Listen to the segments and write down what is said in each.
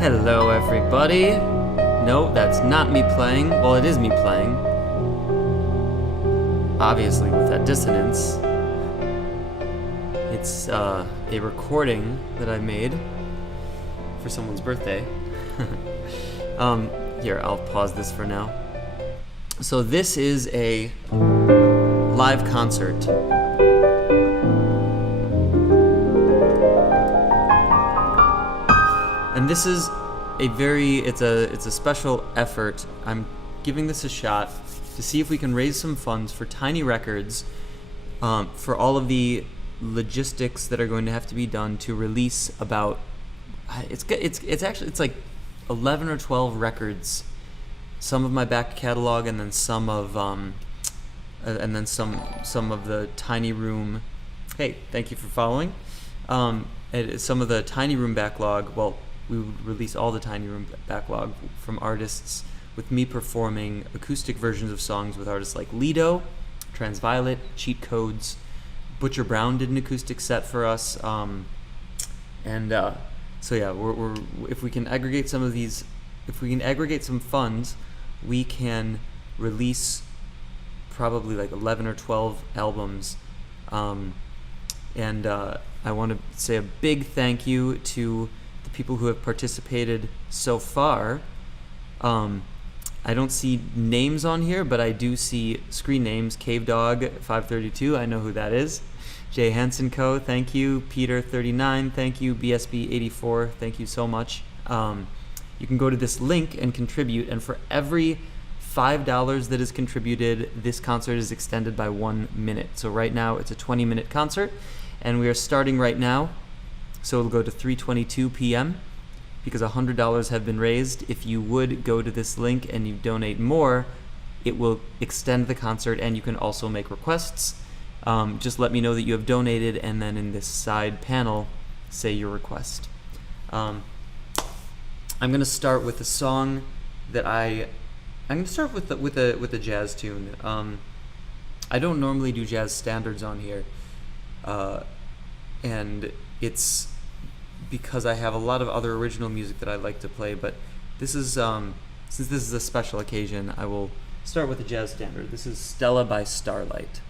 Hello, everybody. No, that's not me playing. Well, it is me playing. Obviously, with that dissonance. It's a recording that I made for someone's birthday. Here, I'll pause this for now. So this is a live concert. And this is it's a special effort. I'm giving this a shot to see if we can raise some funds for Tiny Records, for all of the logistics that are going to have to be done to release about it's like 11 or 12 records, some of my back catalog, and then some of the Tiny Room. Hey, thank you for following. Some of the Tiny Room backlog. Well, we would release all the Tiny Room backlog from artists, with me performing acoustic versions of songs with artists like Lido, Transviolet, Cheat Codes. Butcher Brown did an acoustic set for us, so yeah, we're if we can aggregate some funds, we can release probably like 11 or 12 albums, I want to say a big thank you to the people who have participated so far. I don't see names on here, but I do see screen names. Cave Dog 532, I know who that is. Jay Hansen Co., thank you. Peter 39, thank you. BSB 84, thank you so much. You can go to this link and contribute, and for every $5 that is contributed, this concert is extended by 1 minute. So right now it's a 20-minute concert, and we are starting right now, so it'll go to 3:22 p.m. because $100 have been raised. If you would go to this link and you donate more, it will extend the concert, and you can also make requests. Just let me know that you have donated, and then in this side panel, say your request. I'm going to start with a song that I'm going to start with a jazz tune. I don't normally do jazz standards on here, and it's because I have a lot of other original music that I like to play, but this is since this is a special occasion, I will start with a jazz standard. This is Stella by Starlight.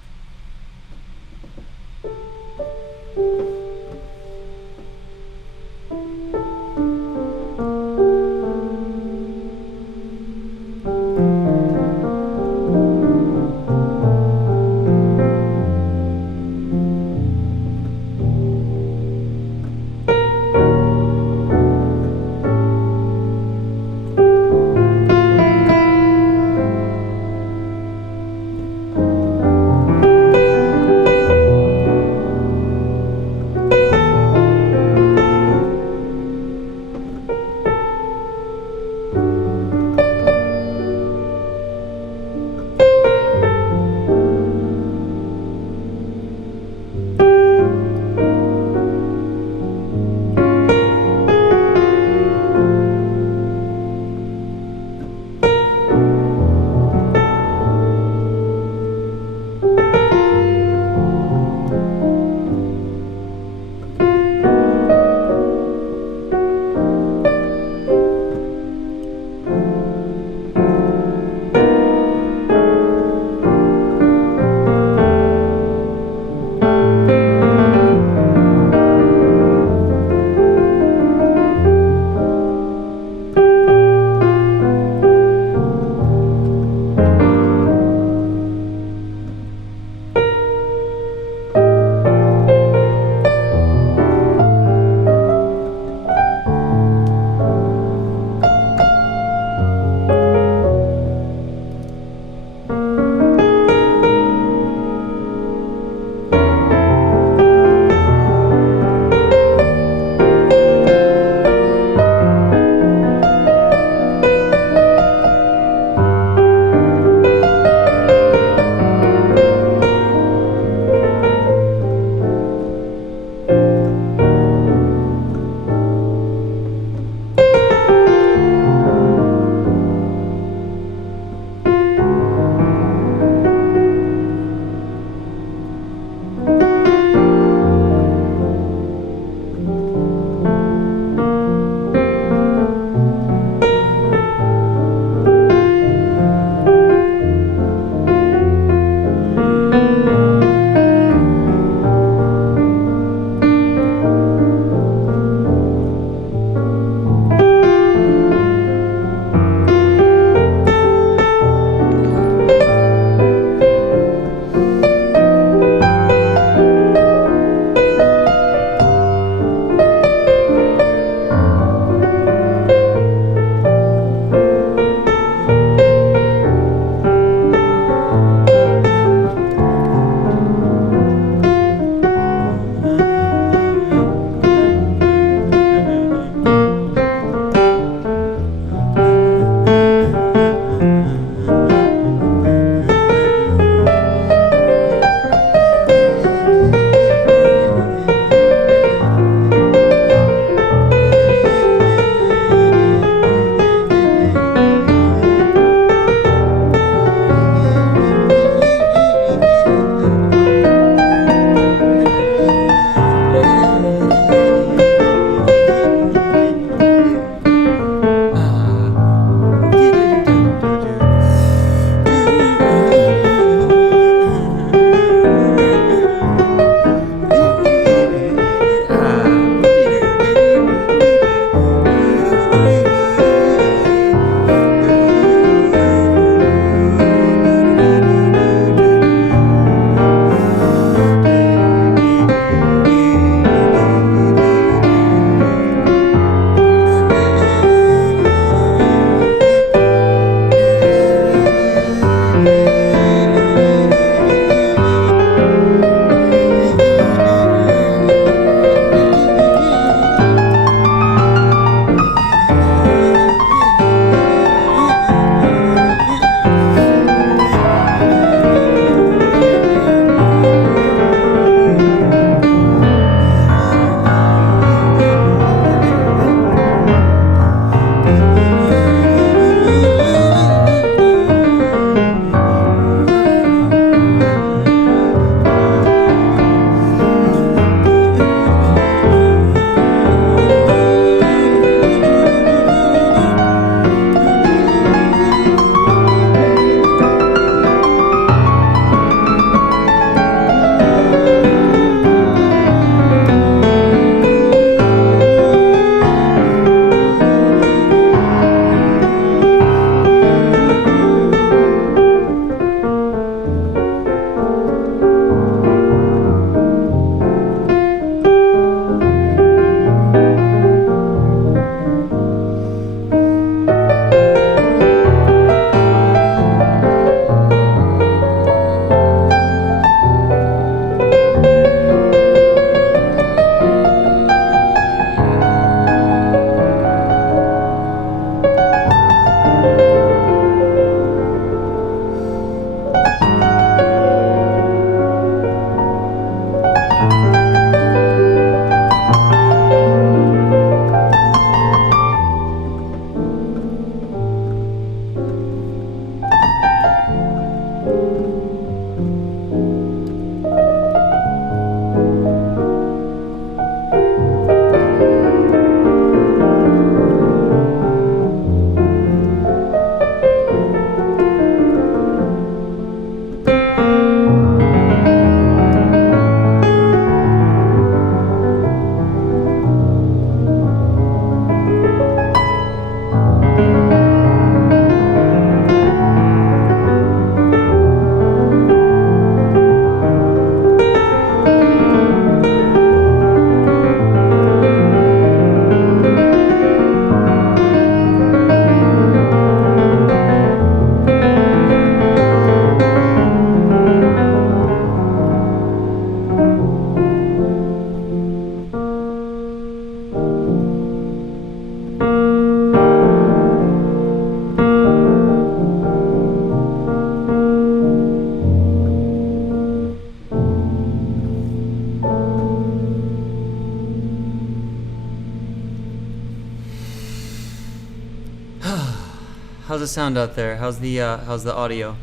How's it sound out there? How's the audio?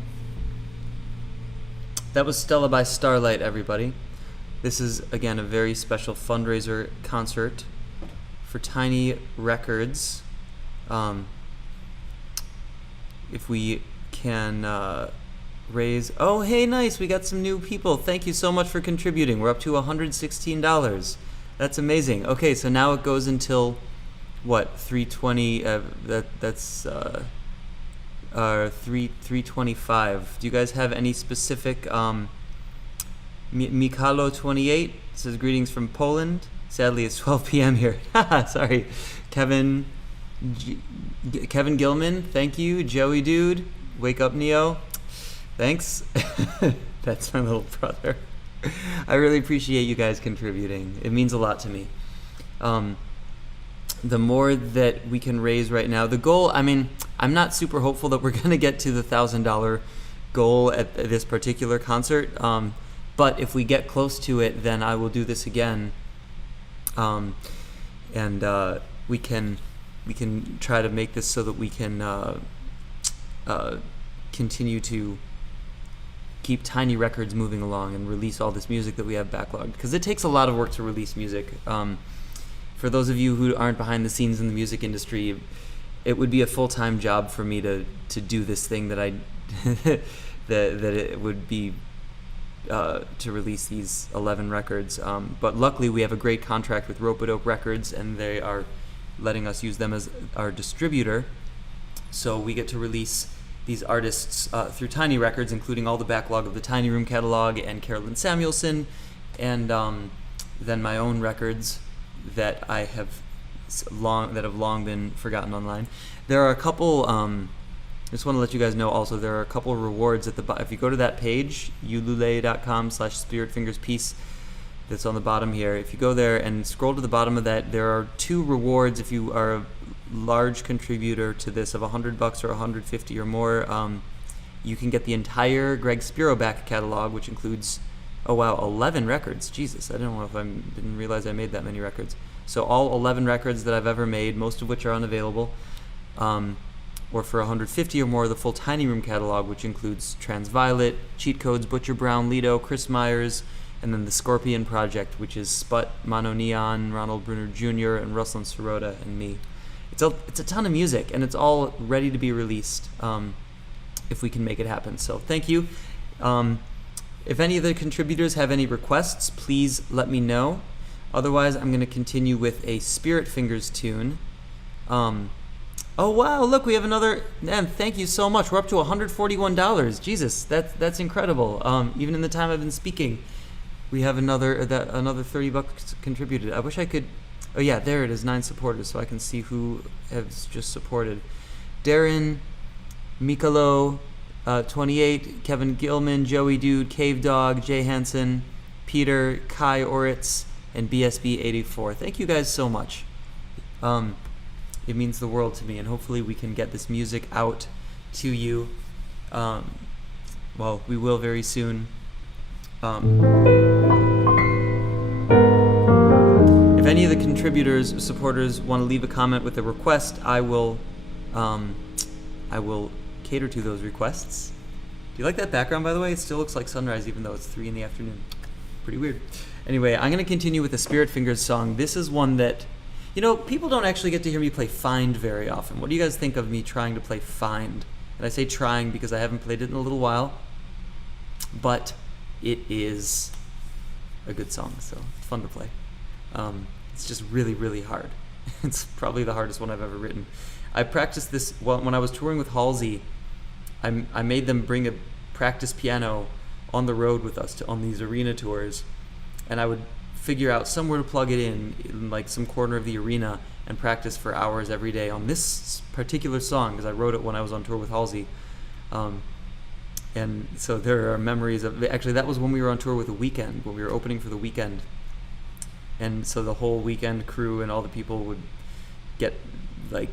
That was Stella by Starlight, everybody. This is, again, a very special fundraiser concert for Tiny Records. If we can raise... Oh, hey, nice. We got some new people. Thank you so much for contributing. We're up to $116. That's amazing. Okay, so now it goes until, what, 320? That's 325. Do you guys have any specific... Mikalo28 says, greetings from Poland. Sadly, it's 12 p.m. here. Sorry. Kevin Gilman, thank you. Joey Dude, wake up Neo. Thanks. That's my little brother. I really appreciate you guys contributing. It means a lot to me. The more that we can raise right now, the goal, I mean, I'm not super hopeful that we're going to get to the $1,000 goal at this particular concert. But if we get close to it, then I will do this again, and we can try to make this so that we can continue to keep Tiny Records moving along and release all this music that we have backlogged, because it takes a lot of work to release music. For those of you who aren't behind the scenes in the music industry, it would be a full-time job for me to do this thing that I that it would be. To release these 11 records, but luckily we have a great contract with Rope-a-Dope Records, and they are letting us use them as our distributor, so we get to release these artists through Tiny Records, including all the backlog of the Tiny Room catalog and Carolyn Samuelson, and then my own records that I have long been forgotten online. There are a couple I just want to let you guys know also there are a couple of rewards at the bottom. If you go to that page, ulule.com/spiritfingerspeace, that's on the bottom here. If you go there and scroll to the bottom of that, there are 2 rewards if you are a large contributor to this of $100 or $150 or more. You can get the entire Greg Spero back catalog, which includes, 11 records. Jesus, I didn't realize I made that many records. So all 11 records that I've ever made, most of which are unavailable. Or for $150 or more, the full Tiny Room catalog, which includes Transviolet, Cheat Codes, Butcher Brown, Lido, Chris Myers, and then the Scorpion Project, which is Sput, Mono Neon, Ronald Bruner Jr., and Ruslan Sirota, and me. It's a ton of music, and it's all ready to be released if we can make it happen. So thank you. If any of the contributors have any requests, please let me know. Otherwise, I'm going to continue with a Spirit Fingers tune. Oh wow! Look, we have another. Man, thank you so much. We're up to $141. Jesus, that's incredible. Even in the time I've been speaking, we have another $30 contributed. I wish I could. Oh yeah, there it is. 9 supporters, so I can see who has just supported. Darren, Mikalo, 28, Kevin Gilman, Joey Dude, Cave Dog, Jay Hansen, Peter, Kai Oritz, and BSB 84. Thank you guys so much. It means the world to me, and hopefully we can get this music out to you. Well, we will very soon. If any of the contributors, supporters, want to leave a comment with a request, I will cater to those requests. Do you like that background, by the way? It still looks like sunrise, even though it's 3 in the afternoon. Pretty weird. Anyway, I'm going to continue with the Spirit Fingers song. This is one that... people don't actually get to hear me play Find very often. What do you guys think of me trying to play Find? And I say trying because I haven't played it in a little while. But it is a good song, so it's fun to play. It's just really, really hard. It's probably the hardest one I've ever written. I practiced this when I was touring with Halsey. I made them bring a practice piano on the road with us on these arena tours. And I would figure out somewhere to plug it in like some corner of the arena and practice for hours every day on this particular song because I wrote it when I was on tour with Halsey. And so there are memories of... Actually, that was when we were on tour with The Weeknd, when we were opening for The Weeknd. And so the whole Weeknd crew and all the people would get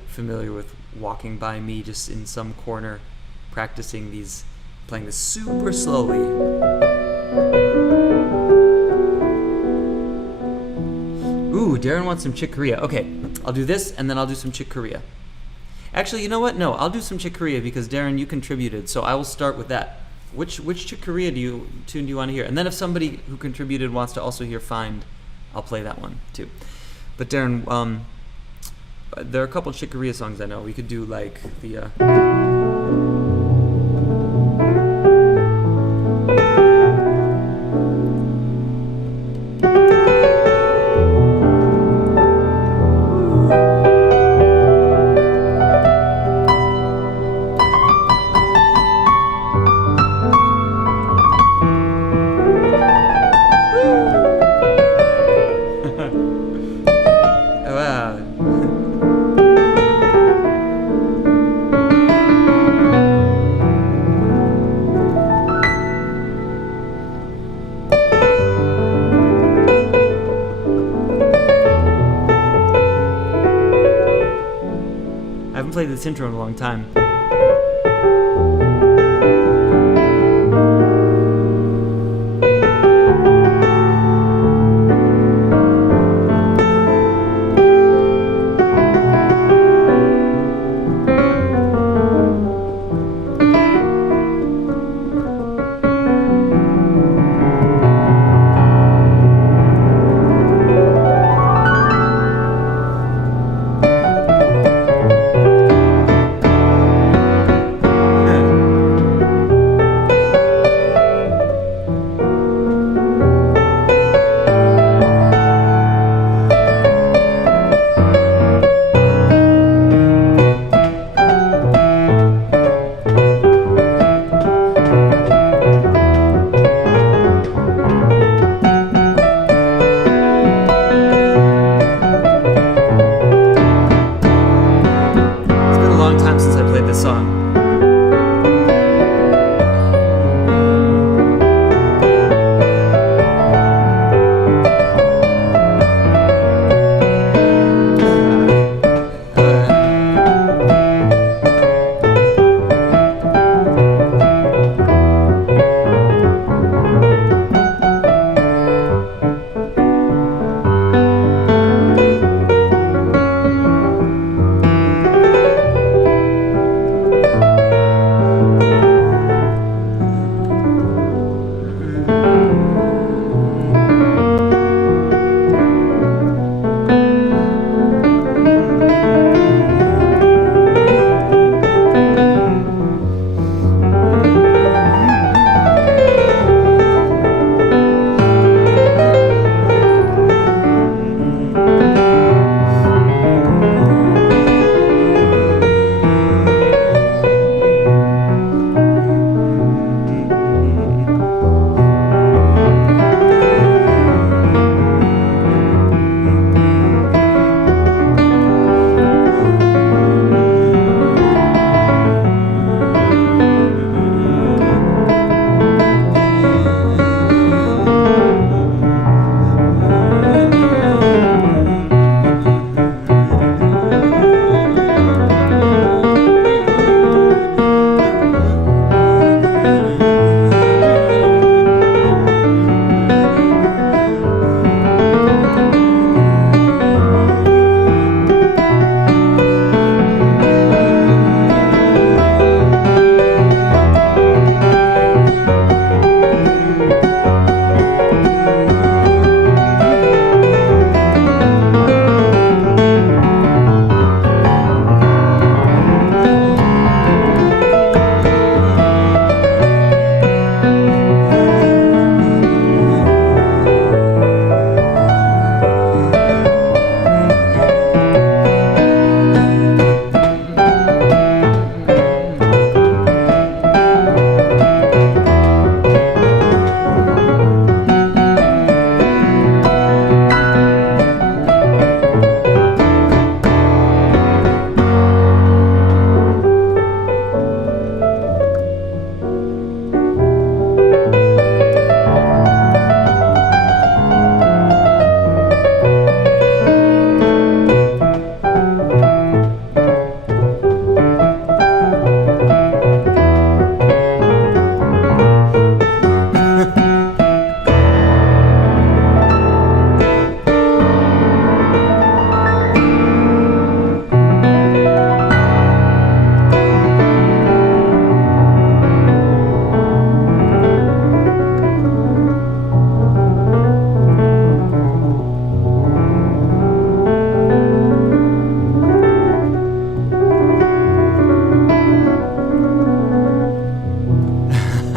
familiar with walking by me just in some corner practicing playing this super slowly. Ooh, Darren wants some Chick Corea. Okay, I'll do this and then I'll do some Chick Corea. Actually, you know what? No, I'll do some Chick Corea because Darren, you contributed, so I will start with that. Which Chick Corea tune do you want to hear? And then if somebody who contributed wants to also hear Find, I'll play that one too. But Darren, there are a couple Chick Corea songs I know. We could do like the. Played this intro in a long time.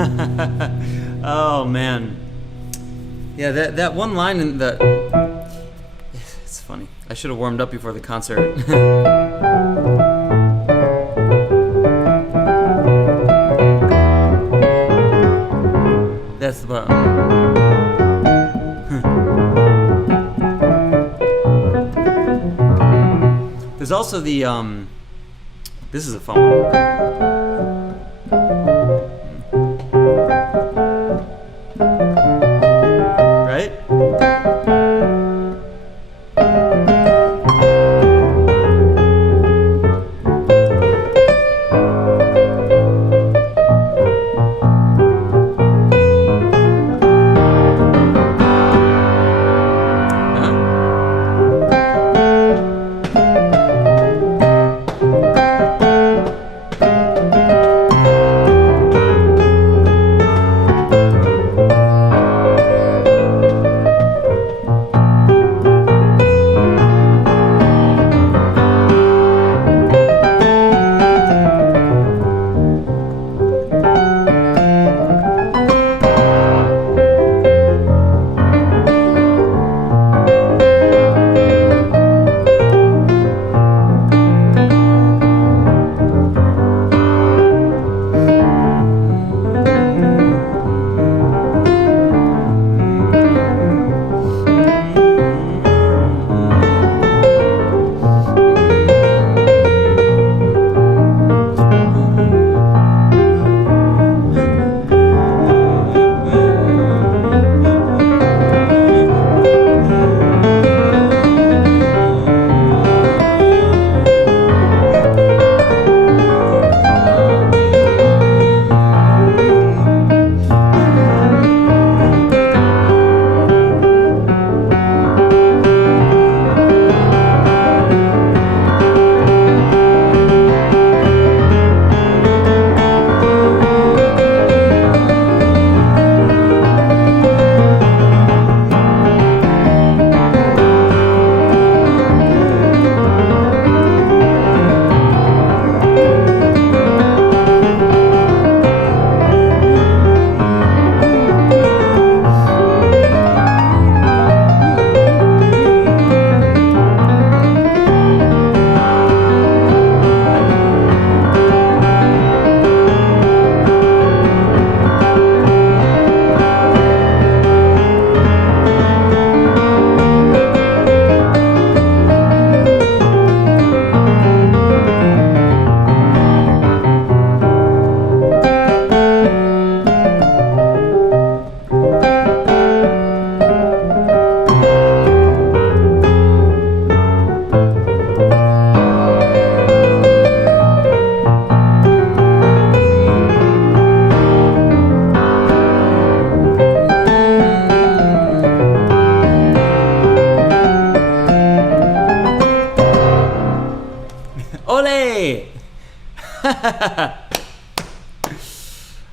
Oh man. Yeah, that one line in the... It's funny. I should have warmed up before the concert. That's the part. There's also the this is a fun one. Right?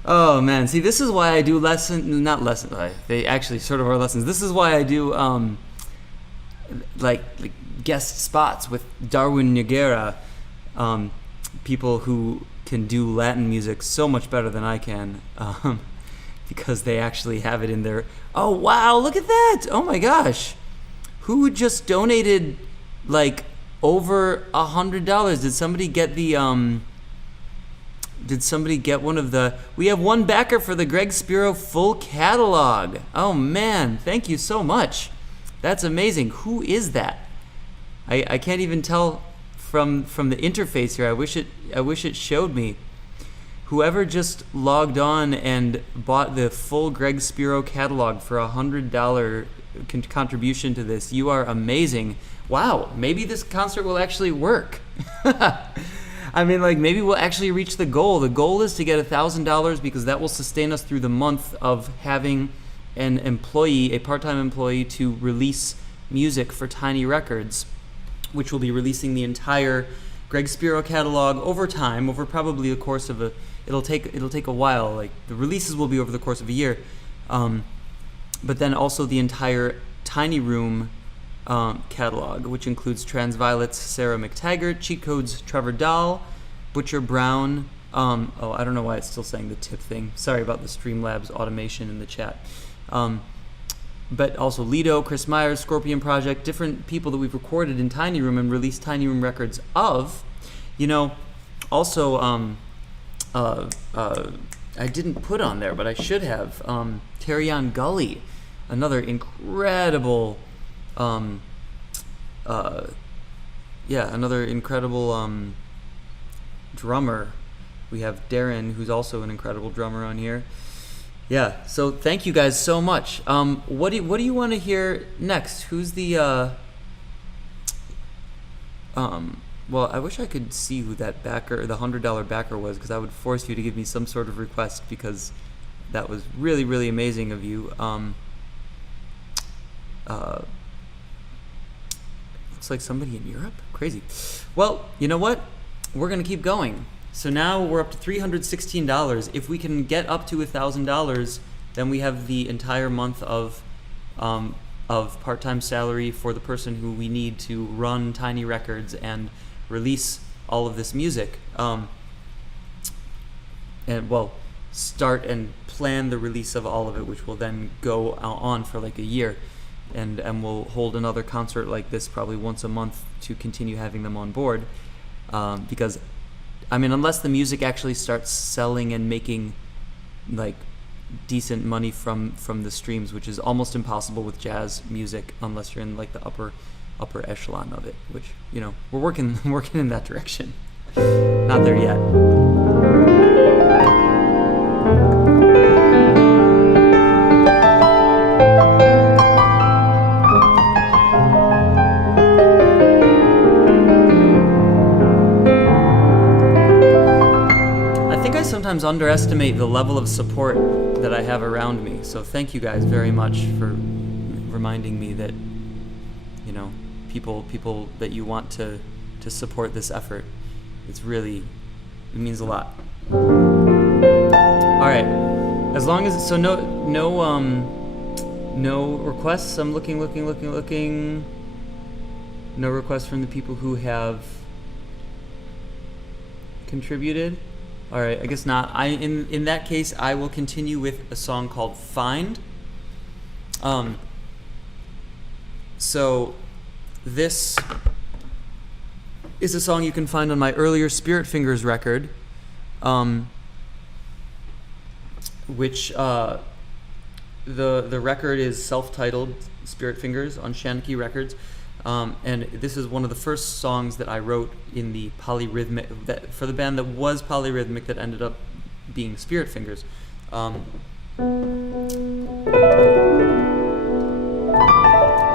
Oh man, see, this is why I do they actually sort of are lessons. This is why I do like guest spots with Darwin Noguera, people who can do Latin music so much better than I can, because they actually have it in their... Oh wow, look at that! Oh my gosh, who just donated like over $100? Did somebody get the Did somebody get one of the... We have one backer for the Greg Spero full catalog. Oh man, thank you so much. That's amazing. Who is that? I can't even tell from the interface here. I wish it showed me. Whoever just logged on and bought the full Greg Spero catalog for $100 contribution to this, you are amazing. Wow, maybe this concert will actually work. I mean, like, maybe we'll actually reach the goal. The goal is to get $1,000 because that will sustain us through the month of having an employee, a part-time employee, to release music for Tiny Records, which will be releasing the entire Greg Spero catalog over time, over probably the course of it'll take a while. Like, the releases will be over the course of a year, but then also the entire Tiny Room catalog, which includes Transviolet's Sarah McTaggart, Cheat Code's Trevor Dahl, Butcher Brown, Oh, I don't know why it's still saying the tip thing. Sorry about the Streamlabs automation in the chat. But also Lido, Chris Myers, Scorpion Project, different people that we've recorded in Tiny Room and released Tiny Room records of. You know, also, I didn't put on there, but I should have. Terrion Gully, another incredible, drummer. We have Darren, who's also an incredible drummer on here. Yeah, so thank you guys so much. What do you want to hear next? Who's the well, I wish I could see who that backer, the $100 backer was, because I would force you to give me some sort of request, because that was really, really amazing of you. Looks like somebody in Europe? Crazy. Well, you know what? We're going to keep going. So now we're up to $316. If we can get up to $1,000, then we have the entire month of part-time salary for the person who we need to run Tiny Records and release all of this music. And well, start and plan the release of all of it, which will then go on for like a year. And we'll hold another concert like this probably once a month to continue having them on board. Because, I mean, unless the music actually starts selling and making like decent money from the streams, which is almost impossible with jazz music unless you're in like the upper echelon of it, which, you know, we're working in that direction. Not there yet. Sometimes underestimate the level of support that I have around me. So thank you guys very much for reminding me that, you know, people that you want to support this effort. It means a lot. All right. As long as no requests. I'm looking. No requests from the people who have contributed. All right, I guess not. In that case, I will continue with a song called "Find." So this is a song you can find on my earlier Spirit Fingers record, which the record is self-titled Spirit Fingers on Shanky Records. And this is one of the first songs that I wrote in the polyrhythmic, for the band that was polyrhythmic that ended up being Spirit Fingers. I'll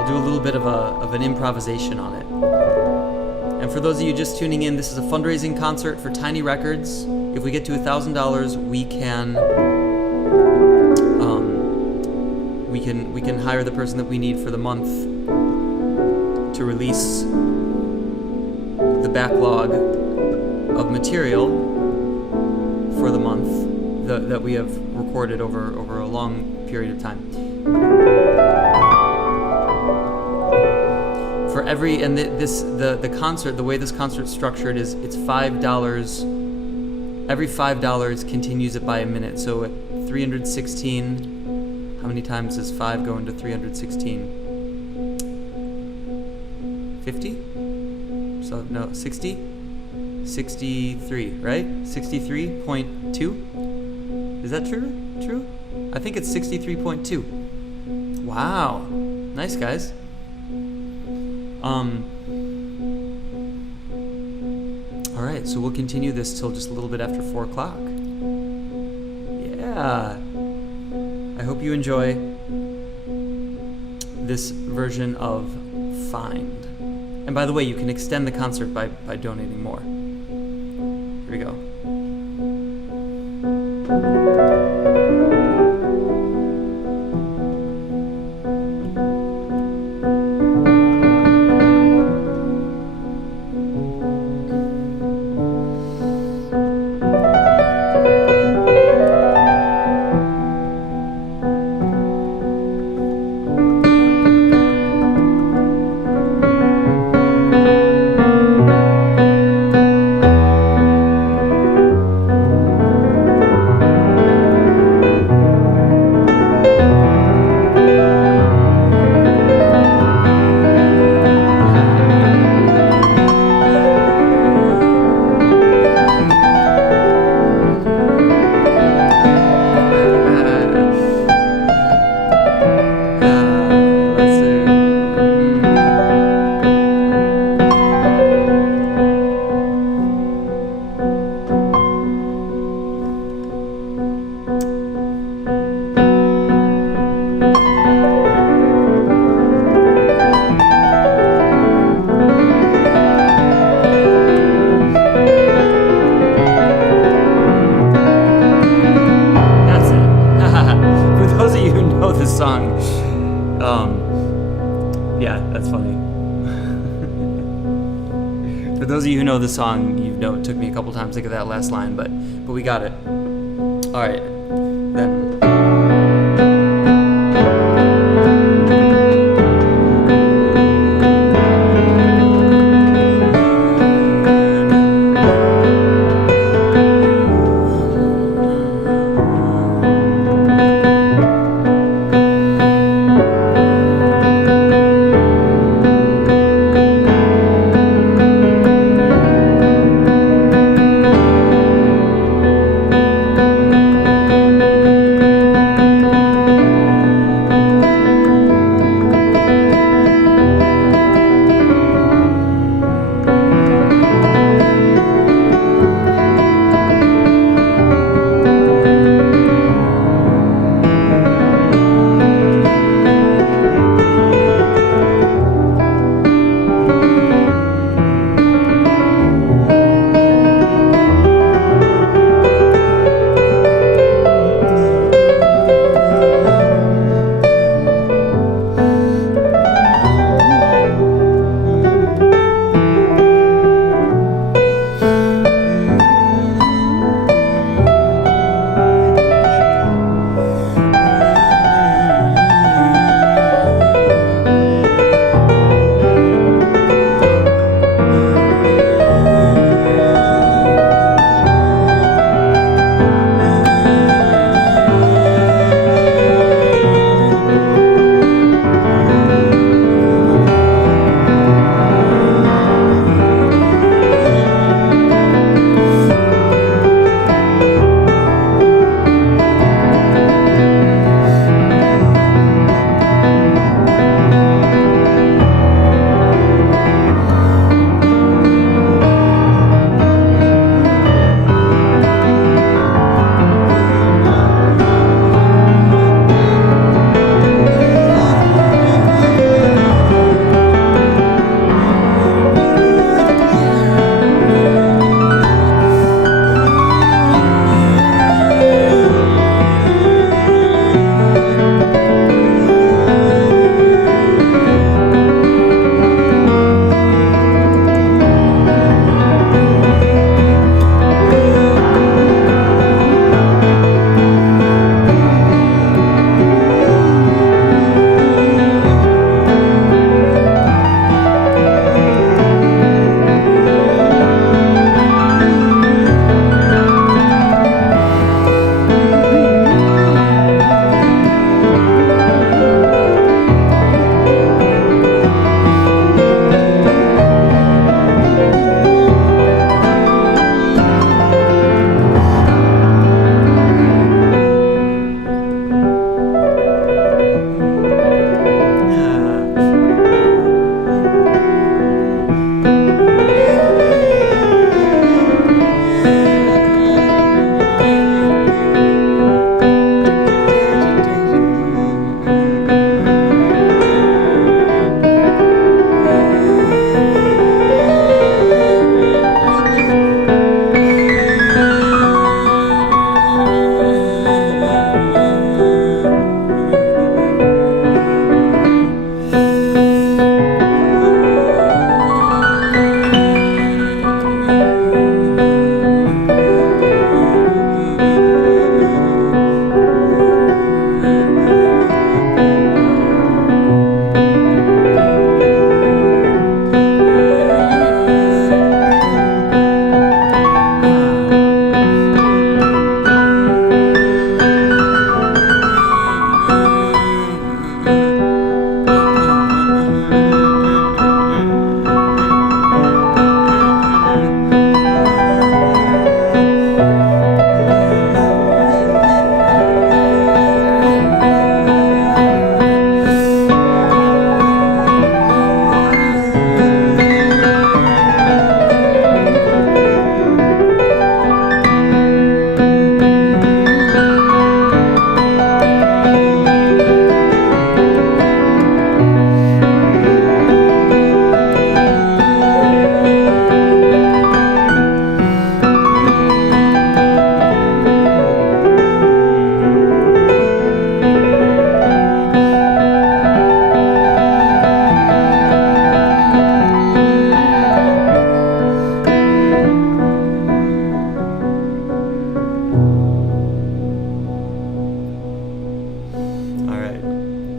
do a little bit of an improvisation on it. And for those of you just tuning in, this is a fundraising concert for Tiny Records. If we get to $1,000, we can hire the person that we need for the month to release the backlog of material for the month that we have recorded over a long period of time. For every the concert, the way this concert's structured is it's $5. Every $5 continues it by a minute. So at 316, how many times does 5 go into 316? 50? So, no, 60? 63, right? 63.2? Is that true? I think it's 63.2. Wow. Nice, guys. Alright, so we'll continue this till just a little bit after 4 o'clock. Yeah. I hope you enjoy this version of Find. And by the way, you can extend the concert by donating more. Here we go. song. Yeah, that's funny. For those of you who know the song, you know it took me a couple times to get that last line, but we got it. All right, then.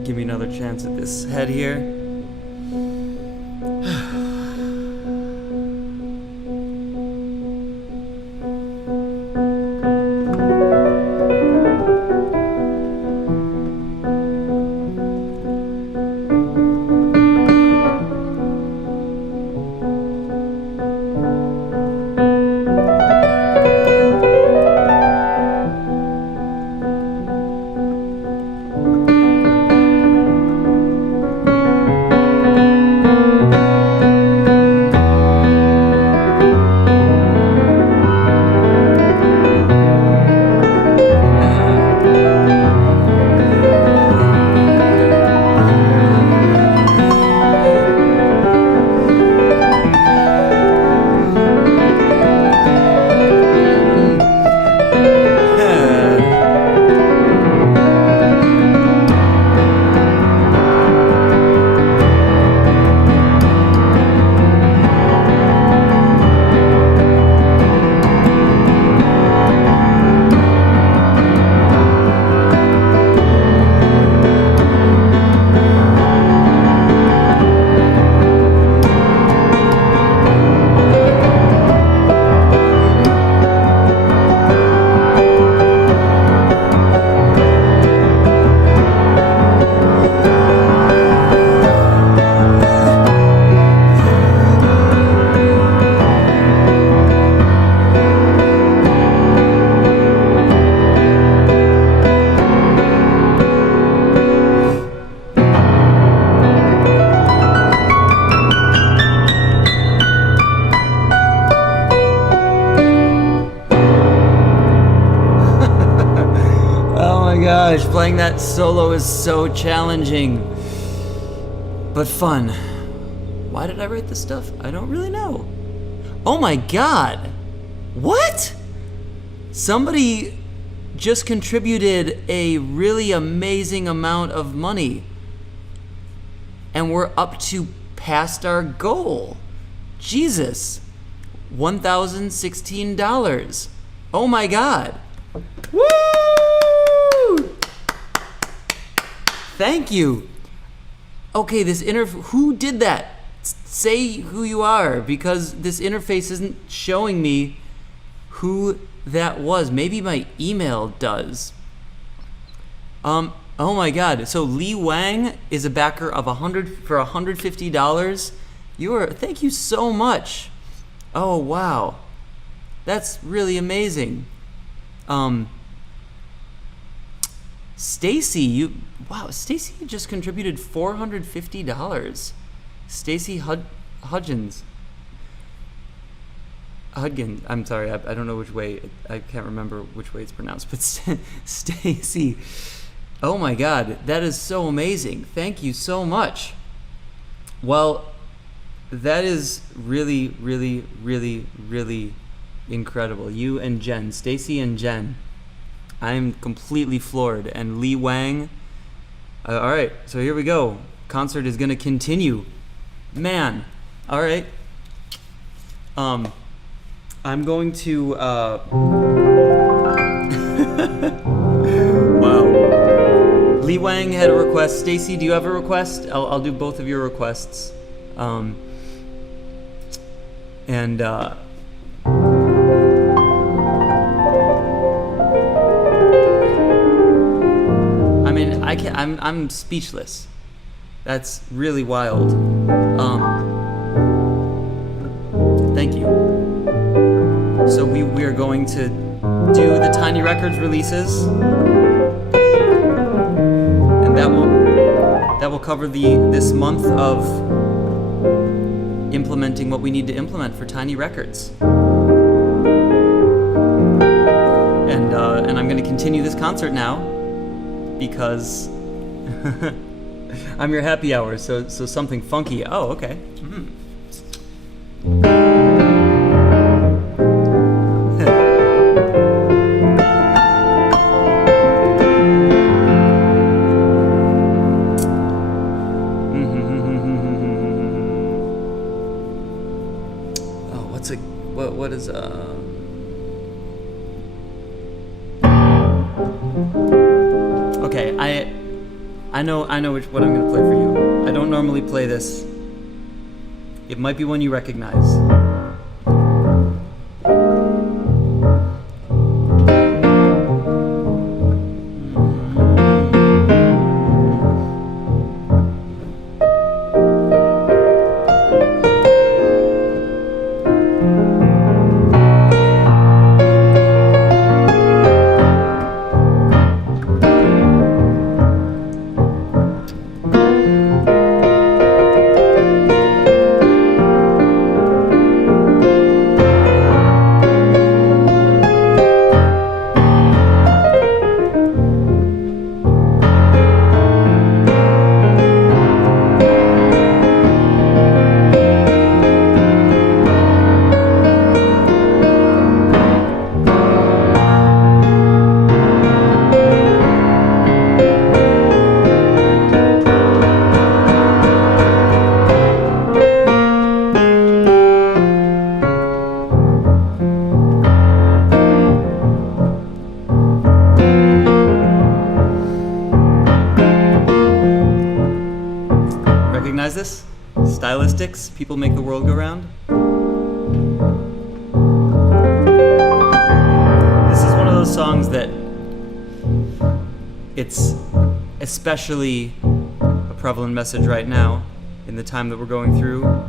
give me another chance at this head here. Playing that solo is so challenging, but fun. Why did I write this stuff? I don't really know. Oh my god! What? Somebody just contributed a really amazing amount of money, and we're up to past our goal. Jesus. $1,016. Oh my god. Woo! Thank you. Okay, who did that? Say who you are, because this interface isn't showing me who that was. Maybe my email does. Oh my god. So Lee Wang is a backer of $150. Thank you so much. Oh wow. That's really amazing. Stacy, Stacy just contributed $450. Stacy Hudgens. I'm sorry, I don't know which way, I can't remember which way it's pronounced, but Stacy. Oh my god, that is so amazing. Thank you so much. Well, that is really, really, really, really incredible. You and Jen, Stacy and Jen. I'm completely floored. And Lee Wang. All right, so here we go. Concert is gonna continue. Man, all right. I'm going to. Wow. Lee Wang had a request. Stacy, do you have a request? I'll do both of your requests. I'm speechless. That's really wild. Thank you. So we are going to do the Tiny Records releases, and that will cover this month of implementing what we need to implement for Tiny Records. And I'm going to continue this concert now because I'm your happy hour. So something funky. Oh, okay. Mm-hmm. What is okay, I know what I'm gonna play for you. I don't normally play this. It might be one you recognize. Recognize this? Stylistics, people make the world go round. This is one of those songs that it's especially a prevalent message right now in the time that we're going through.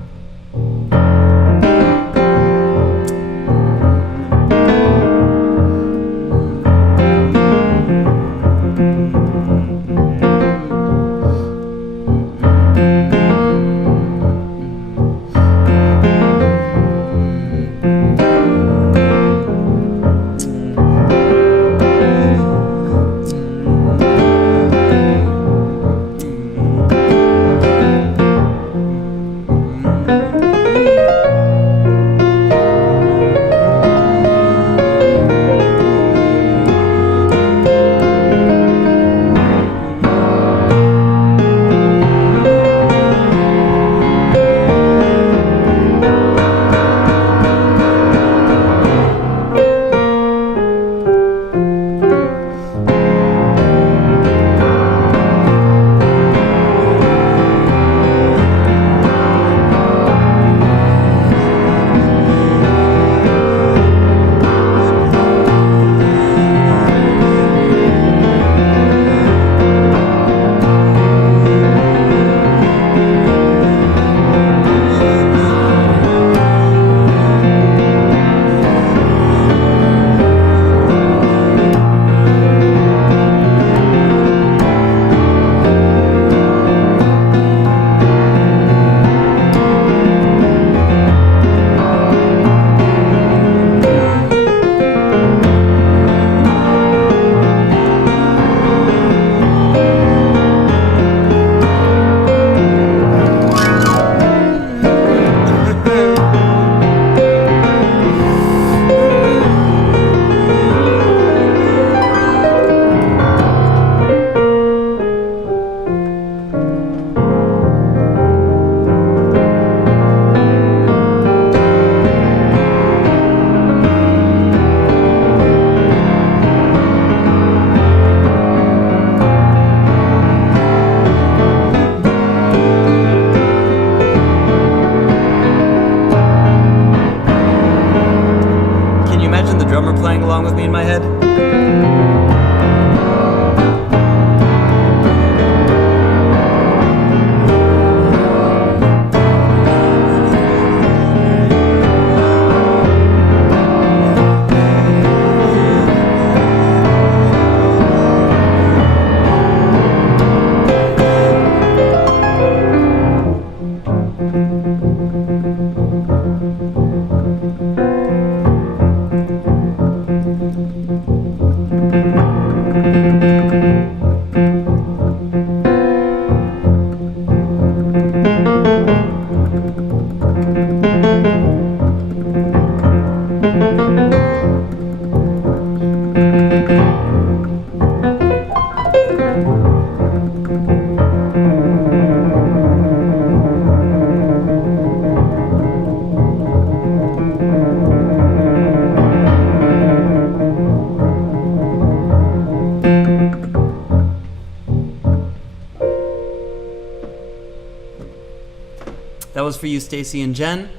That was for you, Stacy and Jen.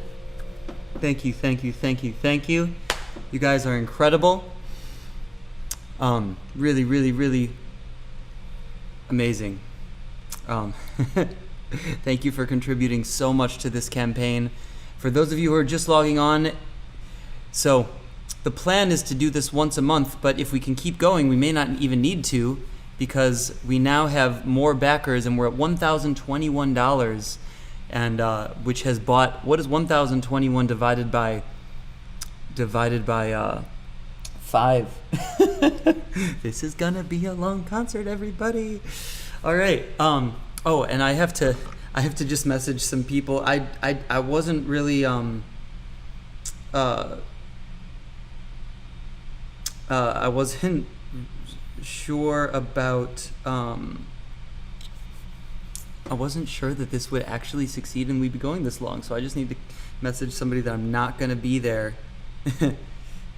Thank you, thank you, thank you, thank you. You guys are incredible. Really, really, really amazing. Thank you for contributing so much to this campaign. For those of you who are just logging on, so the plan is to do this once a month, but if we can keep going, we may not even need to, because we now have more backers, and we're at $1,021, and which has bought, what is 1,021 divided by 5? This is gonna be a long concert, everybody. All right. Oh, and I have to just message some people. I wasn't really I wasn't sure about I wasn't sure that this would actually succeed and we'd be going this long, so I just need to message somebody that I'm not gonna be there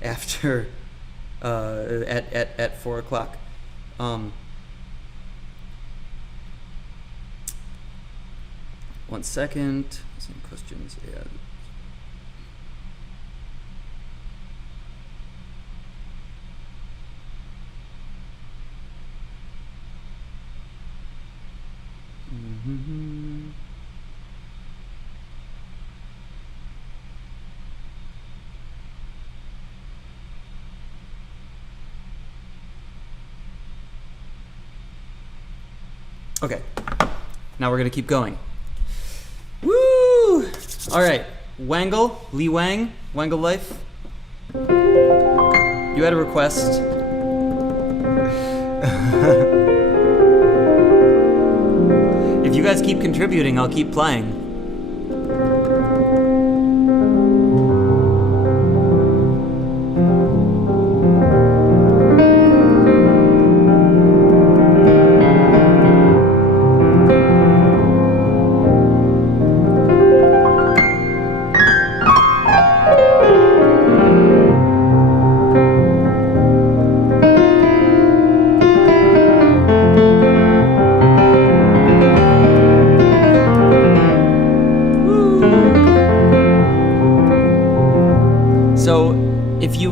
after at 4 o'clock. One second. Any questions? Yeah. Mm-hmm. Okay. Now we're gonna keep going. Woo! All right, Wangle, Lee Wang, Wangle Life. You had a request. If you guys keep contributing, I'll keep playing.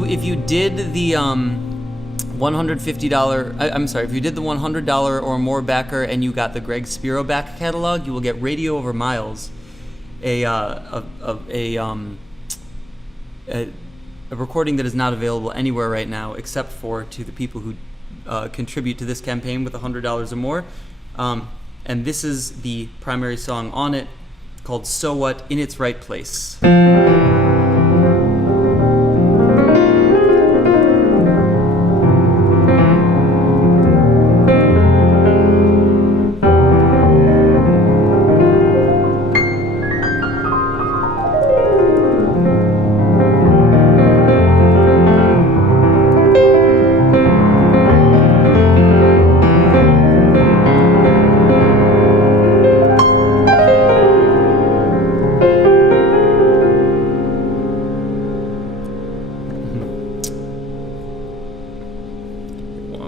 If you did the $150, I'm sorry, if you did the $100 or more backer and you got the Greg Spero back catalog, you will get Radio Over Miles, a recording that is not available anywhere right now except for to the people who contribute to this campaign with $100 or more. And this is the primary song on it, called So What, In Its Right Place.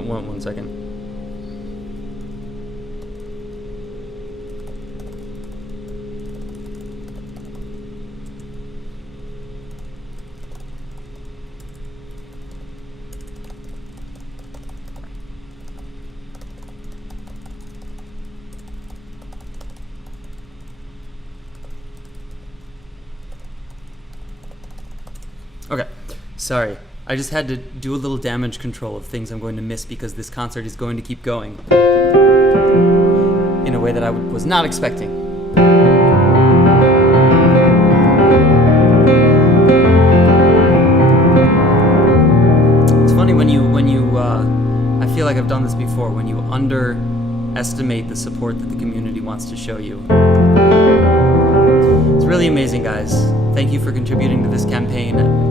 One second. Okay, sorry. I just had to do a little damage control of things I'm going to miss because this concert is going to keep going in a way that I was not expecting. It's funny when you I feel like I've done this before, when you underestimate the support that the community wants to show you. It's really amazing, guys. Thank you for contributing to this campaign.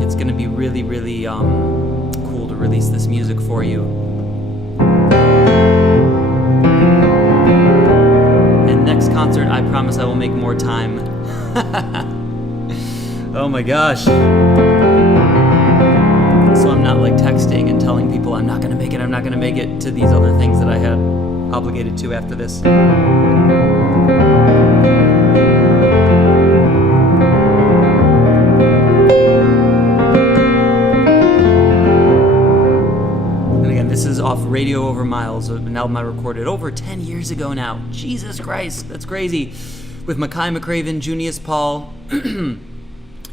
It's gonna be really, really cool to release this music for you. And next concert, I promise I will make more time. Oh my gosh. So I'm not like texting and telling people I'm not gonna make it to these other things that I had obligated to after this. Off Radio Over Miles, an album I recorded over 10 years ago now. Jesus Christ, that's crazy. With Mackay McCraven, Junius Paul,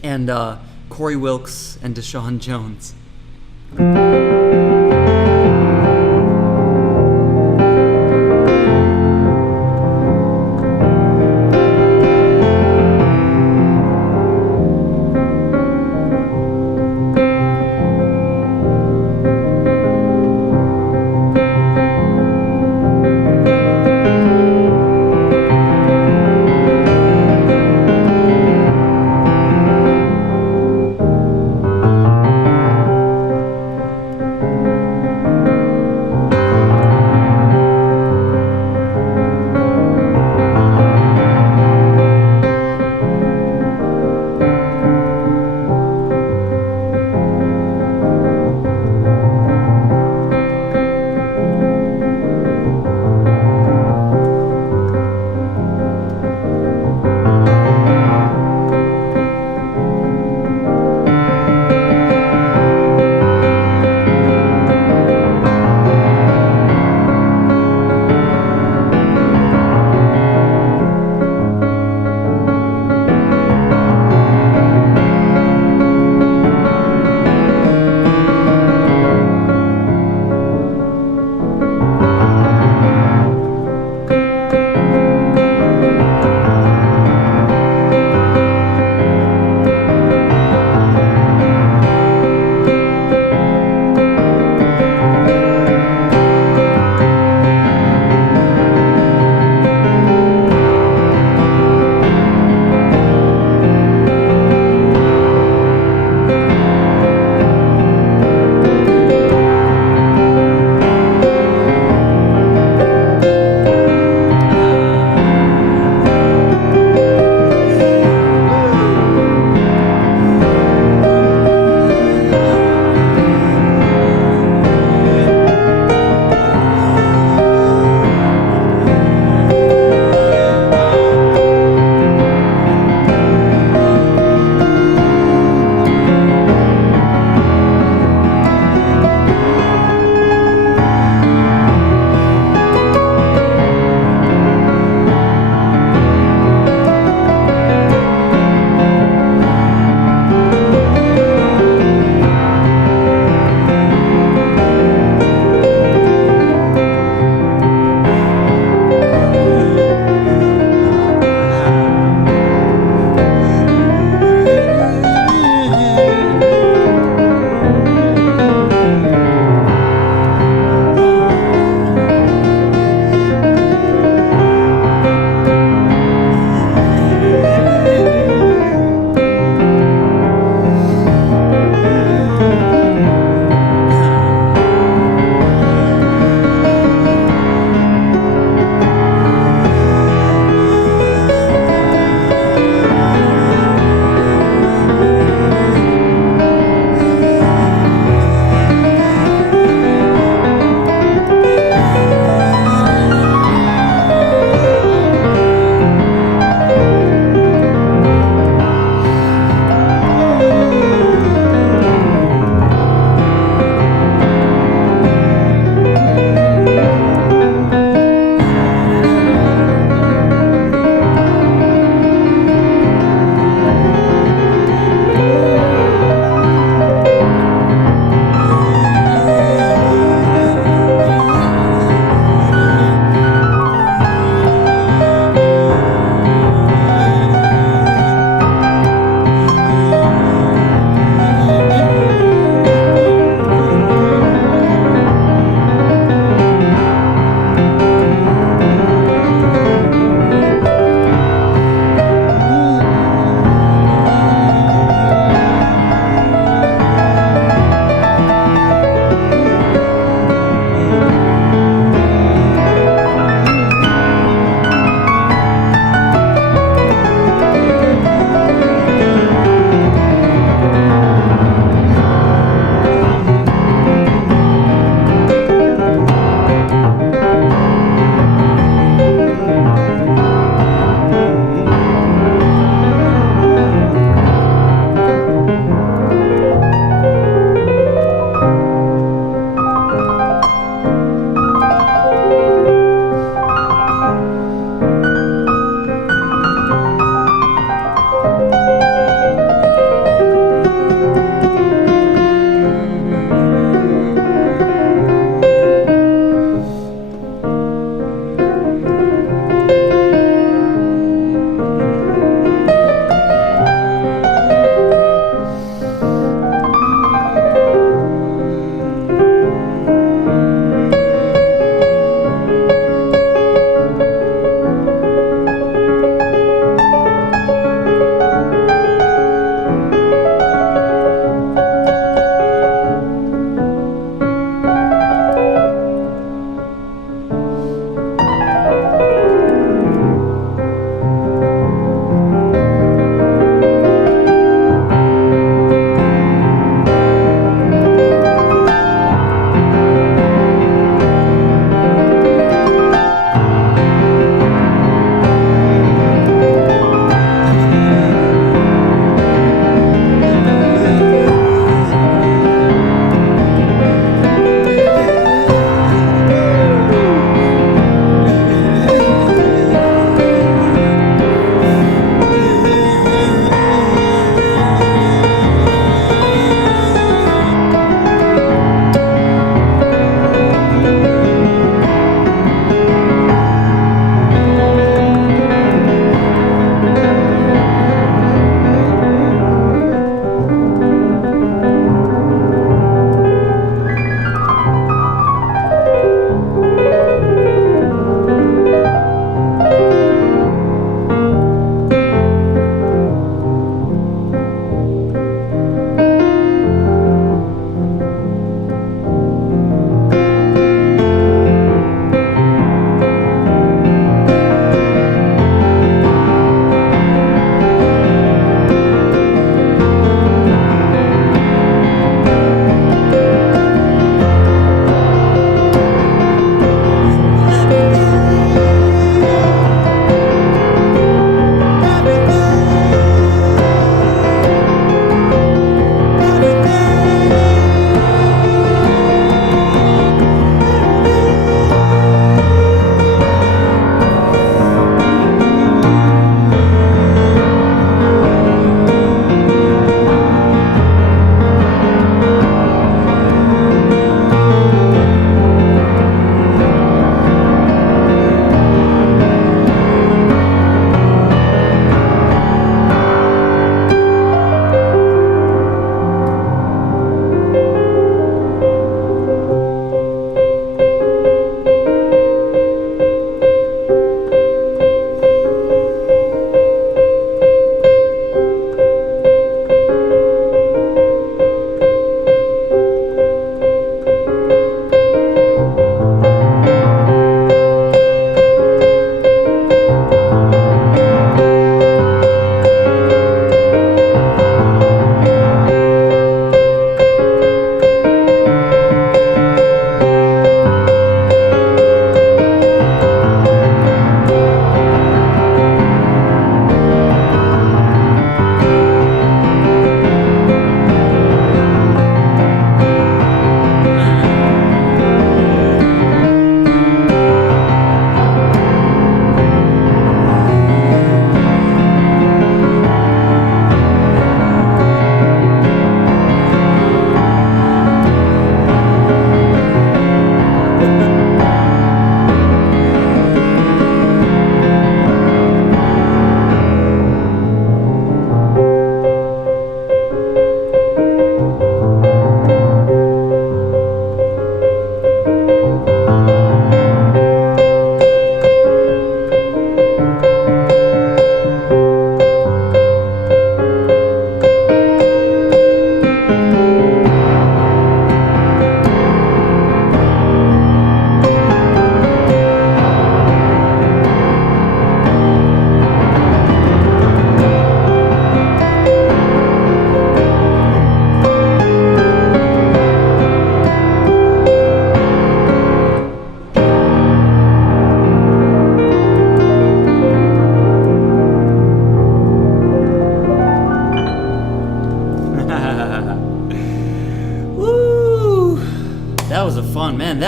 and Corey Wilkes and Deshaun Jones.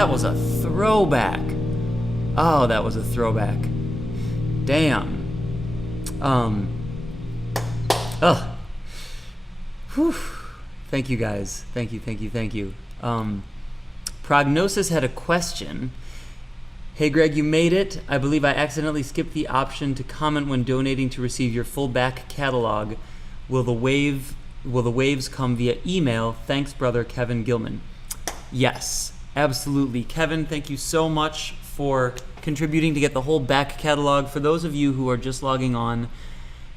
that was a throwback. Oh, that was a throwback. Damn. Whew. Thank you guys. Thank you. Prognosis had a question. Hey Greg, you made it. I believe I accidentally skipped the option to comment when donating to receive your full back catalog. Will the waves come via email? Thanks, brother Kevin Gilman. Yes, absolutely. Kevin, thank you so much for contributing to get the whole back catalog. For those of you who are just logging on,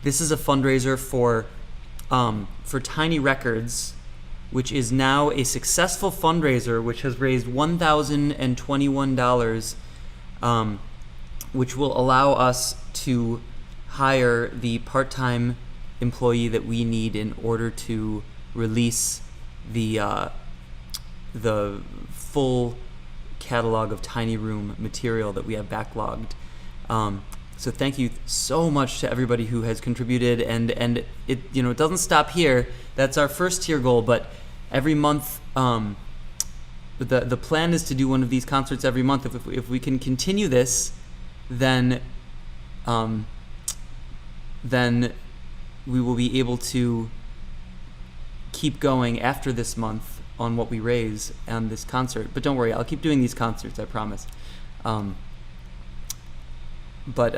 this is a fundraiser for Tiny Records, which is now a successful fundraiser, which has raised $1,021, which will allow us to hire the part-time employee that we need in order to release the full catalog of Tiny Room material that we have backlogged. So thank you so much to everybody who has contributed, and it it doesn't stop here. That's our first tier goal, but every month the plan is to do one of these concerts every month. If we can continue this, then we will be able to keep going after this month on what we raise on this concert. But don't worry, I'll keep doing these concerts, I promise. But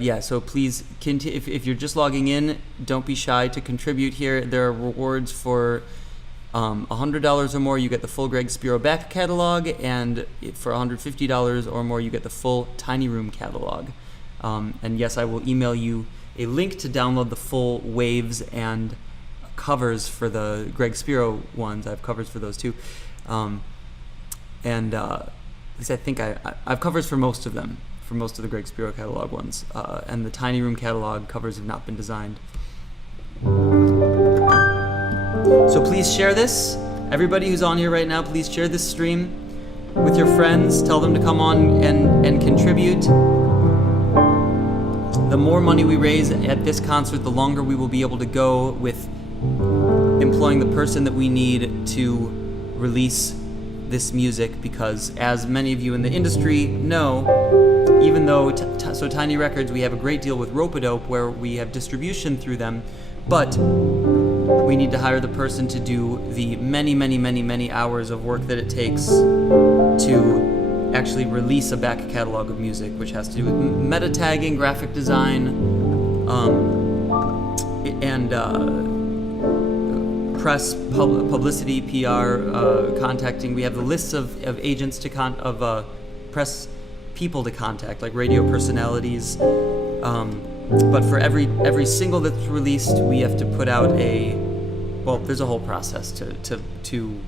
yeah, so please, if you're just logging in, don't be shy to contribute here. There are rewards for $100 or more, you get the full Greg Spero back catalog, and for $150 or more, you get the full Tiny Room catalog. And yes, I will email you a link to download the full waves and covers for the Greg Spero ones. I have covers for those too. At least I think I have covers for most of them, for most of the Greg Spero catalog ones. And the Tiny Room catalog covers have not been designed. So please share this. Everybody who's on here right now, please share this stream with your friends. Tell them to come on and contribute. The more money we raise at this concert, the longer we will be able to go with employing the person that we need to release this music, because as many of you in the industry know, even though Tiny Records, we have a great deal with Rope-A-Dope where we have distribution through them, but we need to hire the person to do the many hours of work that it takes to actually release a back catalog of music, which has to do with meta tagging, graphic design, and press, publicity, PR, contacting. We have the lists of agents press people to contact, like radio personalities. But for every single that's released, we have to put out there's a whole process to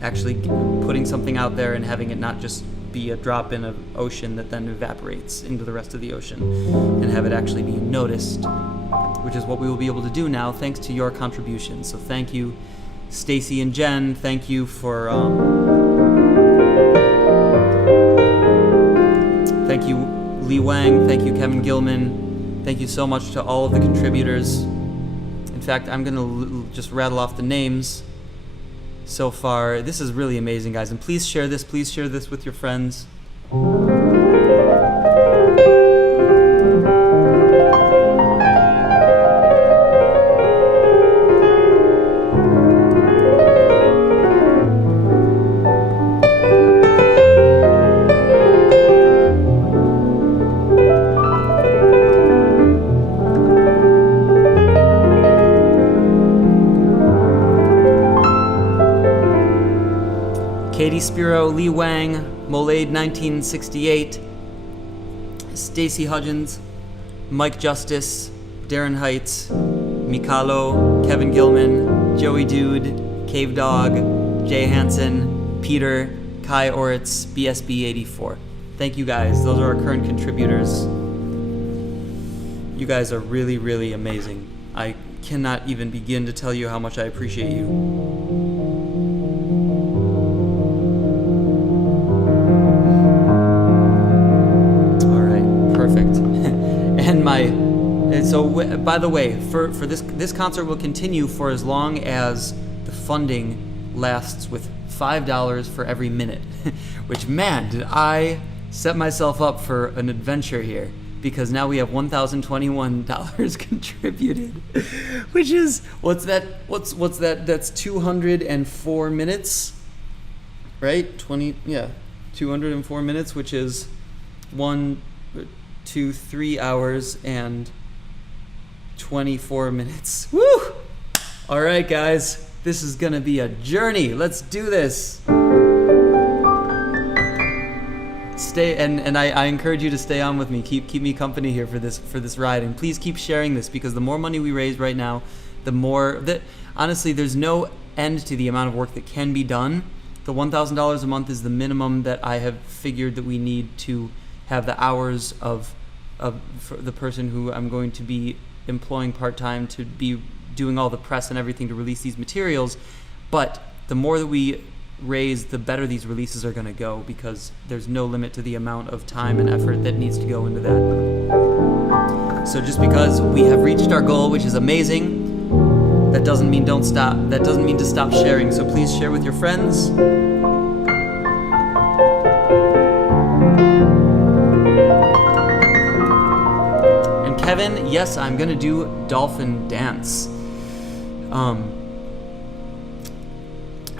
actually putting something out there and having it not just be a drop in an ocean that then evaporates into the rest of the ocean, and have it actually be noticed, which is what we will be able to do now thanks to your contributions. So thank you, Stacy and Jen. Thank you for thank you, Lee Wang. Thank you, Kevin Gilman. Thank you so much to all of the contributors. In fact, I'm gonna just rattle off the names so far. This is really amazing, guys, and please share this with your friends. Katie Spero, Lee Wang, Molade 1968, Stacy Hudgens, Mike Justice, Darren Heights, Mikalo, Kevin Gilman, Joey Dude, Cave Dog, Jay Hansen, Peter, Kai Oritz, BSB84. Thank you guys. Those are our current contributors. You guys are really, really amazing. I cannot even begin to tell you how much I appreciate you. So, by the way, for this concert will continue for as long as the funding lasts with $5 for every minute. Which, man, did I set myself up for an adventure here, because now we have $1,021 contributed, which is, what's that? That's 204 minutes, right? 204 minutes, which is 1, 2, 3 hours and 24 minutes. Woo! All right, guys, this is gonna be a journey. Let's do this. Stay, and I encourage you to stay on with me. Keep me company here for this ride, and please keep sharing this, because the more money we raise right now, the more that, honestly, there's no end to the amount of work that can be done. The $1,000 a month is the minimum that I have figured that we need to have the hours of for the person who I'm going to be employing part-time to be doing all the press and everything to release these materials. But the more that we raise, the better these releases are going to go, because there's no limit to the amount of time and effort that needs to go into that. So just because we have reached our goal, which is amazing, that doesn't mean don't stop. That doesn't mean to stop sharing. So please share with your friends. And Kevin, yes, I'm going to do dolphin dance.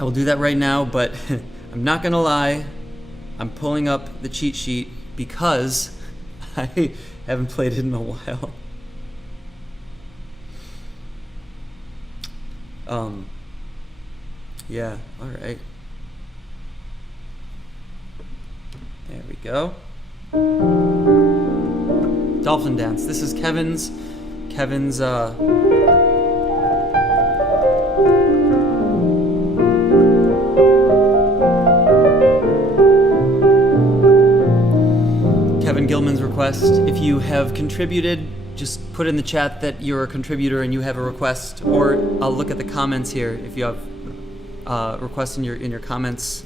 I will do that right now, but I'm not gonna lie, I'm pulling up the cheat sheet because I haven't played it in a while. Yeah, all right. There we go. Dolphin dance. This is Kevin's Kevin Gilman's request. If you have contributed, just put in the chat that you're a contributor and you have a request, or I'll look at the comments here if you have requests in your comments.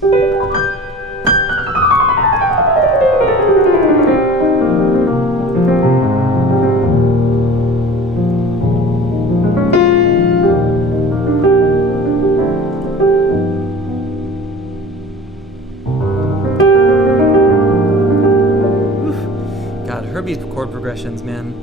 Herbie's chord progressions, man.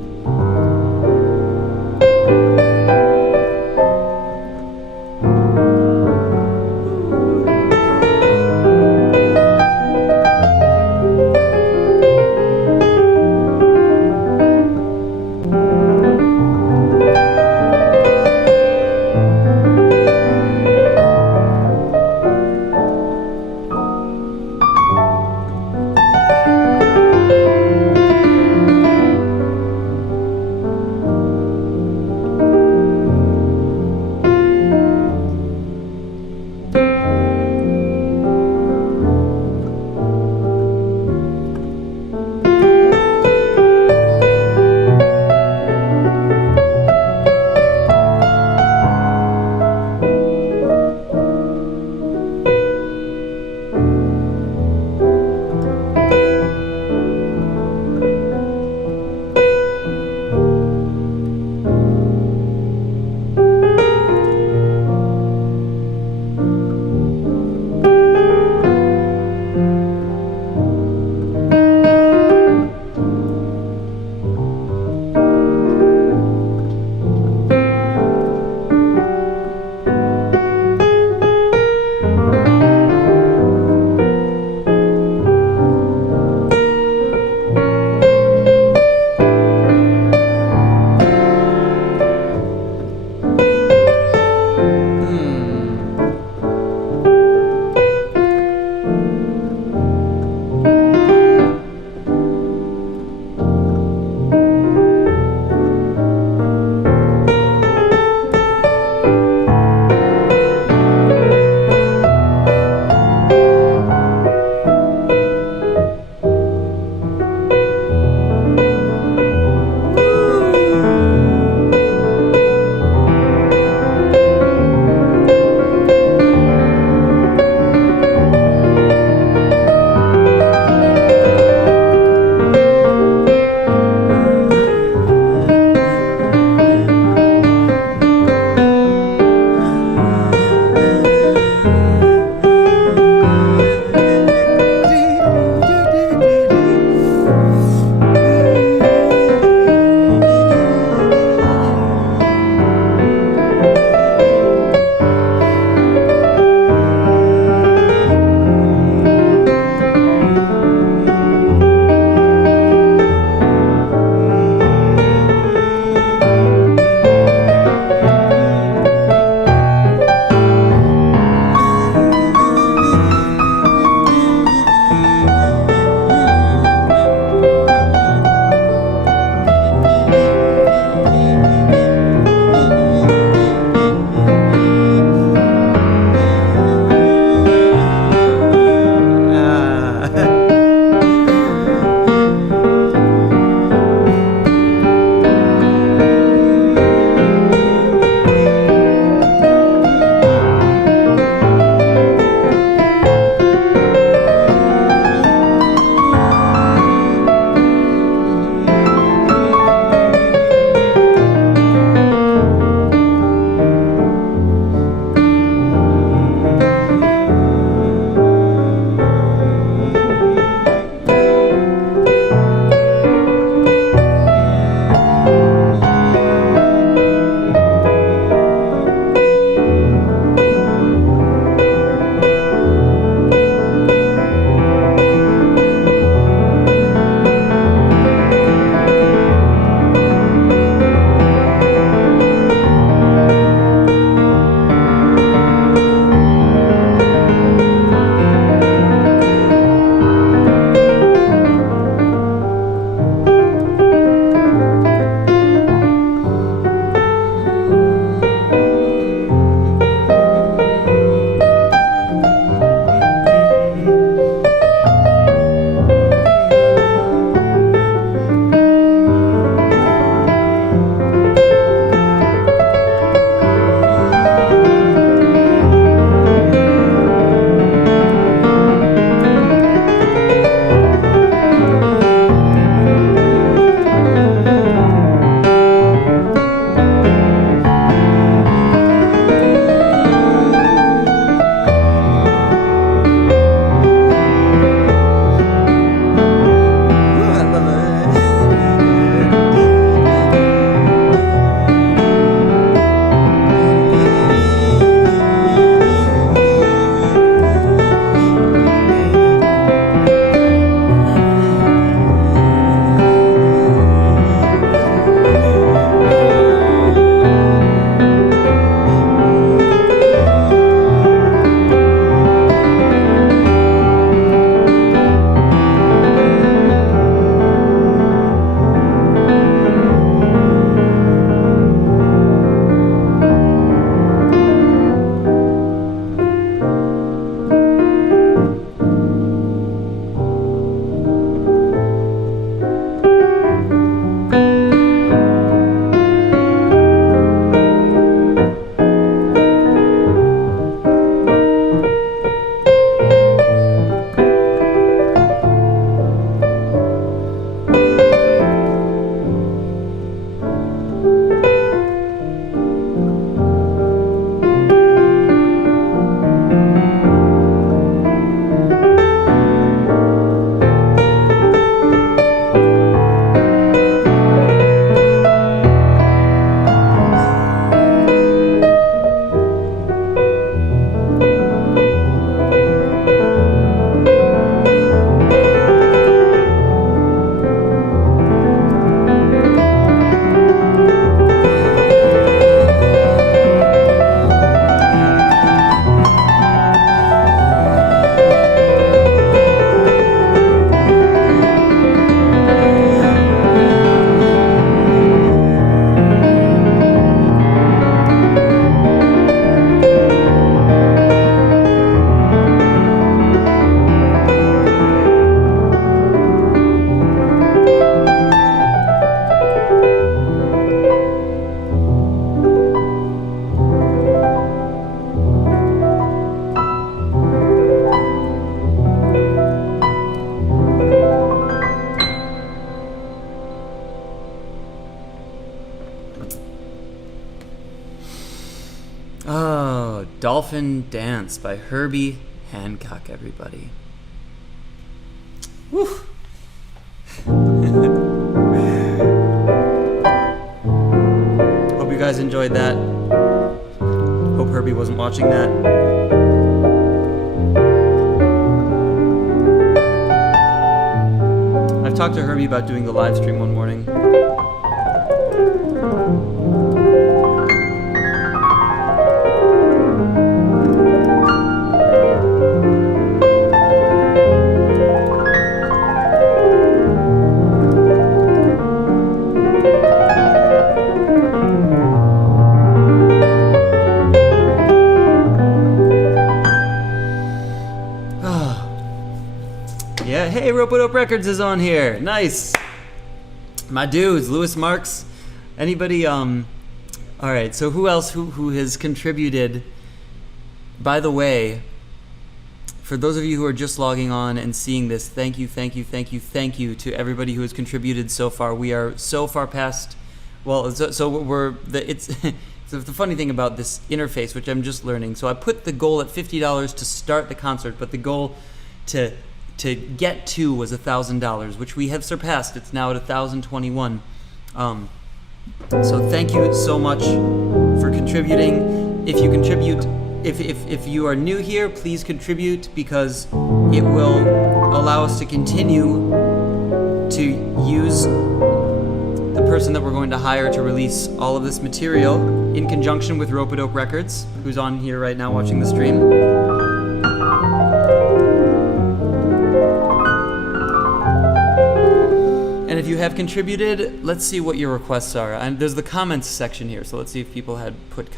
Dolphin Dance by Herbie Hancock, everybody. Woo! Hope you guys enjoyed that. Hope Herbie wasn't watching that. I've talked to Herbie about doing the live stream one morning. Hey, Rope-a-Dope Records is on here. Nice. My dudes, Lewis Marks. Anybody, all right, so who else who has contributed? By the way, for those of you who are just logging on and seeing this, thank you to everybody who has contributed so far. We are so far past, well, so we're, it's the funny thing about this interface, which I'm just learning. So I put the goal at $50 to start the concert, but the goal to get to was $1,000, which we have surpassed. It's now at $1,021. So thank you so much for contributing. If you contribute, if you are new here, please contribute, because it will allow us to continue to use the person that we're going to hire to release all of this material in conjunction with Rope-a-Dope Records, who's on here right now watching the stream. And if you have contributed, let's see what your requests are. And there's the comments section here, so let's see if people had put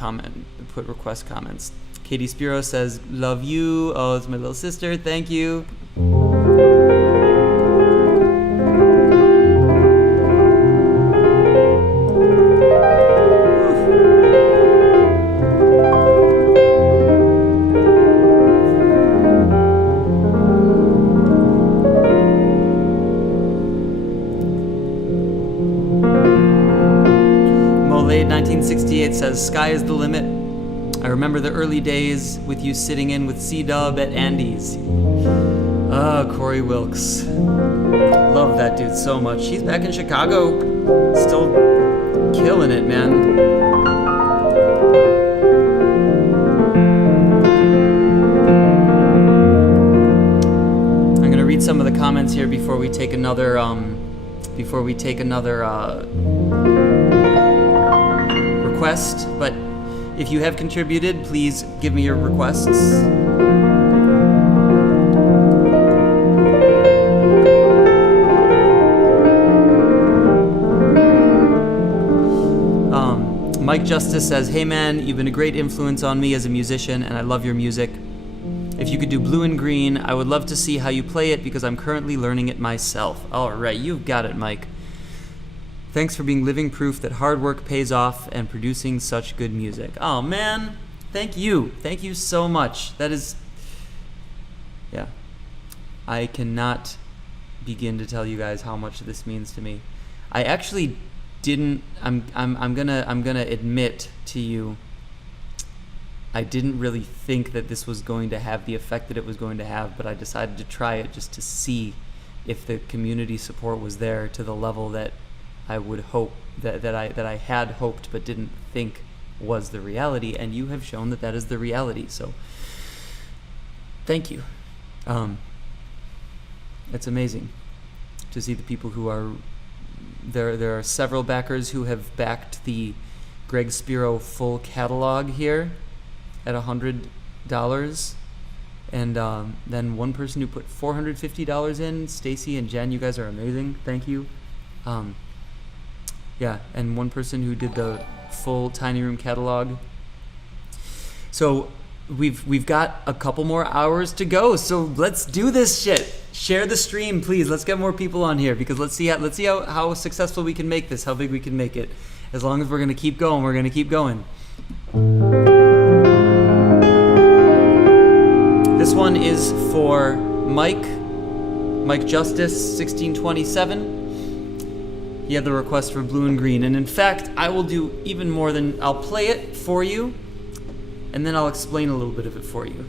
request comments. Katie Spero says, "Love you." Oh, it's my little sister. Thank you. It says, "Sky is the limit. I remember the early days with you sitting in with C-Dub at Andy's." Corey Wilkes. Love that dude so much. He's back in Chicago. Still killing it, man. I'm going to read some of the comments here before we take another request, but if you have contributed, please give me your requests. Mike Justice says, "Hey man, you've been a great influence on me as a musician, and I love your music. If you could do Blue and Green, I would love to see how you play it, because I'm currently learning it myself." All right, you've got it, Mike. "Thanks for being living proof that hard work pays off and producing such good music." Oh man, thank you. Thank you so much. That is, yeah. I cannot begin to tell you guys how much this means to me. I actually didn't, I'm gonna admit to you, I didn't really think that this was going to have the effect that it was going to have, but I decided to try it just to see if the community support was there to the level that I would hope that I had hoped but didn't think was the reality, and you have shown that that is the reality. So thank you. It's amazing to see the people who are there. There are several backers who have backed the Greg Spero full catalog here at $100, and then one person who put $450 in, Stacy and Jen. You guys are amazing. Thank you. Yeah, and one person who did the full Tiny Room catalog. So we've got a couple more hours to go. So let's do this shit. Share the stream, please. Let's get more people on here, because let's see how successful we can make this, how big we can make it. As long as we're gonna keep going, we're gonna keep going. This one is for Mike Justice 1627. He had the request for Blue and Green, and in fact, I will do even more than I'll play it for you, and then I'll explain a little bit of it for you.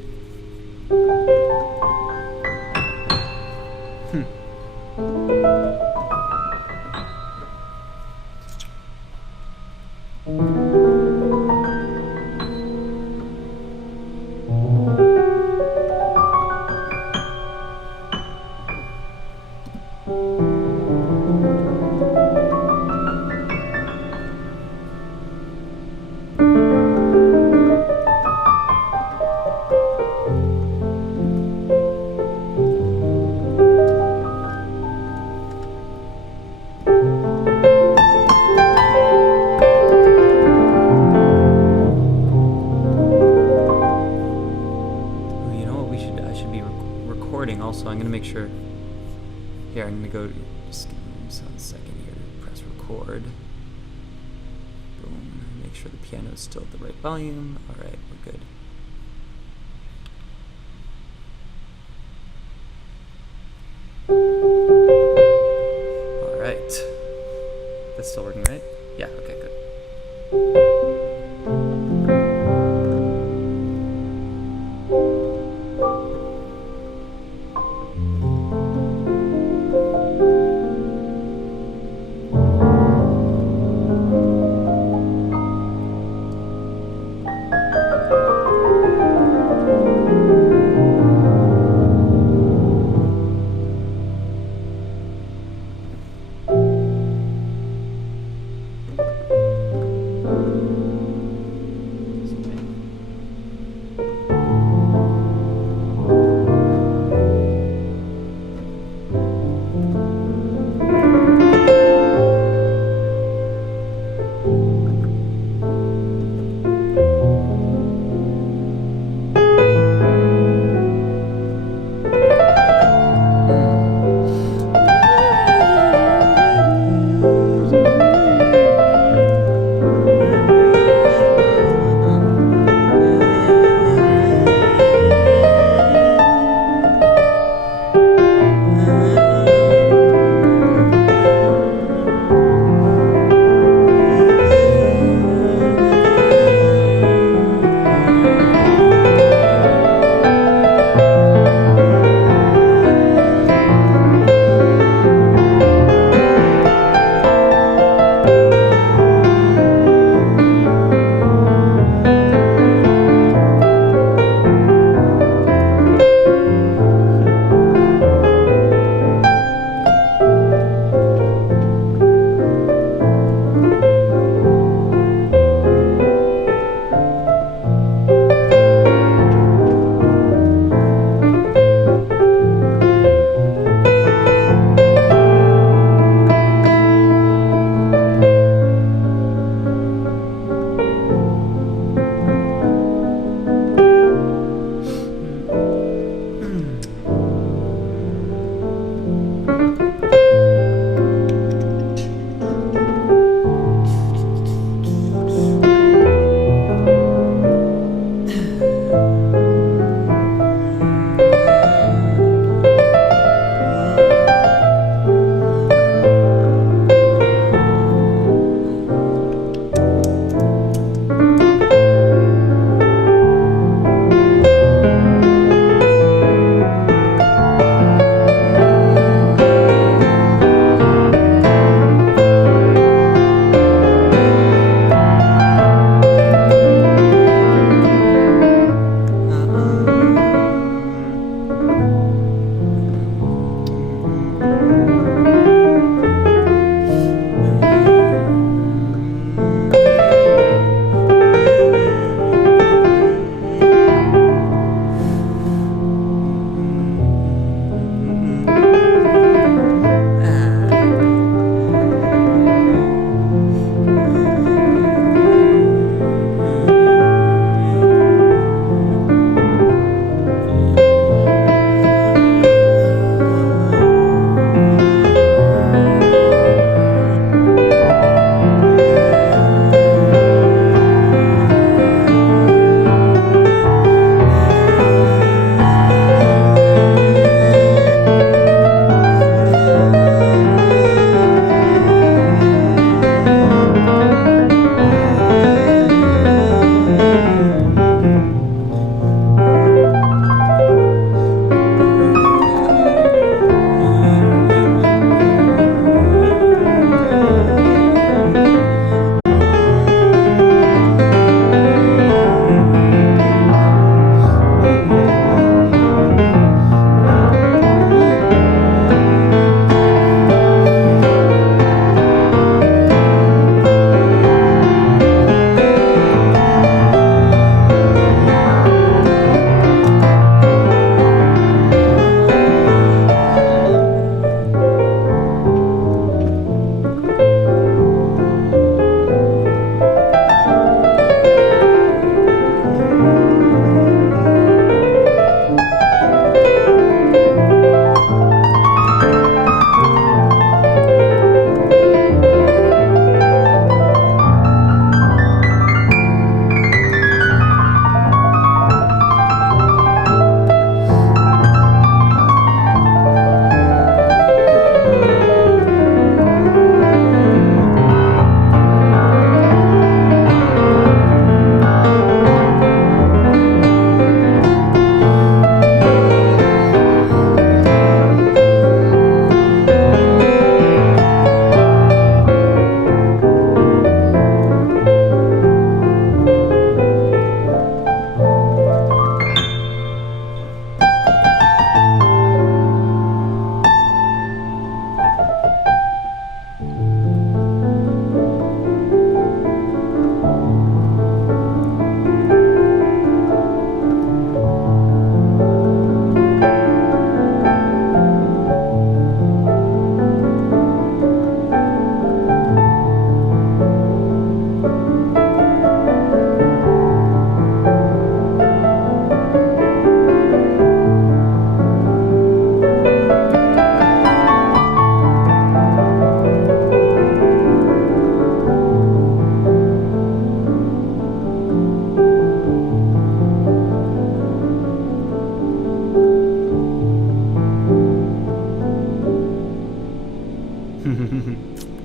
Also, I'm going to make sure. Here, I'm going to go. Just give me 1 second here to press record. Boom. Make sure the piano is still at the right volume. All right, we're good. All right. That's still working, right? Yeah. Okay. Good.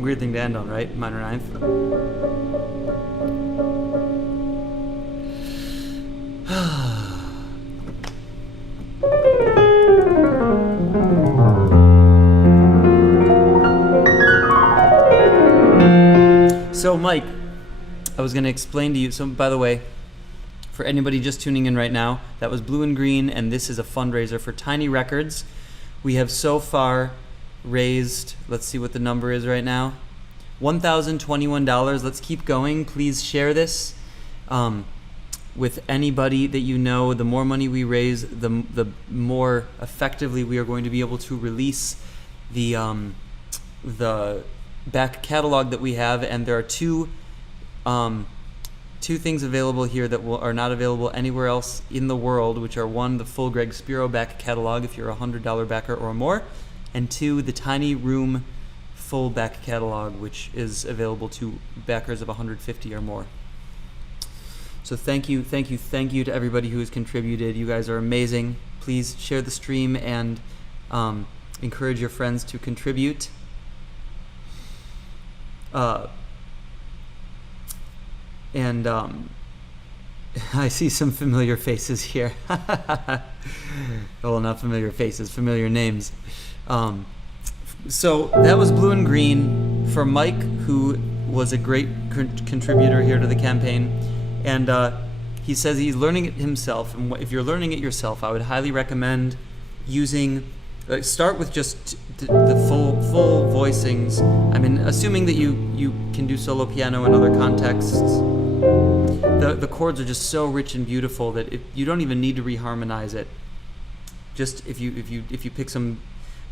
weird thing to end on, right? Minor ninth. So, Mike, I was going to explain to you. So, by the way, for anybody just tuning in right now, that was Blue and Green, and this is a fundraiser for Tiny Records. We have so far raised, let's see what the number is right now, $1,021. Let's keep going. Please share this with anybody that you know. The more money we raise, the more effectively we are going to be able to release the back catalog that we have. And there are two things available here that are not available anywhere else in the world, which are one, the full Greg Spero back catalog if you're a $100 backer or more, and two, the Tiny Room full back catalog, which is available to backers of 150 or more. So thank you to everybody who has contributed. You guys are amazing. Please share the stream and encourage your friends to contribute. I see some familiar faces here. Well, not familiar faces, familiar names. So that was Blue and Green for Mike, who was a great contributor here to the campaign. And he says he's learning it himself. And if you're learning it yourself, I would highly recommend using, start with just the full voicings. I mean, assuming that you can do solo piano in other contexts. The chords are just so rich and beautiful that you don't even need to reharmonize it. Just if you pick some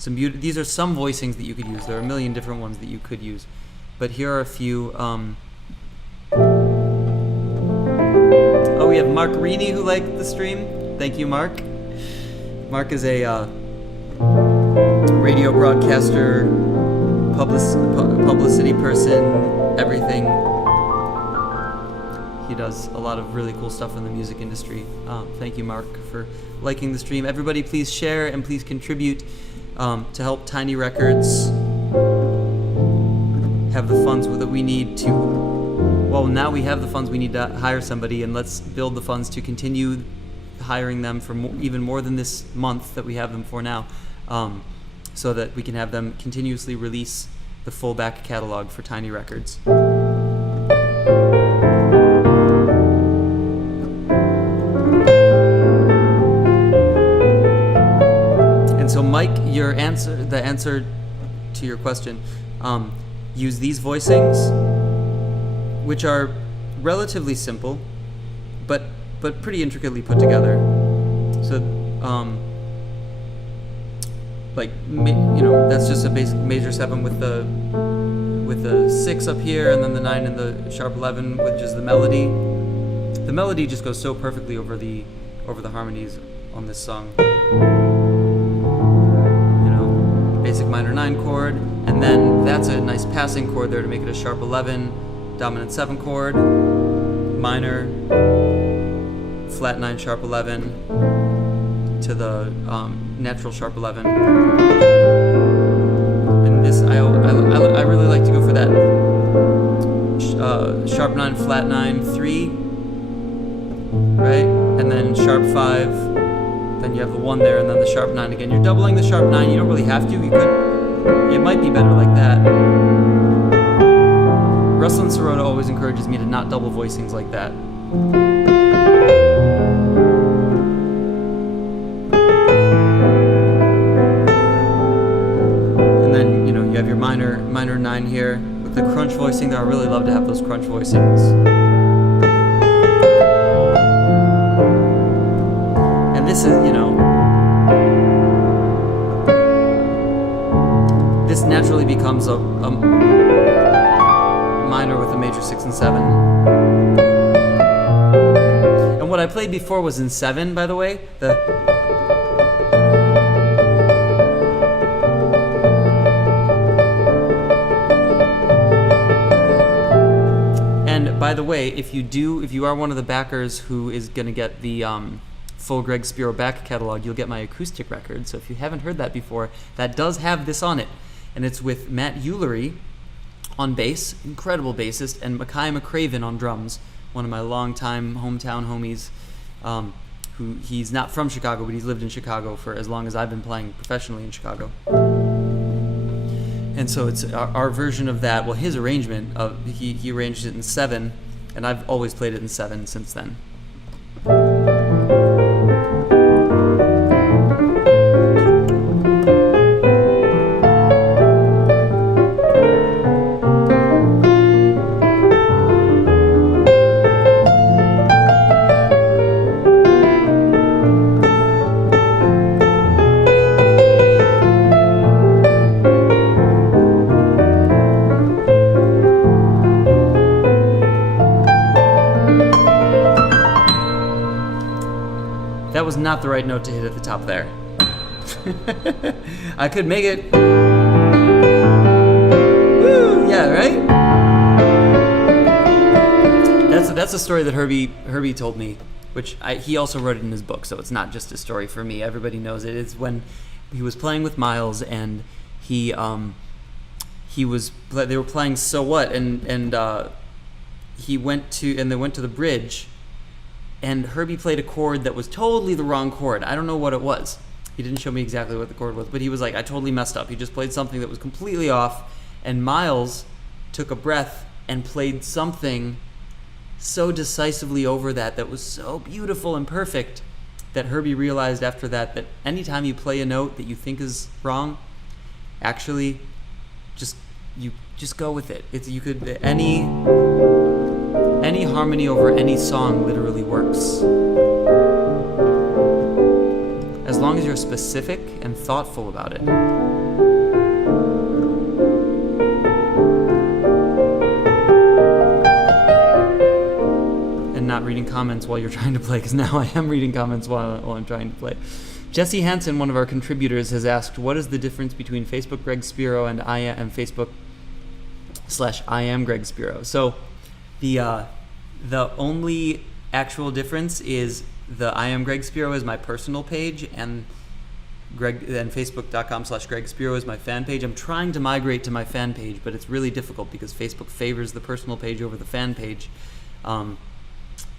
beauty, these are some voicings that you could use. There are a million different ones that you could use, but here are a few. Oh, we have Mark Reedy who liked the stream. Thank you, Mark. Mark is a radio broadcaster, publicity person, everything. He does a lot of really cool stuff in the music industry. Thank you, Mark, for liking the stream. Everybody, please share and please contribute to help Tiny Records have the funds that we need to. Well, now we have the funds we need to hire somebody, and let's build the funds to continue hiring them for even more than this month that we have them for now, so that we can have them continuously release the full back catalog for Tiny Records. So Mike, the answer to your question, use these voicings, which are relatively simple, but pretty intricately put together. So, that's just a basic major 7 with the 6 up here, and then the 9 and the sharp 11, which is the melody. The melody just goes so perfectly over the harmonies on this song. Basic minor 9 chord, and then that's a nice passing chord there to make it a sharp 11, dominant 7 chord, minor, flat 9 sharp 11 to the natural sharp 11. And this I really like to go for that sharp 9 flat 9 3, right, and then sharp 5. Then you have the 1 there, and then the sharp 9 again. You're doubling the sharp 9. You don't really have to. You could. It might be better like that. Ruslan Sirota always encourages me to not double voicings like that. And then you have your minor 9 here with the crunch voicing there. I really love to have those crunch voicings. This is, this naturally becomes a minor with a major 6 and 7. And what I played before was in 7, by the way. And by the way, if you are one of the backers who is going to get the full Greg Spero back catalog, you'll get my acoustic record. So if you haven't heard that before, that does have this on it. And it's with Matt Ulery on bass, incredible bassist, and Makai McCraven on drums, one of my longtime hometown homies, who he's not from Chicago, but he's lived in Chicago for as long as I've been playing professionally in Chicago. And so it's our version of that. Well, his arrangement of he arranged it in 7, and I've always played it in 7 since then. That was not the right note to hit at the top there. I could make it. Woo, yeah, right? That's a story that Herbie told me, which he also wrote it in his book, so it's not just a story for me. Everybody knows it. It's when he was playing with Miles, and they were playing So What, and they went to the bridge. And Herbie played a chord that was totally the wrong chord. I don't know what it was. He didn't show me exactly what the chord was, but he was like, I totally messed up. He just played something that was completely off. And Miles took a breath and played something so decisively over that was so beautiful and perfect that Herbie realized after that anytime you play a note that you think is wrong, actually, just go with it. You could any harmony over any song literally works. As long as you're specific and thoughtful about it. And not reading comments while you're trying to play, because now I am reading comments while I'm trying to play. Jesse Hansen, one of our contributors, has asked, what is the difference between Facebook Greg Spero and Facebook/I am Greg Spero? So the only actual difference is the I am Greg Spero is my personal page, and Facebook.com/Greg Spero is my fan page. I'm trying to migrate to my fan page, but it's really difficult because Facebook favors the personal page over the fan page.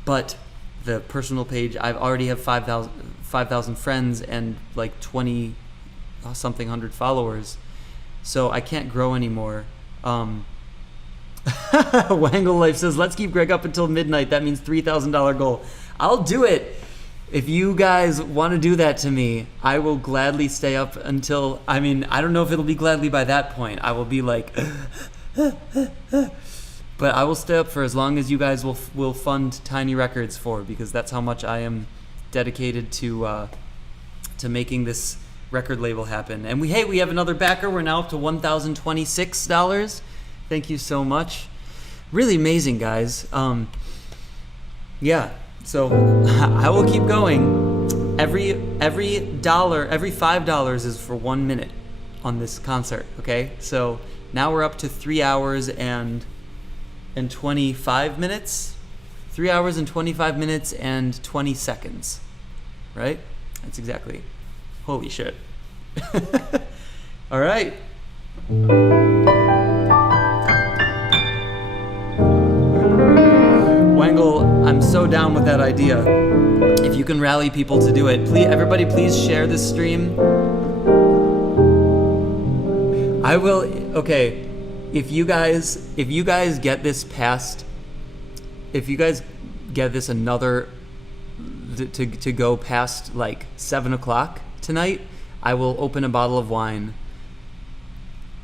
But the personal page, I already have 5,000 friends and like 20 something hundred followers, so I can't grow anymore. Wangle Life says, let's keep Greg up until midnight. That means $3,000 goal. I'll do it. If you guys want to do that to me, I will gladly stay up until, I don't know if it'll be gladly by that point. I will be like, but I will stay up for as long as you guys will fund Tiny Records for, because that's how much I am dedicated to making this record label happen. And we have another backer. We're now up to $1,026. Thank you so much. Really amazing, guys. Yeah. So I will keep going. Every $5 is for 1 minute on this concert. Okay. So now we're up to 3 hours and 25 minutes. 3 hours and 25 minutes and 20 seconds. Right? That's exactly. Holy shit. All right. Wangle, I'm so down with that idea. If you can rally people to do it, everybody please share this stream. I will, okay, if you guys get this another, to go past like 7 o'clock tonight, I will open a bottle of wine.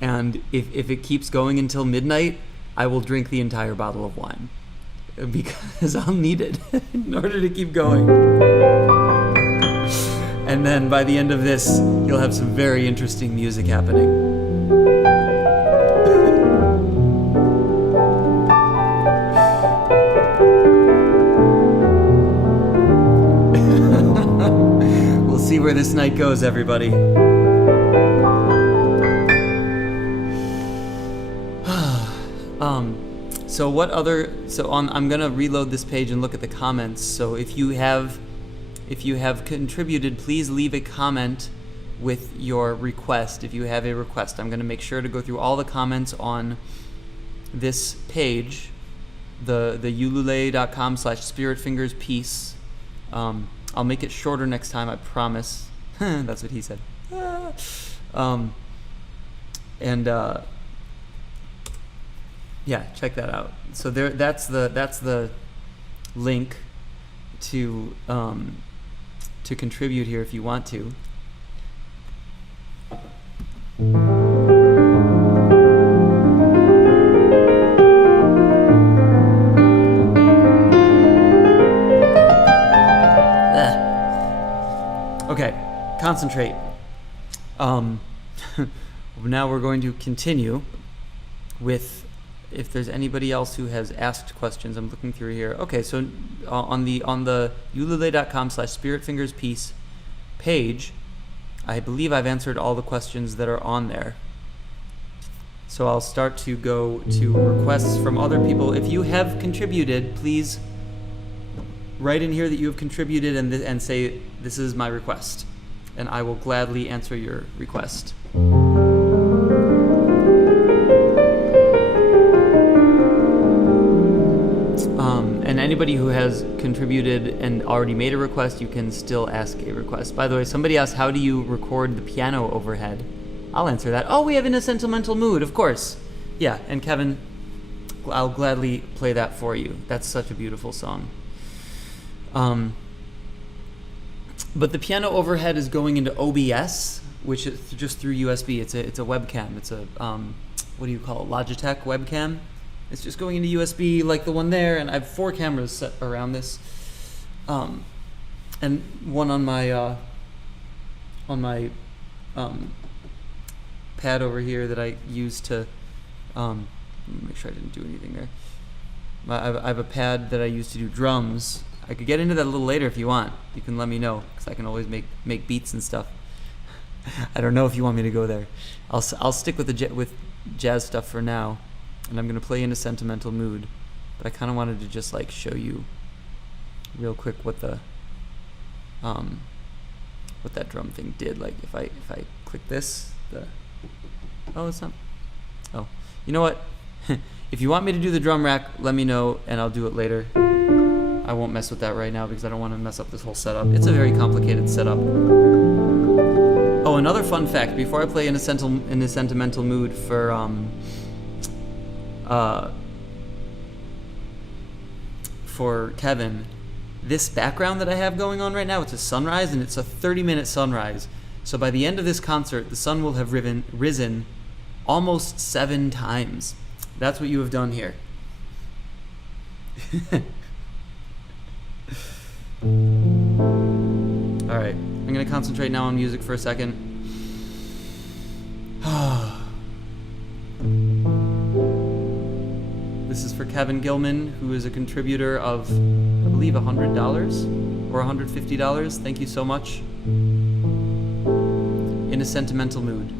And if it keeps going until midnight, I will drink the entire bottle of wine. Because I'll need it in order to keep going. And then by the end of this, you'll have some very interesting music happening. We'll see where this night goes, everybody. I'm gonna reload this page and look at the comments. So if you have contributed, please leave a comment with your request. If you have a request, I'm gonna make sure to go through all the comments on this page, the ulule.com/spiritfingerspeace. I'll make it shorter next time, I promise. That's what he said. Yeah, check that out. So that's the link to contribute here if you want to. Okay, concentrate. Now we're going to continue with, if there's anybody else who has asked questions. I'm looking through here. Okay, so on the ulule.com/spiritfingerspeace page, I believe I've answered all the questions that are on there. So I'll start to go to requests from other people. If you have contributed, please write in here that you have contributed and say, this is my request, and I will gladly answer your request. And anybody who has contributed and already made a request, you can still ask a request. By the way, somebody asked, how do you record the piano overhead? I'll answer that. Oh, we have In a Sentimental Mood, of course. Yeah, and Kevin, I'll gladly play that for you. That's such a beautiful song. But the piano overhead is going into OBS, which is just through USB. It's a webcam. It's a what do you call it? Logitech webcam. It's just going into USB like the one there, and I have 4 cameras set around this, and one on my pad over here that I use to make sure I didn't do anything there. I have a pad that I use to do drums. I could get into that a little later if you want. You can let me know, because I can always make beats and stuff. I don't know if you want me to go there. I'll stick with with jazz stuff for now, and I'm gonna play In a Sentimental Mood. But I kind of wanted to just like show you real quick what the what that drum thing did. Like if I click this, it's not. Oh, you know what? If you want me to do the drum rack, let me know, and I'll do it later. I won't mess with that right now because I don't want to mess up this whole setup. It's a very complicated setup. Oh, another fun fact before I play In a Sentimental Mood for Kevin, this background that I have going on right now, it's a sunrise, and it's a 30-minute sunrise. So by the end of this concert, the sun will have risen almost 7 times. That's what you have done here. All right, I'm going to concentrate now on music for a second. This is for Kevin Gilman, who is a contributor of, I believe, $100 or $150. Thank you so much. In a Sentimental Mood.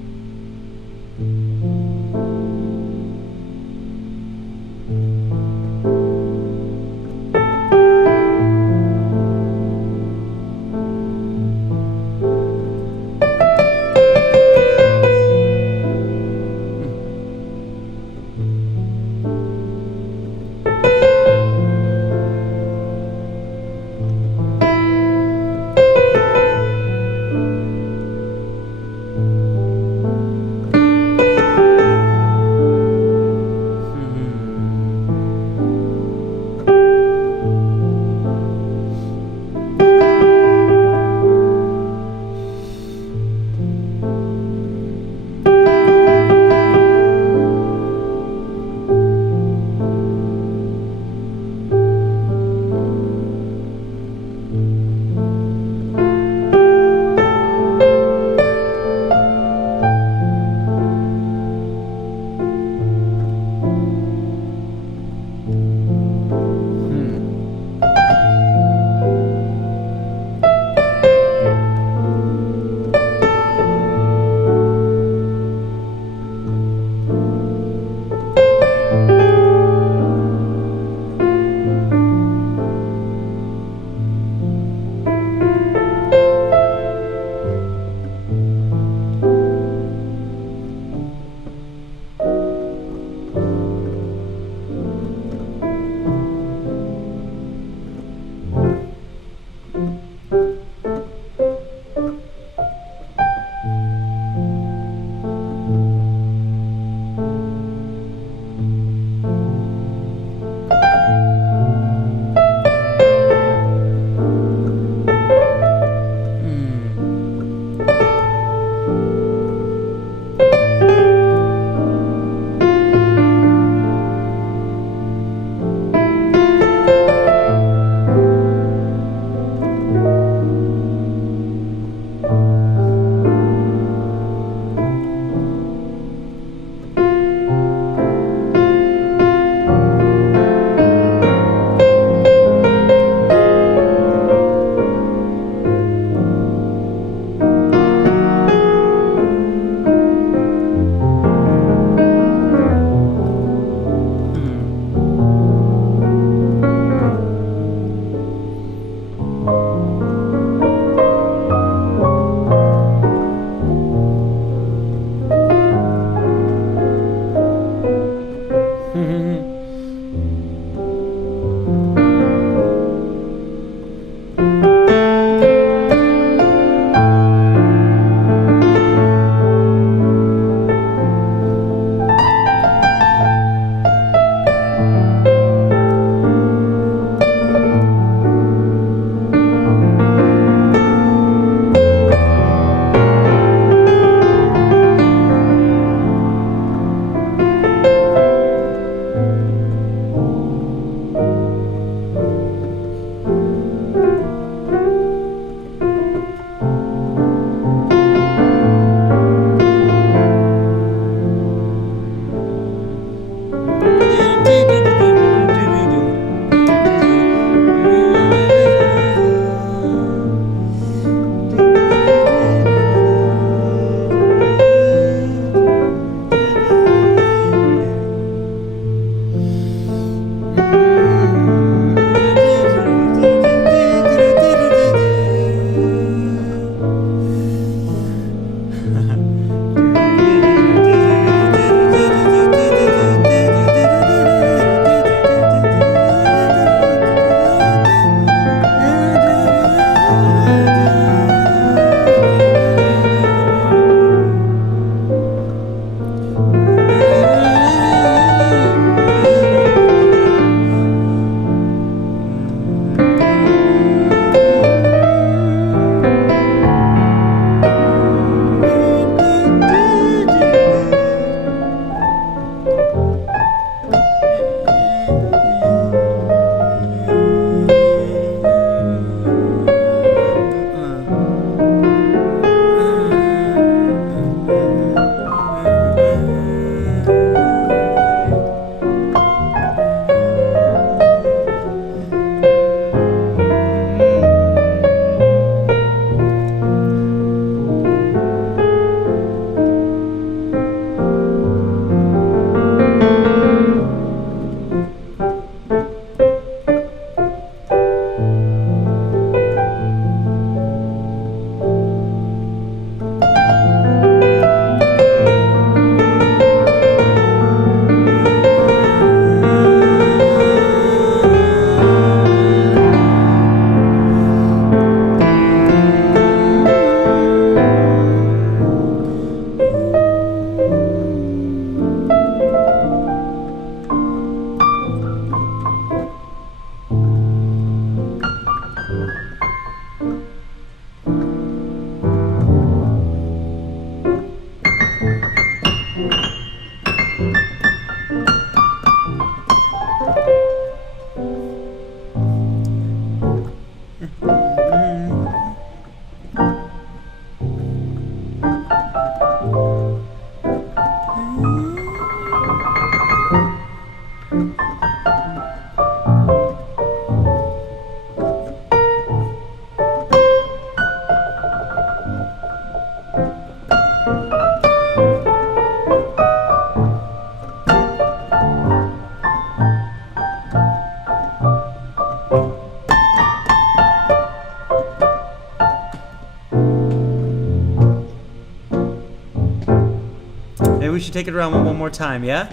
we should take it around one more time, yeah?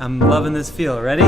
I'm loving this feel. Ready?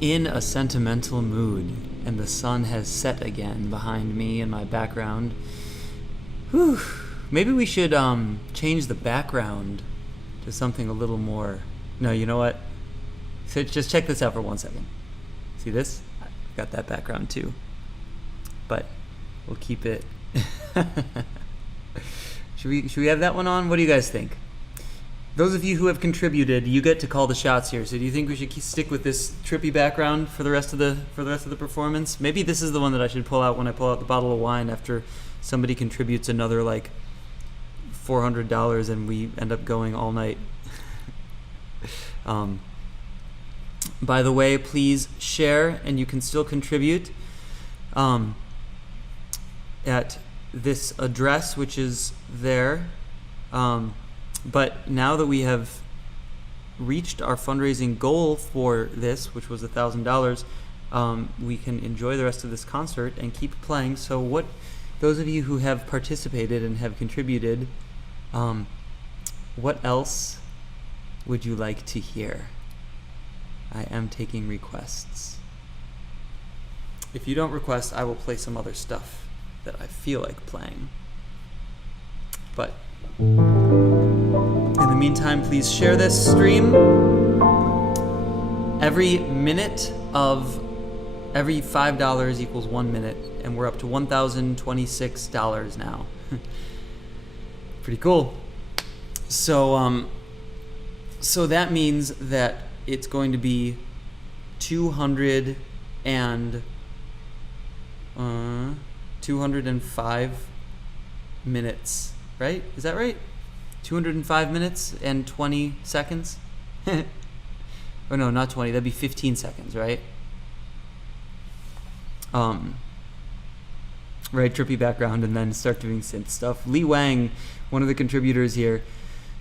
In a sentimental mood, and the sun has set again behind me in my background. Whew. Maybe we should change the background to something a little more. No, you know what? So just check this out for 1 second. See this? I've got that background too. But we'll keep it. Should we have that one on? What do you guys think? Those of you who have contributed, you get to call the shots here. So do you think we should stick with this trippy background for the rest of the performance? Maybe this is the one that I should pull out when I pull out the bottle of wine after somebody contributes another like $400 and we end up going all night. By the way, please share, and you can still contribute at this address, which is there. But now that we have reached our fundraising goal for this, which was $1,000, we can enjoy the rest of this concert and keep playing. So those of you who have participated and have contributed, what else would you like to hear? I am taking requests. If you don't request, I will play some other stuff that I feel like playing. But in the meantime, please share this stream. Every $5 equals 1 minute, and we're up to $1,026 now. Pretty cool. So that means that it's going to be 205 minutes, right? Is that right? 205 minutes and 20 seconds? Oh no, not 20, that'd be 15 seconds, right? right, trippy background, and then start doing synth stuff. Lee Wang, one of the contributors here,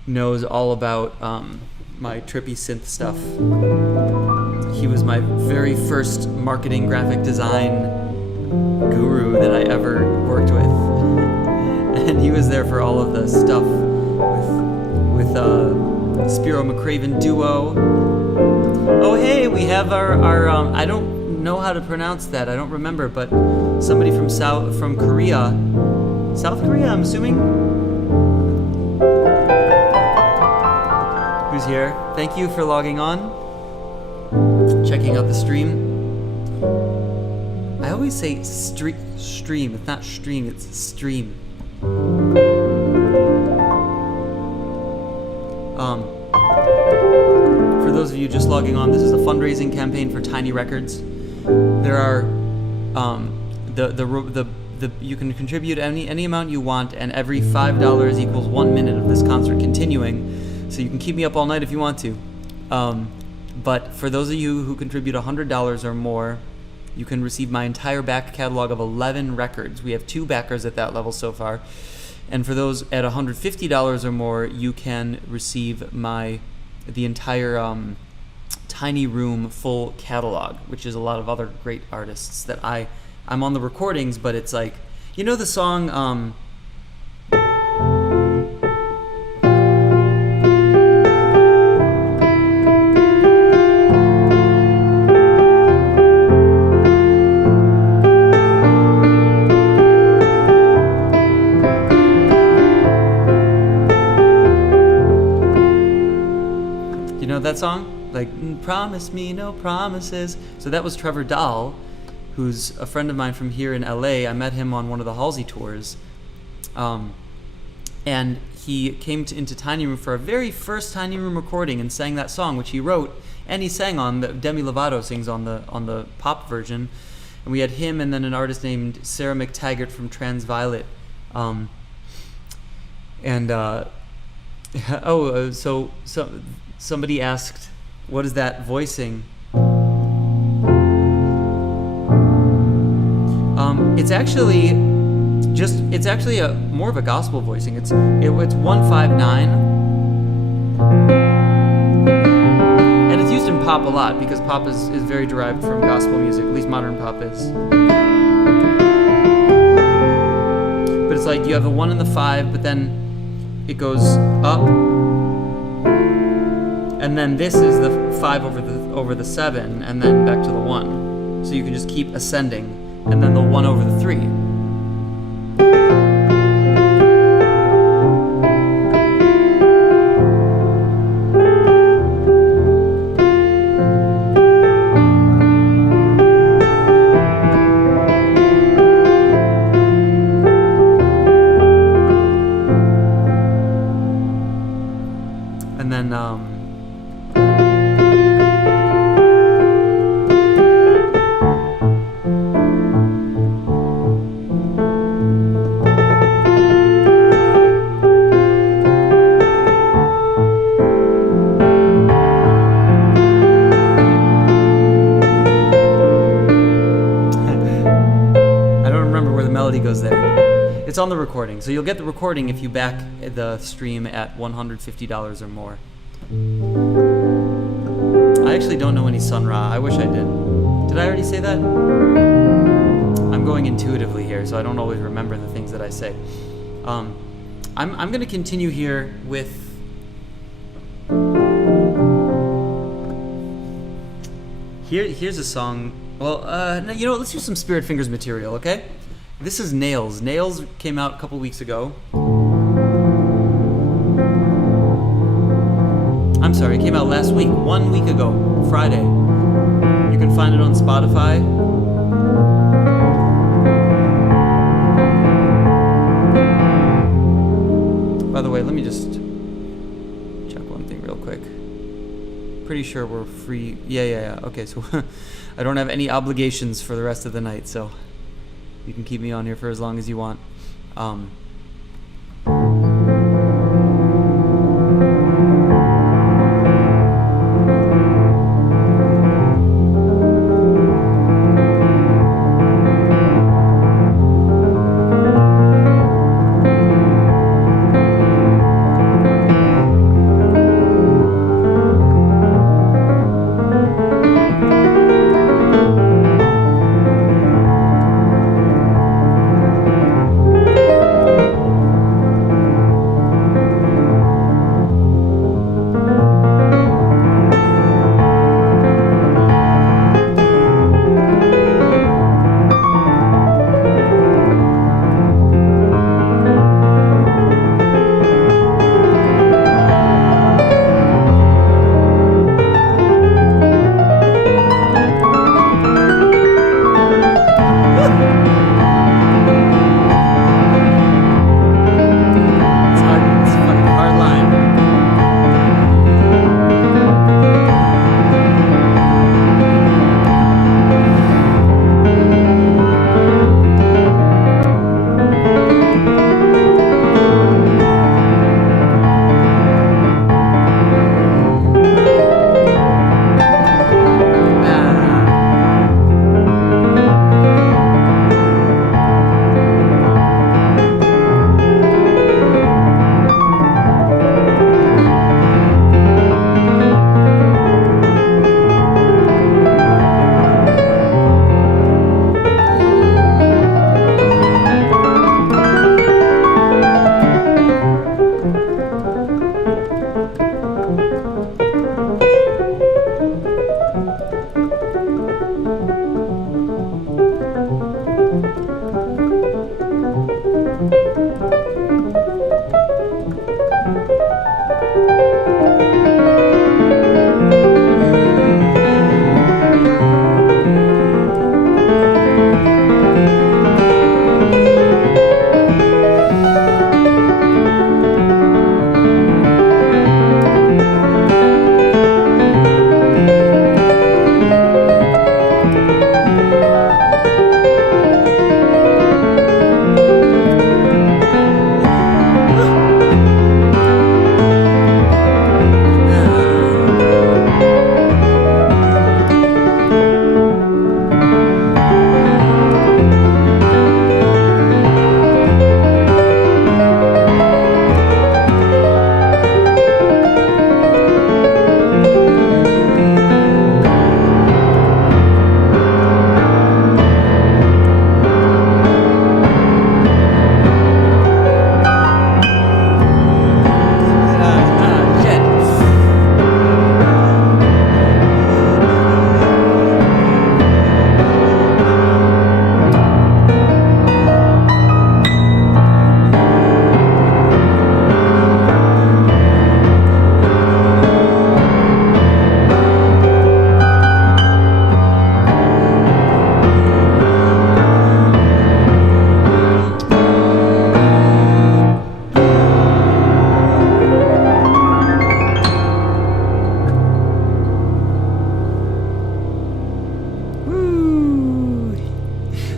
knows all about my trippy synth stuff. He was my very first marketing graphic design guru that I ever worked with. And he was there for all of the stuff with Spero McCraven duo. Oh hey, we have our I don't know how to pronounce that. I don't remember, but somebody from Korea. South Korea, I'm assuming. Who's here? Thank you for logging on. Checking out the stream. I always say stream. It's not stream, it's stream. For those of you just logging on, this is a fundraising campaign for Tiny Records. There are you can contribute any amount you want, and every $5 equals 1 minute of this concert continuing. So you can keep me up all night if you want to. But for those of you who contribute $100 or more, you can receive my entire back catalog of 11 records. We have 2 backers at that level so far. And for those at $150 or more, you can receive the entire Tiny Room full catalog, which is a lot of other great artists that I'm on the recordings, but it's like, you know the song that song? Like, promise me no promises. So that was Trevor Dahl, who's a friend of mine from here in LA. I met him on one of the Halsey tours. And he came into Tiny Room for our very first Tiny Room recording and sang that song, which he wrote, and he sang on the Demi Lovato sings on the pop version. And we had him and then an artist named Sarah McTaggart from Transviolet. So somebody asked, what is that voicing? It's actually more of a gospel voicing. It's 159, and it's used in pop a lot because pop is very derived from gospel music, at least modern pop is. But it's like you have a 1 and the 5, but then it goes up. And then this is the 5 over the 7, and then back to the 1. So you can just keep ascending, and then the 1 over the 3. And then goes there. It's on the recording, so you'll get the recording if you back the stream at $150 or more. I actually don't know any Sun Ra. I wish I did. Did I already say that? I'm going intuitively here, so I don't always remember the things that I say. I'm going to continue here with here's a song. Well, no, you know what? Let's do some Spirit Fingers material, okay? This is Nails. Nails came out a couple weeks ago. I'm sorry, it came out last week. 1 week ago, Friday. You can find it on Spotify. By the way, let me just check one thing real quick. Pretty sure we're free. Yeah. Okay, so I don't have any obligations for the rest of the night, so you can keep me on here for as long as you want.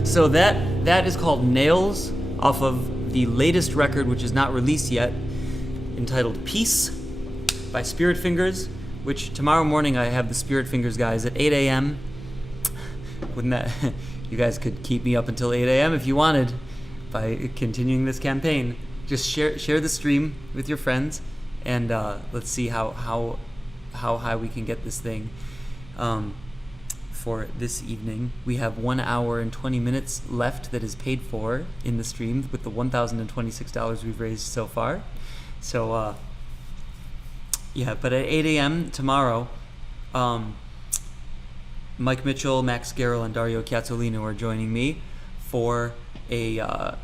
So that is called Nails, off of the latest record, which is not released yet, entitled Peace by Spirit Fingers, which tomorrow morning I have the Spirit Fingers guys at 8 a.m. Wouldn't that... You guys could keep me up until 8 a.m. if you wanted by continuing this campaign. Just share the stream with your friends, and let's see how high we can get this thing. For this evening, we have 1 hour and 20 minutes left that is paid for in the stream with the $1,026 we've raised so far. So yeah, but at 8 a.m. tomorrow, Mike Mitchell, Max Garrel, and Dario Chiazzolino are joining me for a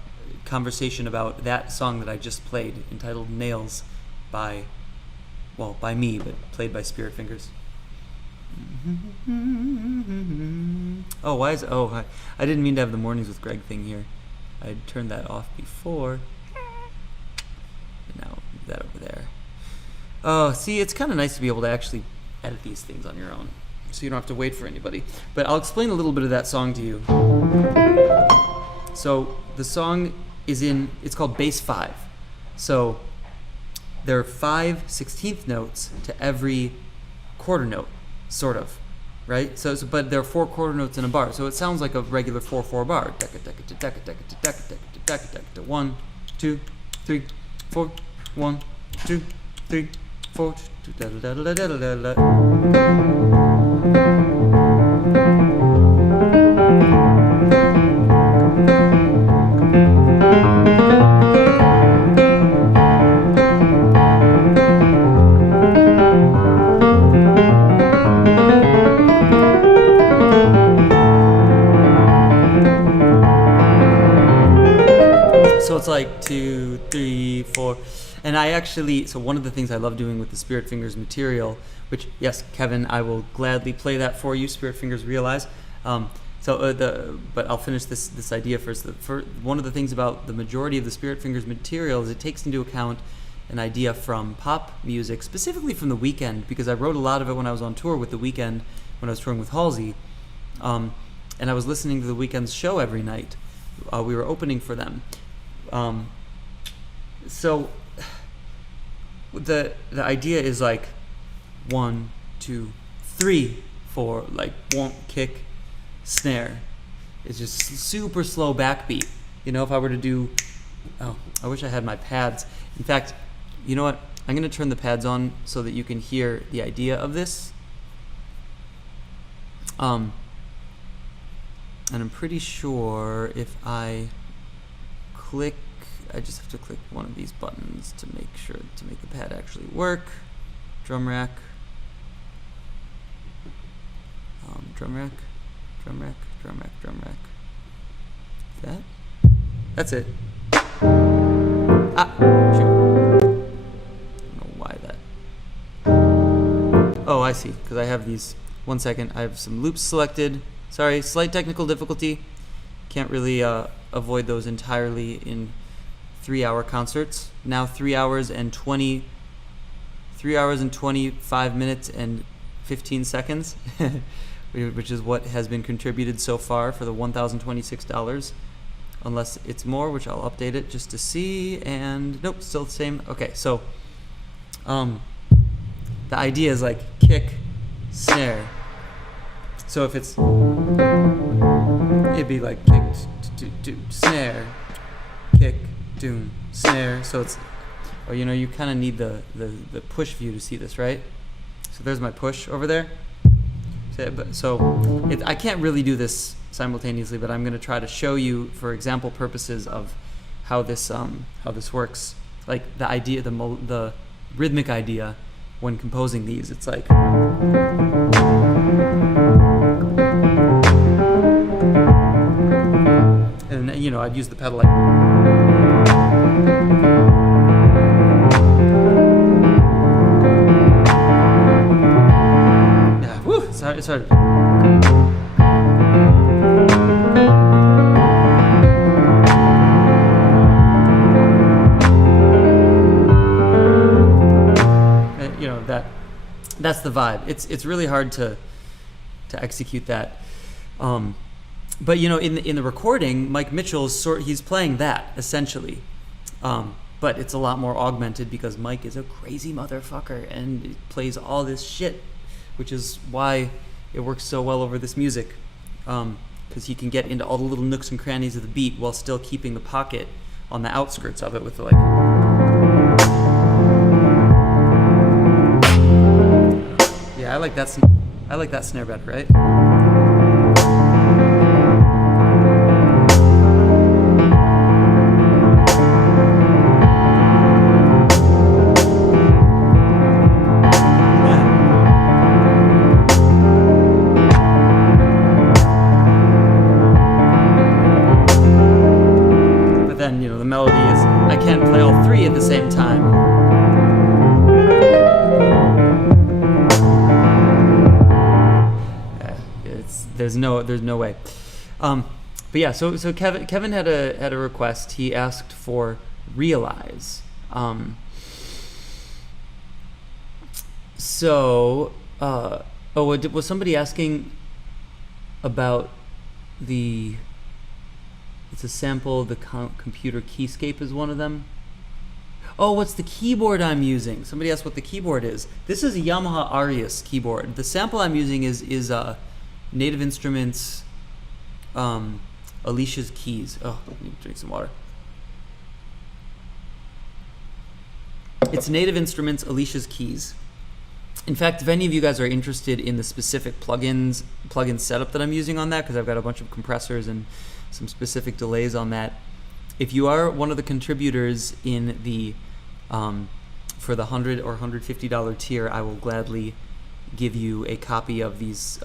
conversation about that song that I just played, entitled Nails, by me, but played by Spirit Fingers. Oh, why is... Oh, I didn't mean to have the Mornings with Greg thing here. I turned that off before. And now move that over there. Oh, see, it's kind of nice to be able to actually edit these things on your own, so you don't have to wait for anybody. But I'll explain a little bit of that song to you. So the song is it's called Bass 5. So there are 5 16th notes to every quarter note, sort of, right? So but there are 4 quarter notes in a bar, so it sounds like a regular 4/4 bar. 1, 2, 3, 4. 1, 2, 3, 4. So it's like 2, 3, 4. And I actually, so one of the things I love doing with the Spirit Fingers material, which, yes, Kevin, I will gladly play that for you, Spirit Fingers Realize. But I'll finish this idea first. One of the things about the majority of the Spirit Fingers material is it takes into account an idea from pop music, specifically from The Weeknd, because I wrote a lot of it when I was on tour with The Weeknd, when I was touring with Halsey. And I was listening to The Weeknd's show every night. We were opening for them. So the idea is like 1, 2, 3, 4, like won't kick, snare. It's just super slow backbeat. You know, if I were to do, I wish I had my pads. In fact, you know what? I'm going to turn the pads on so that you can hear the idea of this. And I'm pretty sure if I click, I just have to click one of these buttons to make sure to make the pad actually work. Drum rack, drum rack, drum rack, drum rack, drum rack. That's it. Ah, shoot. I don't know why that. Oh, I see, because I have these. 1 second, I have some loops selected. Sorry, slight technical difficulty. Can't really avoid those entirely in 3-hour concerts. Now 3 hours and 25 minutes and 15 seconds, which is what has been contributed so far for the $1,026. Unless it's more, which I'll update it just to see. And nope, still the same. Okay, so the idea is like kick, snare. So if it's, it'd be like kick, snare, kick, doom, snare. So it's, or you kind of need the push view to see this, right? So there's my push over there. So I can't really do this simultaneously, but I'm going to try to show you for example purposes of how this works. Like the idea, the rhythmic idea when composing these. It's like. And I'd use the pedal like. Yeah, woo! It's hard. That's the vibe. It's really hard to execute that. But in the recording, Mike Mitchell's he's playing that essentially, but it's a lot more augmented because Mike is a crazy motherfucker and plays all this shit, which is why it works so well over this music, because he can get into all the little nooks and crannies of the beat while still keeping the pocket on the outskirts of it with like. Yeah, I like that snare better, right? But then, the melody is, I can't play all three at the same time. There's no way. But yeah, so Kevin had a request. He asked for Realize. Was somebody asking about it's a sample, the computer keyscape is one of them. Oh, what's the keyboard I'm using? Somebody asked what the keyboard is. This is a Yamaha Arius keyboard. The sample I'm using is Native Instruments, Alicia's Keys. Oh, I need to drink some water. It's Native Instruments, Alicia's Keys. In fact, if any of you guys are interested in the specific plugin setup that I'm using on that, because I've got a bunch of compressors and some specific delays on that, if you are one of the contributors in the for the $100 or $150 tier, I will gladly give you a copy of these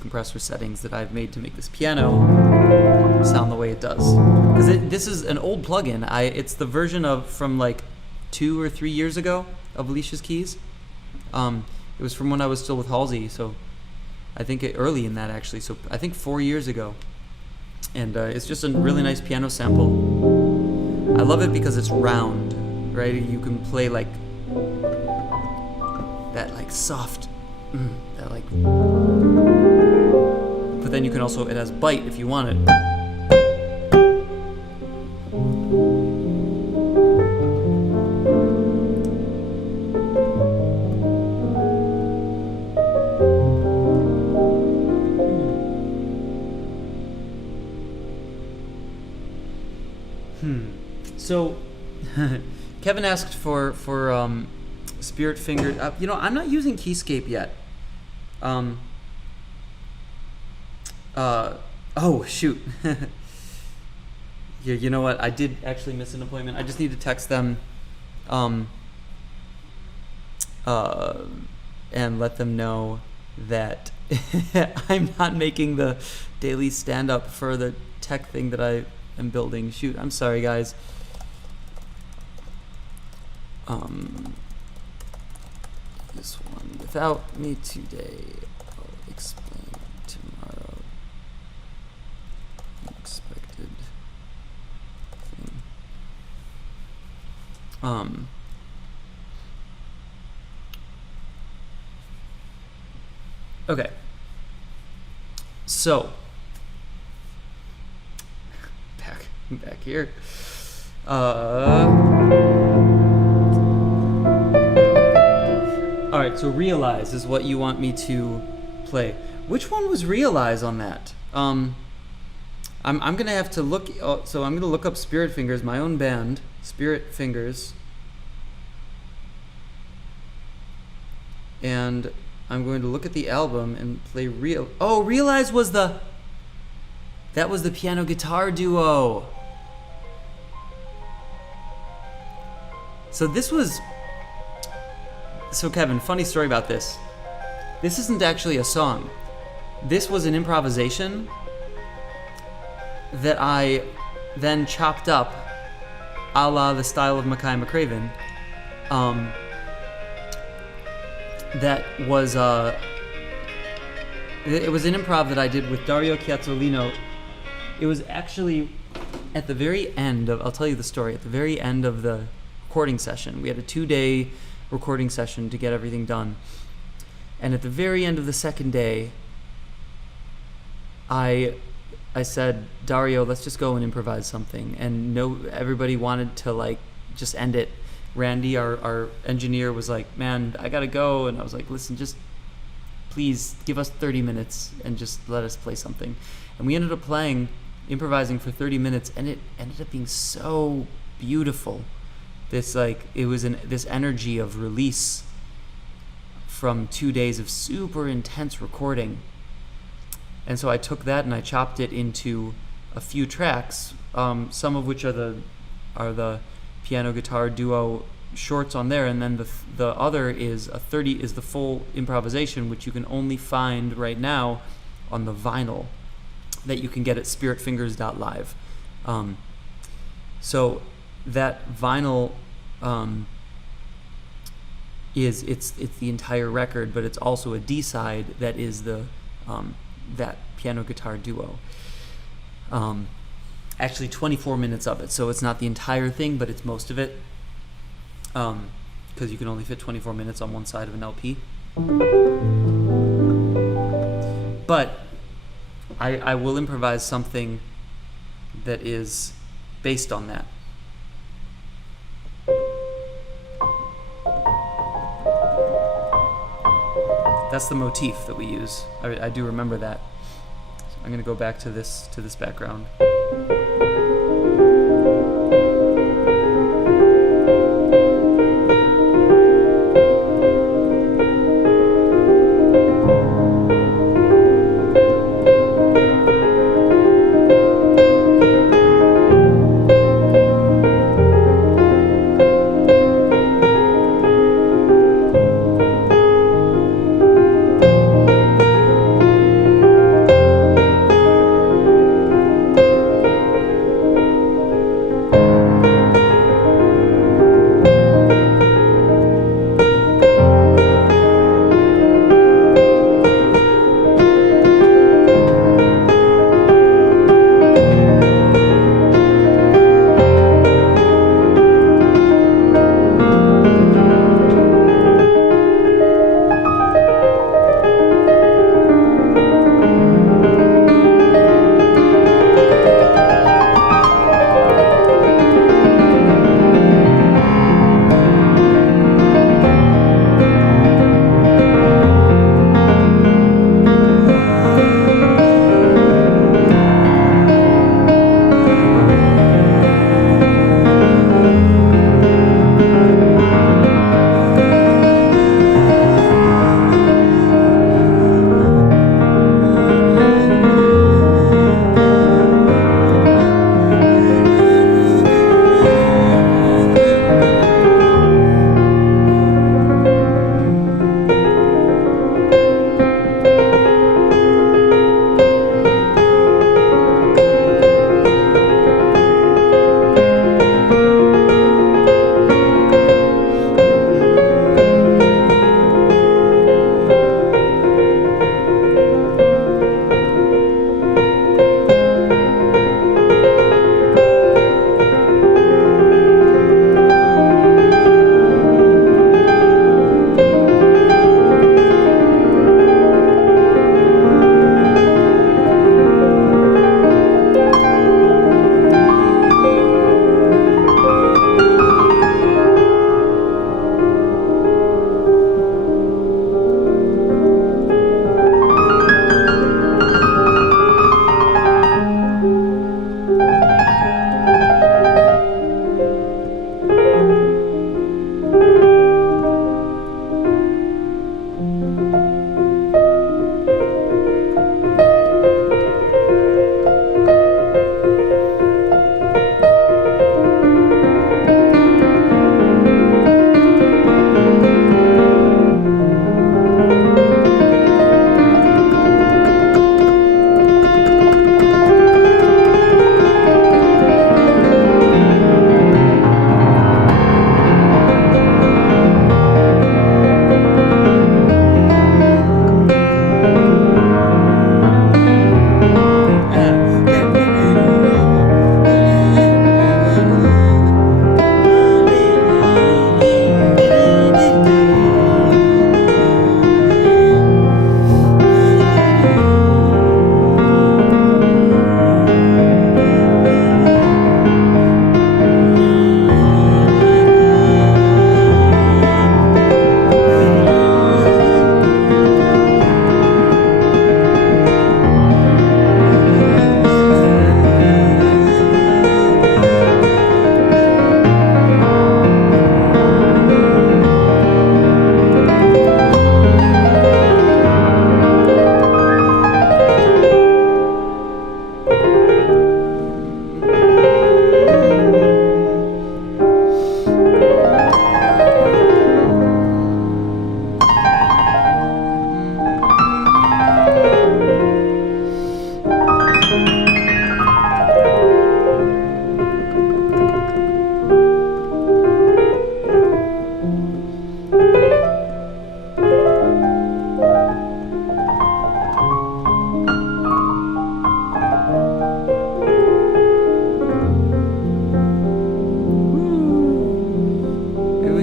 compressor settings that I've made to make this piano sound the way it does. Because this is an old plugin. It's the version from like 2 or 3 years ago of Alicia's Keys. It was from when I was still with Halsey, so I think early in that actually. So I think 4 years ago. And it's just a really nice piano sample. I love it because it's round, right? You can play like that like soft, that like, but then you can also, it has bite if you want it. So, Kevin asked for Spirit Finger. I'm not using Keyscape yet. Oh shoot. Yeah, you know what? I did actually miss an appointment. I just need to text them, and let them know that I'm not making the daily stand-up for the tech thing that I am building. Shoot, I'm sorry, guys. This one, without me today, I'll explain tomorrow. Unexpected thing. Okay. So, back here. All right, so Realize is what you want me to play. Which one was Realize on that? I'm gonna have to look. So I'm gonna look up Spirit Fingers, my own band, Spirit Fingers, and I'm going to look at the album and play Realize was that was the piano guitar duo. So Kevin, funny story about this. This isn't actually a song. This was an improvisation that I then chopped up a la the style of Mackay McCraven. That was it was an improv that I did with Dario Chiazzolino. It was actually at the very end of, I'll tell you the story, at the very end of the recording session. We had a 2-day recording session to get everything done. And at the very end of the second day, I said, Dario, let's just go and improvise something. And everybody wanted to just end it. Randy, our engineer, was like, man, I gotta go. And I was like, listen, just please give us 30 minutes and just let us play something. And we ended up improvising for 30 minutes, and it ended up being so beautiful. This this energy of release from 2 days of super intense recording. And so I took that and I chopped it into a few tracks, some of which are the piano guitar duo shorts on there, and then the other is the full improvisation, which you can only find right now on the vinyl that you can get at spiritfingers.live. So that vinyl it's the entire record, but it's also a D-side that is that piano guitar duo. Actually 24 minutes of it, so it's not the entire thing, but it's most of it, because you can only fit 24 minutes on one side of an LP. But I will improvise something that is based on that. That's the motif that we use. I do remember that. So I'm going to go back to this background.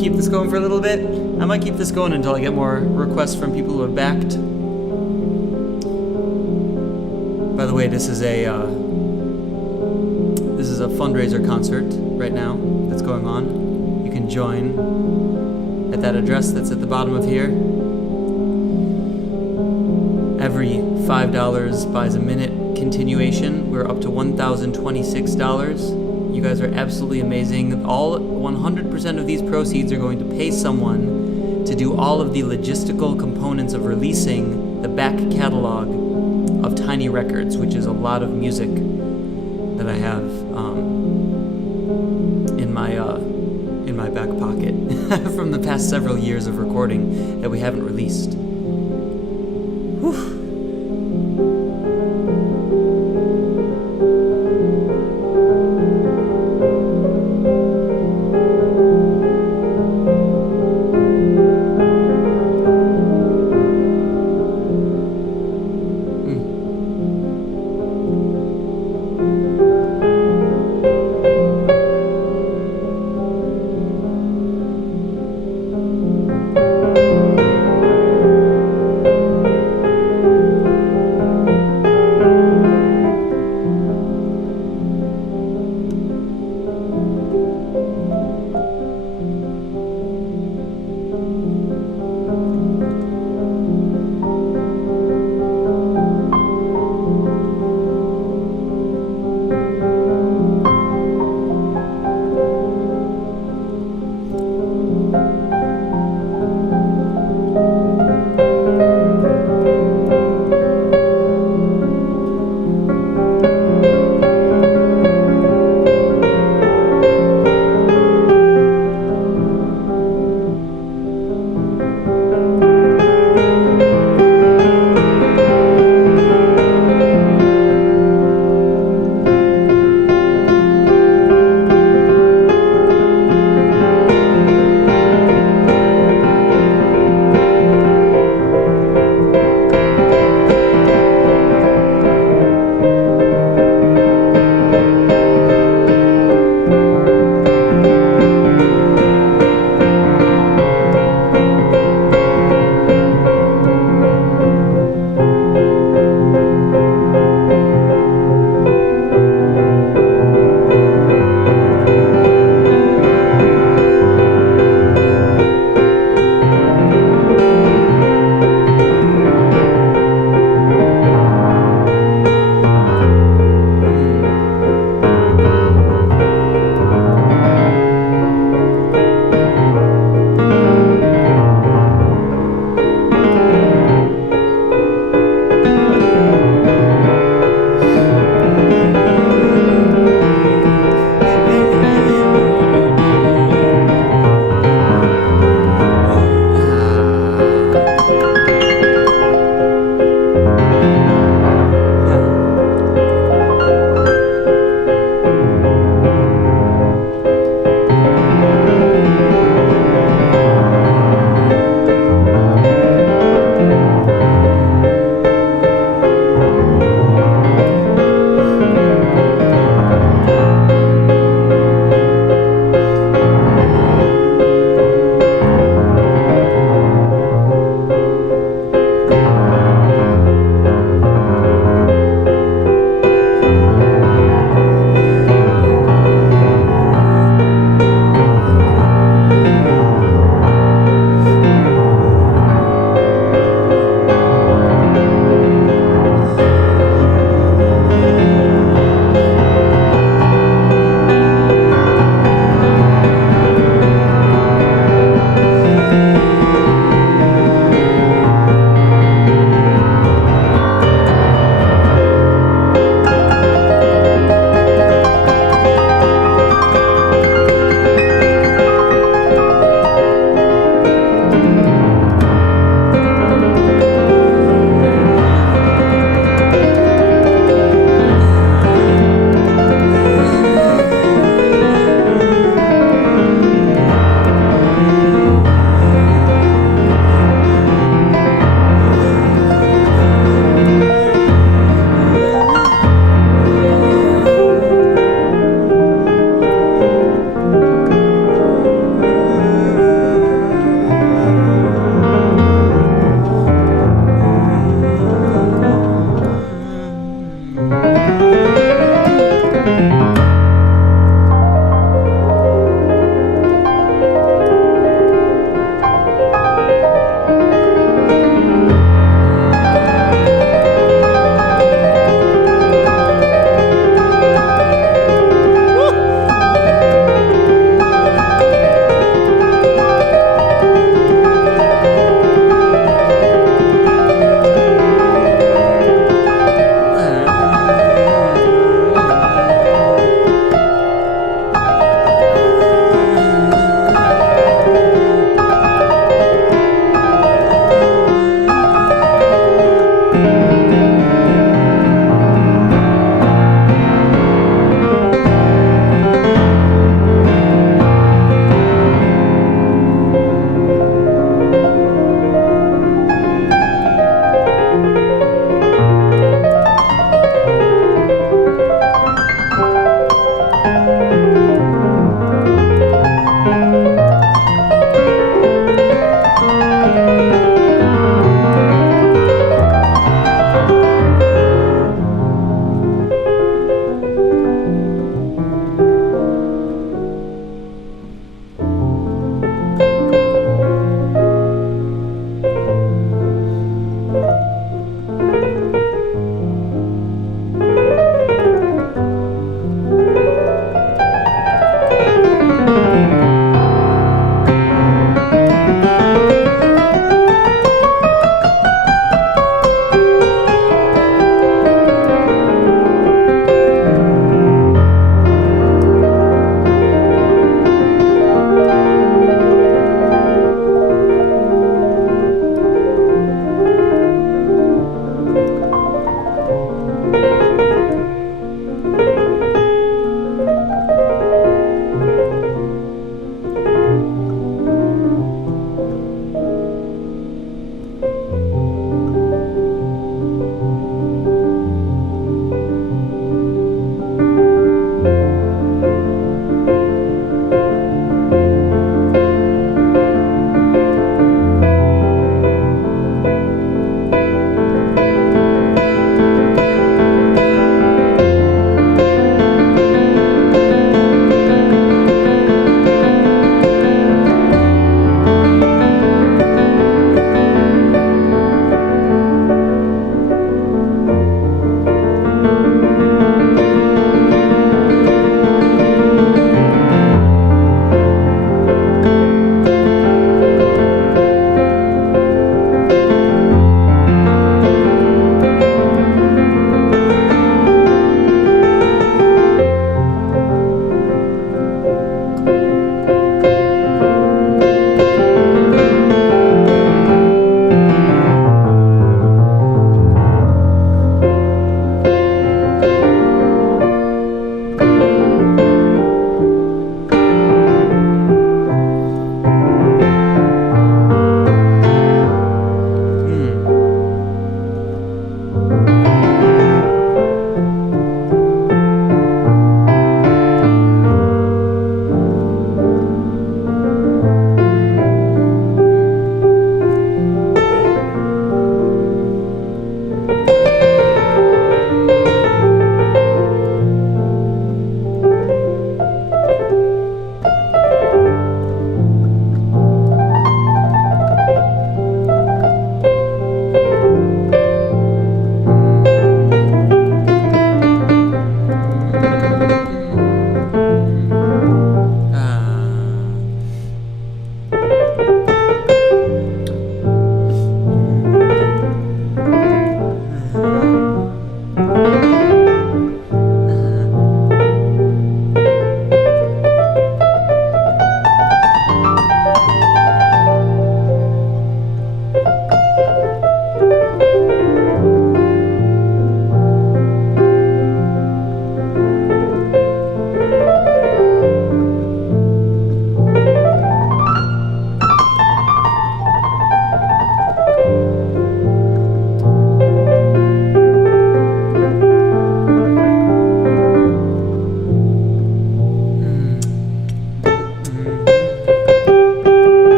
keep this going for a little bit. I might keep this going until I get more requests from people who have backed. By the way, this is a fundraiser concert right now that's going on. You can join at that address that's at the bottom of here. Every $5 buys a minute continuation. We're up to $1,026. You guys are absolutely amazing. All 100% of these proceeds are going to pay someone to do all of the logistical components of releasing the back catalog of Tiny Records, which is a lot of music that I have in my back pocket from the past several years of recording that we haven't released. Whew.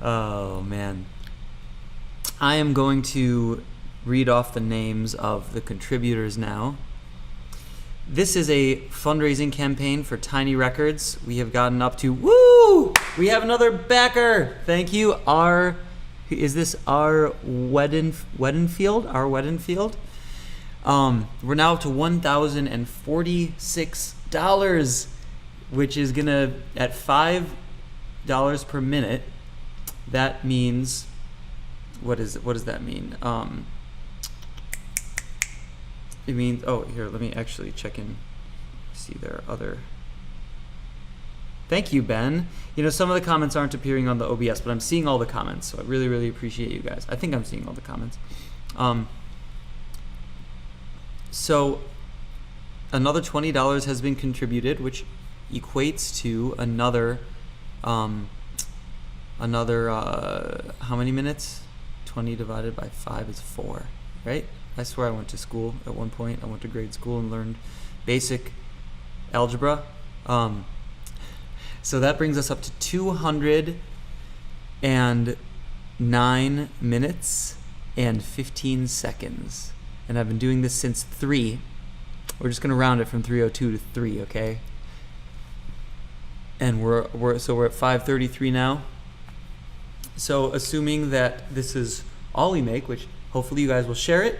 Oh, man. I am going to read off the names of the contributors now. This is a fundraising campaign for Tiny Records. We have gotten up to, woo! We have another backer. Thank you, is this R. Wedenfield? R. Wedenfield? We're now up to $1,046, which is gonna, at $5 per minute, that means, what does that mean? It means, oh, here, let me actually check in, see there are other. Thank you, Ben. You know, some of the comments aren't appearing on the OBS, but I'm seeing all the comments, so I really, really appreciate you guys. I think I'm seeing all the comments. So another $20 has been contributed, which equates to another, how many minutes? 20 divided by 5 is 4, right? I swear I went to school at one point. I went to grade school and learned basic algebra. So that brings us up to 209 minutes and 15 seconds. And I've been doing this since 3. We're just going to round it from 3:02 to 3, okay? And we're at 5:33 now. So assuming that this is all we make, which hopefully you guys will share it,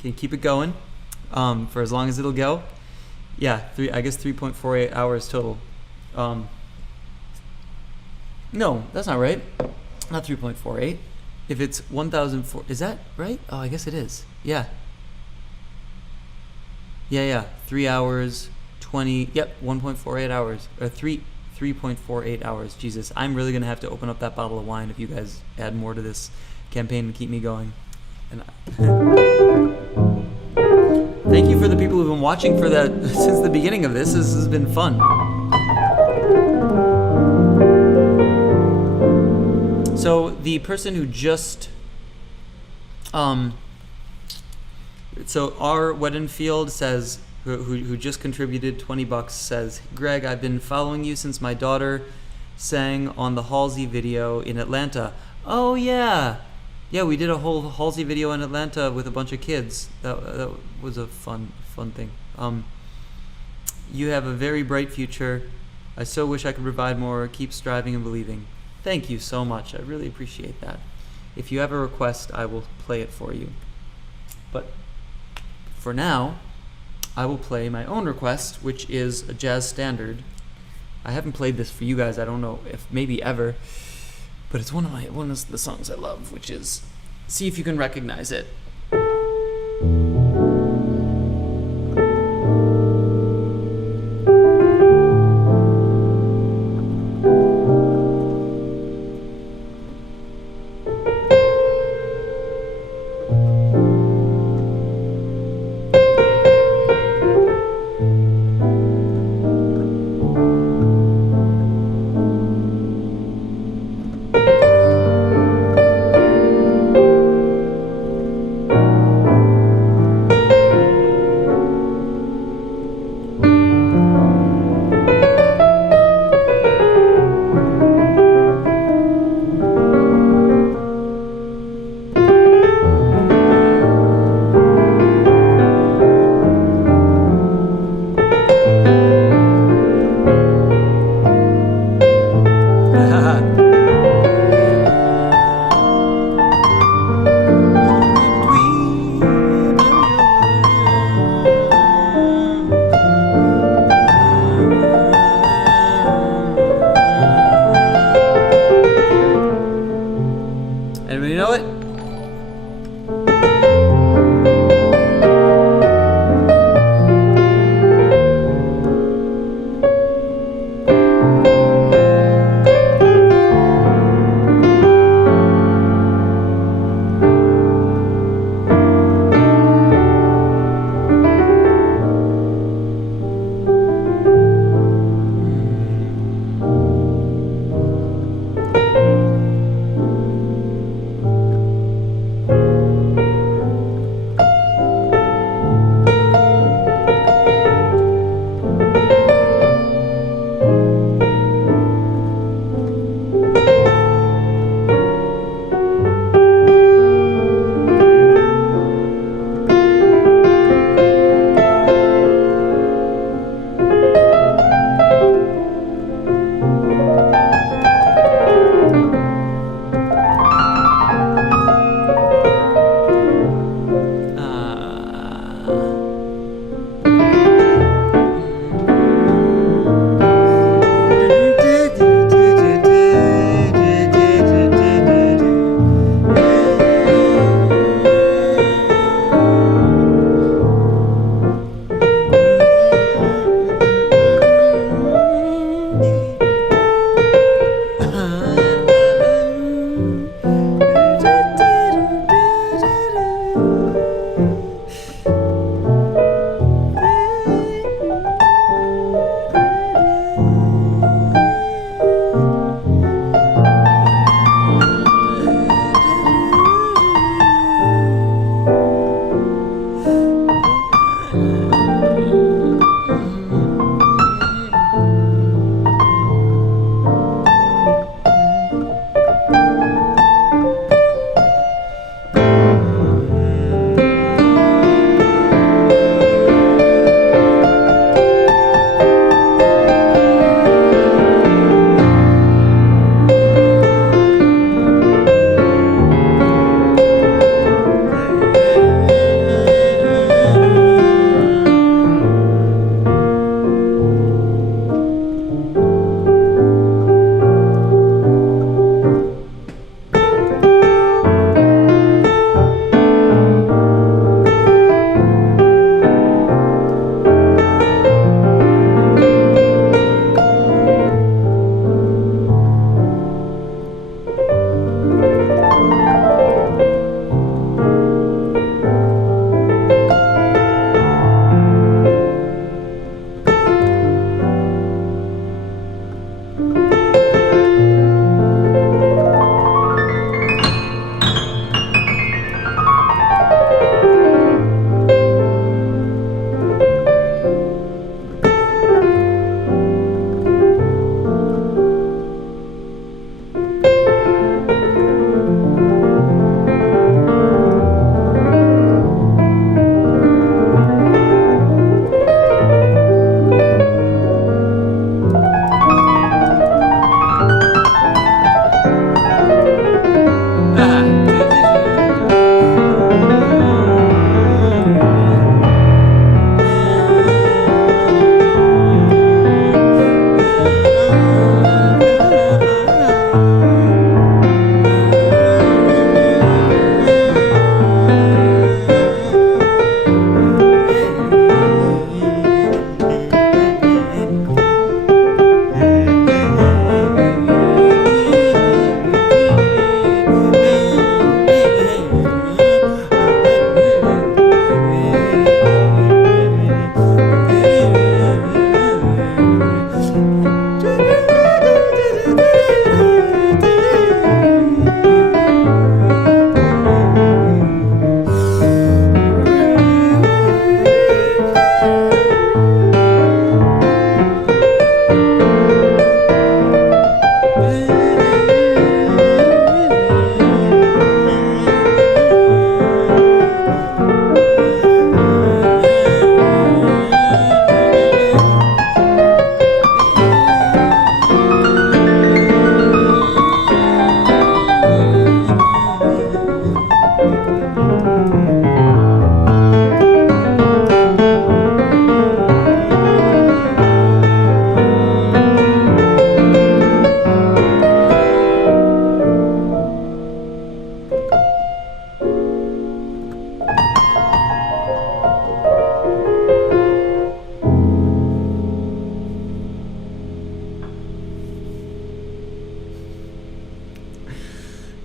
can keep it going for as long as it'll go. Yeah, I guess 3.48 hours total. No, that's not right. Not 3.48. If it's 1,004, is that right? Oh, I guess it is. Yeah. Yeah. 3 hours, 20. Yep, 1.48 hours or 3.48 hours. Jesus, I'm really gonna have to open up that bottle of wine if you guys add more to this campaign and keep me going. And thank you for the people who've been watching for that since the beginning of this. This has been fun. So the person who just, so R. Wedenfield says, who just contributed $20, says, Greg, I've been following you since my daughter sang on the Halsey video in Atlanta. Oh yeah. Yeah, we did a whole Halsey video in Atlanta with a bunch of kids. That was a fun thing. You have a very bright future. I so wish I could provide more. Keep striving and believing. Thank you so much. I really appreciate that. If you have a request, I will play it for you. But for now, I will play my own request, which is a jazz standard. I haven't played this for you guys. I don't know if maybe ever. But it's one of the songs I love, which is, see if you can recognize it.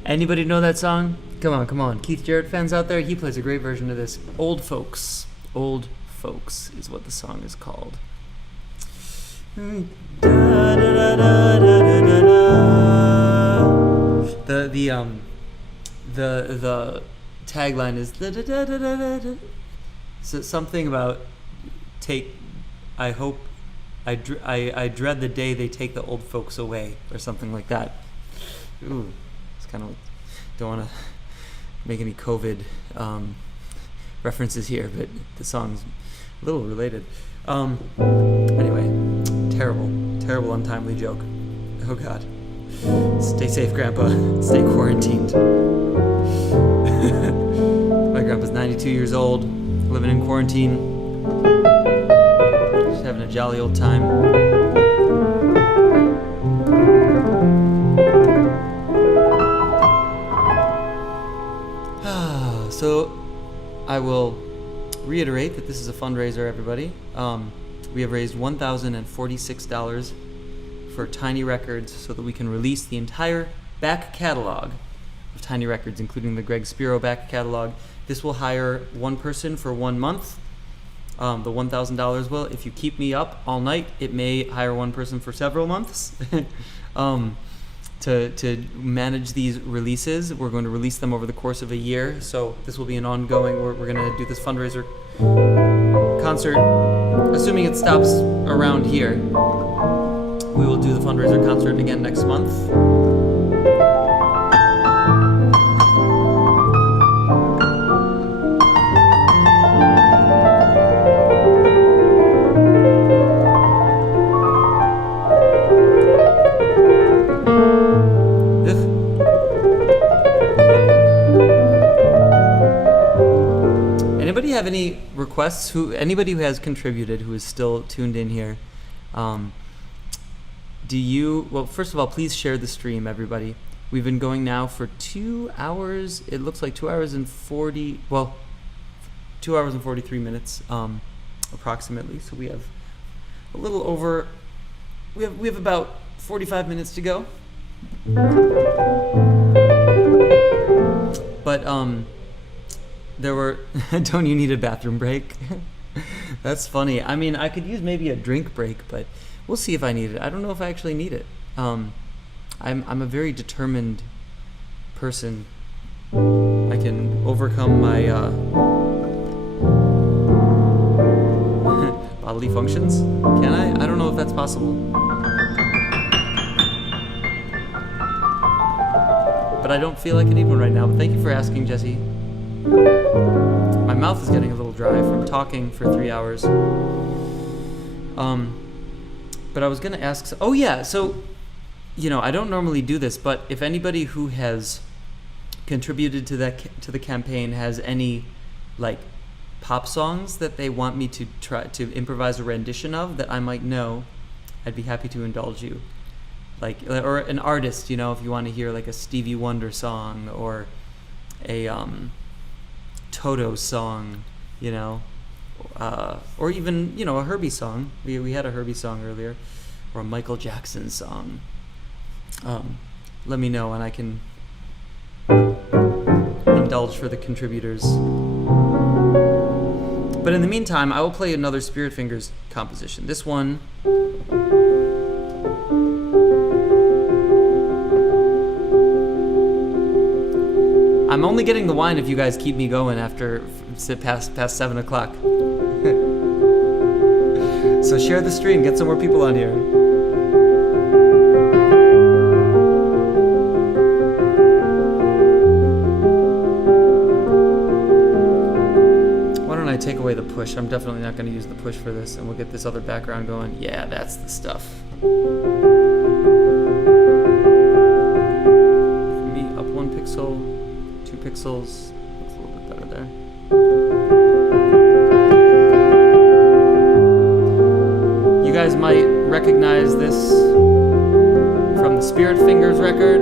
Anybody know that song? Come on, come on. Keith Jarrett fans out there, he plays a great version of this. Old Folks. Old Folks is what the song is called. The tagline is so something about I dread the day they take the old folks away, or something like that. Ooh, it's kind of, don't want to make any COVID references here, but the song's a little related. Anyway, terrible untimely joke. Oh God. Stay safe, Grandpa. Stay quarantined. My grandpa's 92 years old, living in quarantine. Just having a jolly old time. So, I will reiterate that this is a fundraiser, everybody. We have raised $1,046 for Tiny Records so that we can release the entire back catalog of Tiny Records, including the Greg Spero back catalog. This will hire one person for 1 month. The $1,000 will. If you keep me up all night, it may hire one person for several months. To manage these releases. We're going to release them over the course of a year, so this will be an ongoing, we're going to do this fundraiser concert, assuming it stops around here. We will do the fundraiser concert again next month. Have any requests? Anybody who has contributed, who is still tuned in here, well, first of all, please share the stream, everybody. We've been going now for 2 hours. It looks like 2 hours and 2 hours and 43 minutes, approximately. So we have a little over, we have about 45 minutes to go. But, there were, don't you need a bathroom break? That's funny. I mean, I could use maybe a drink break, but we'll see if I need it. I don't know if I actually need it. I'm a very determined person. I can overcome my bodily functions. Can I? I don't know if that's possible. But I don't feel like I need one right now. But thank you for asking, Jesse. My mouth is getting a little dry from talking for 3 hours. But I was going to ask... Oh, yeah. So, I don't normally do this, but if anybody who has contributed to the campaign has any, pop songs that they want me to try to improvise a rendition of that I might know, I'd be happy to indulge you. Or an artist, if you want to hear, a Stevie Wonder song or a... Toto song, or even, a Herbie song. We had a Herbie song earlier, or a Michael Jackson song. Let me know and I can indulge for the contributors. But in the meantime, I will play another Spirit Fingers composition. This one... I'm only getting the wine if you guys keep me going after past 7 o'clock. So share the stream, get some more people on here. Why don't I take away the push? I'm definitely not going to use the push for this, and we'll get this other background going. Yeah, that's the stuff. Maybe up 1 pixel. 2 pixels. Looks a little bit better there. You guys might recognize this from the Spirit Fingers record.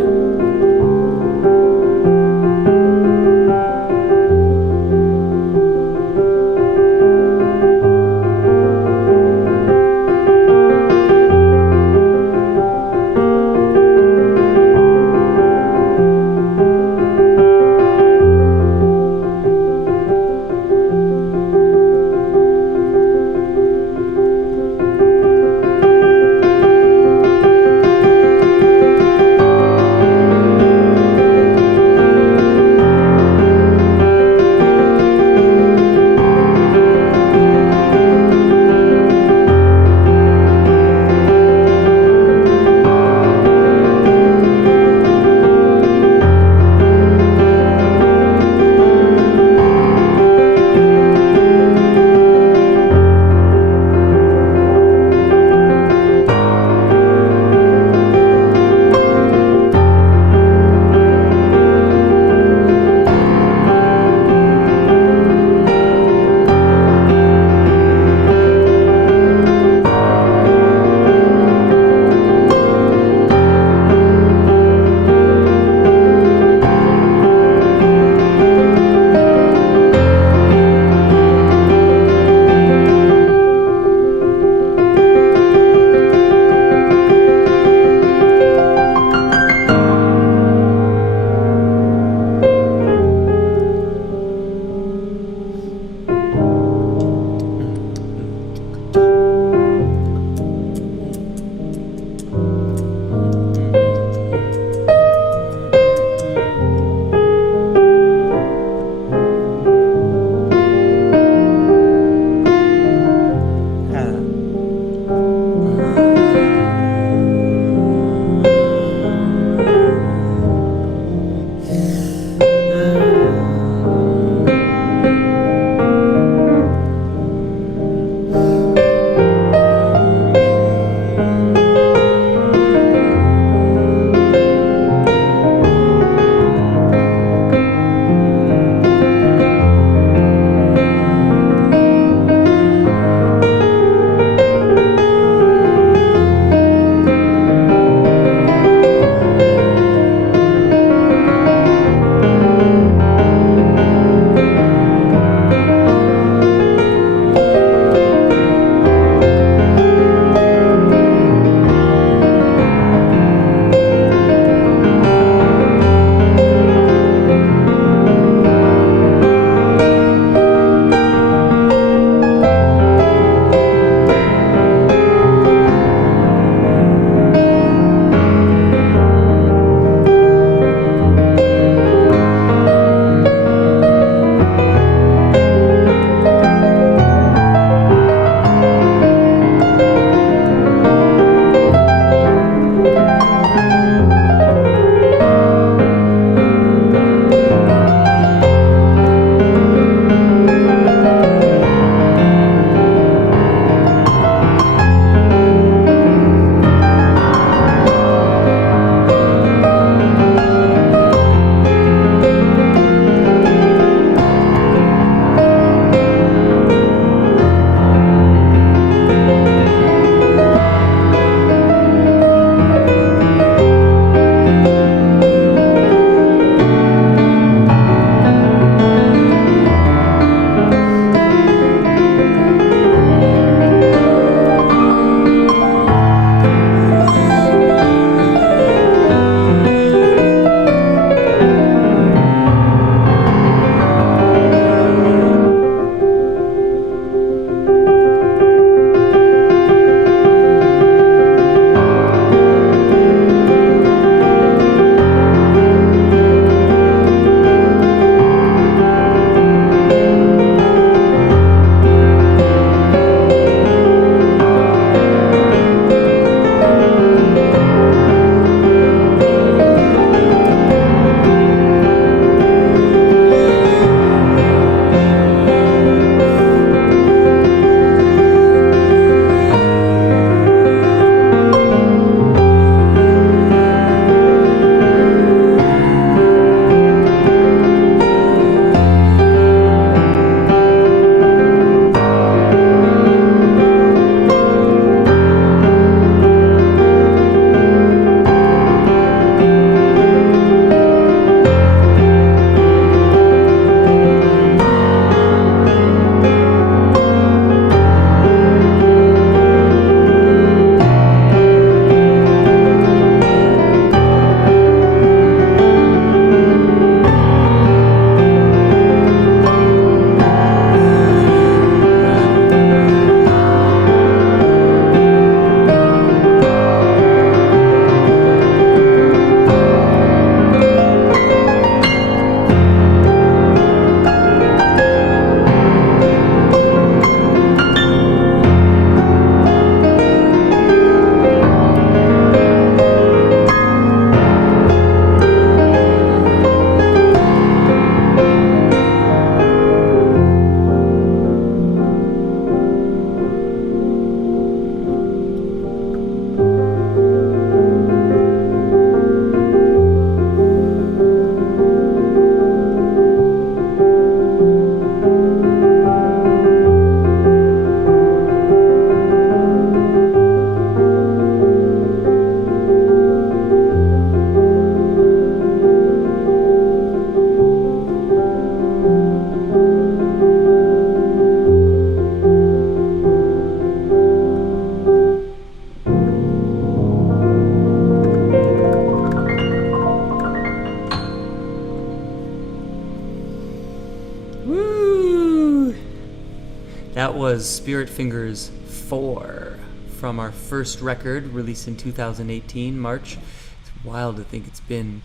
was Spirit Fingers 4 from our first record released in 2018, March. It's wild to think it's been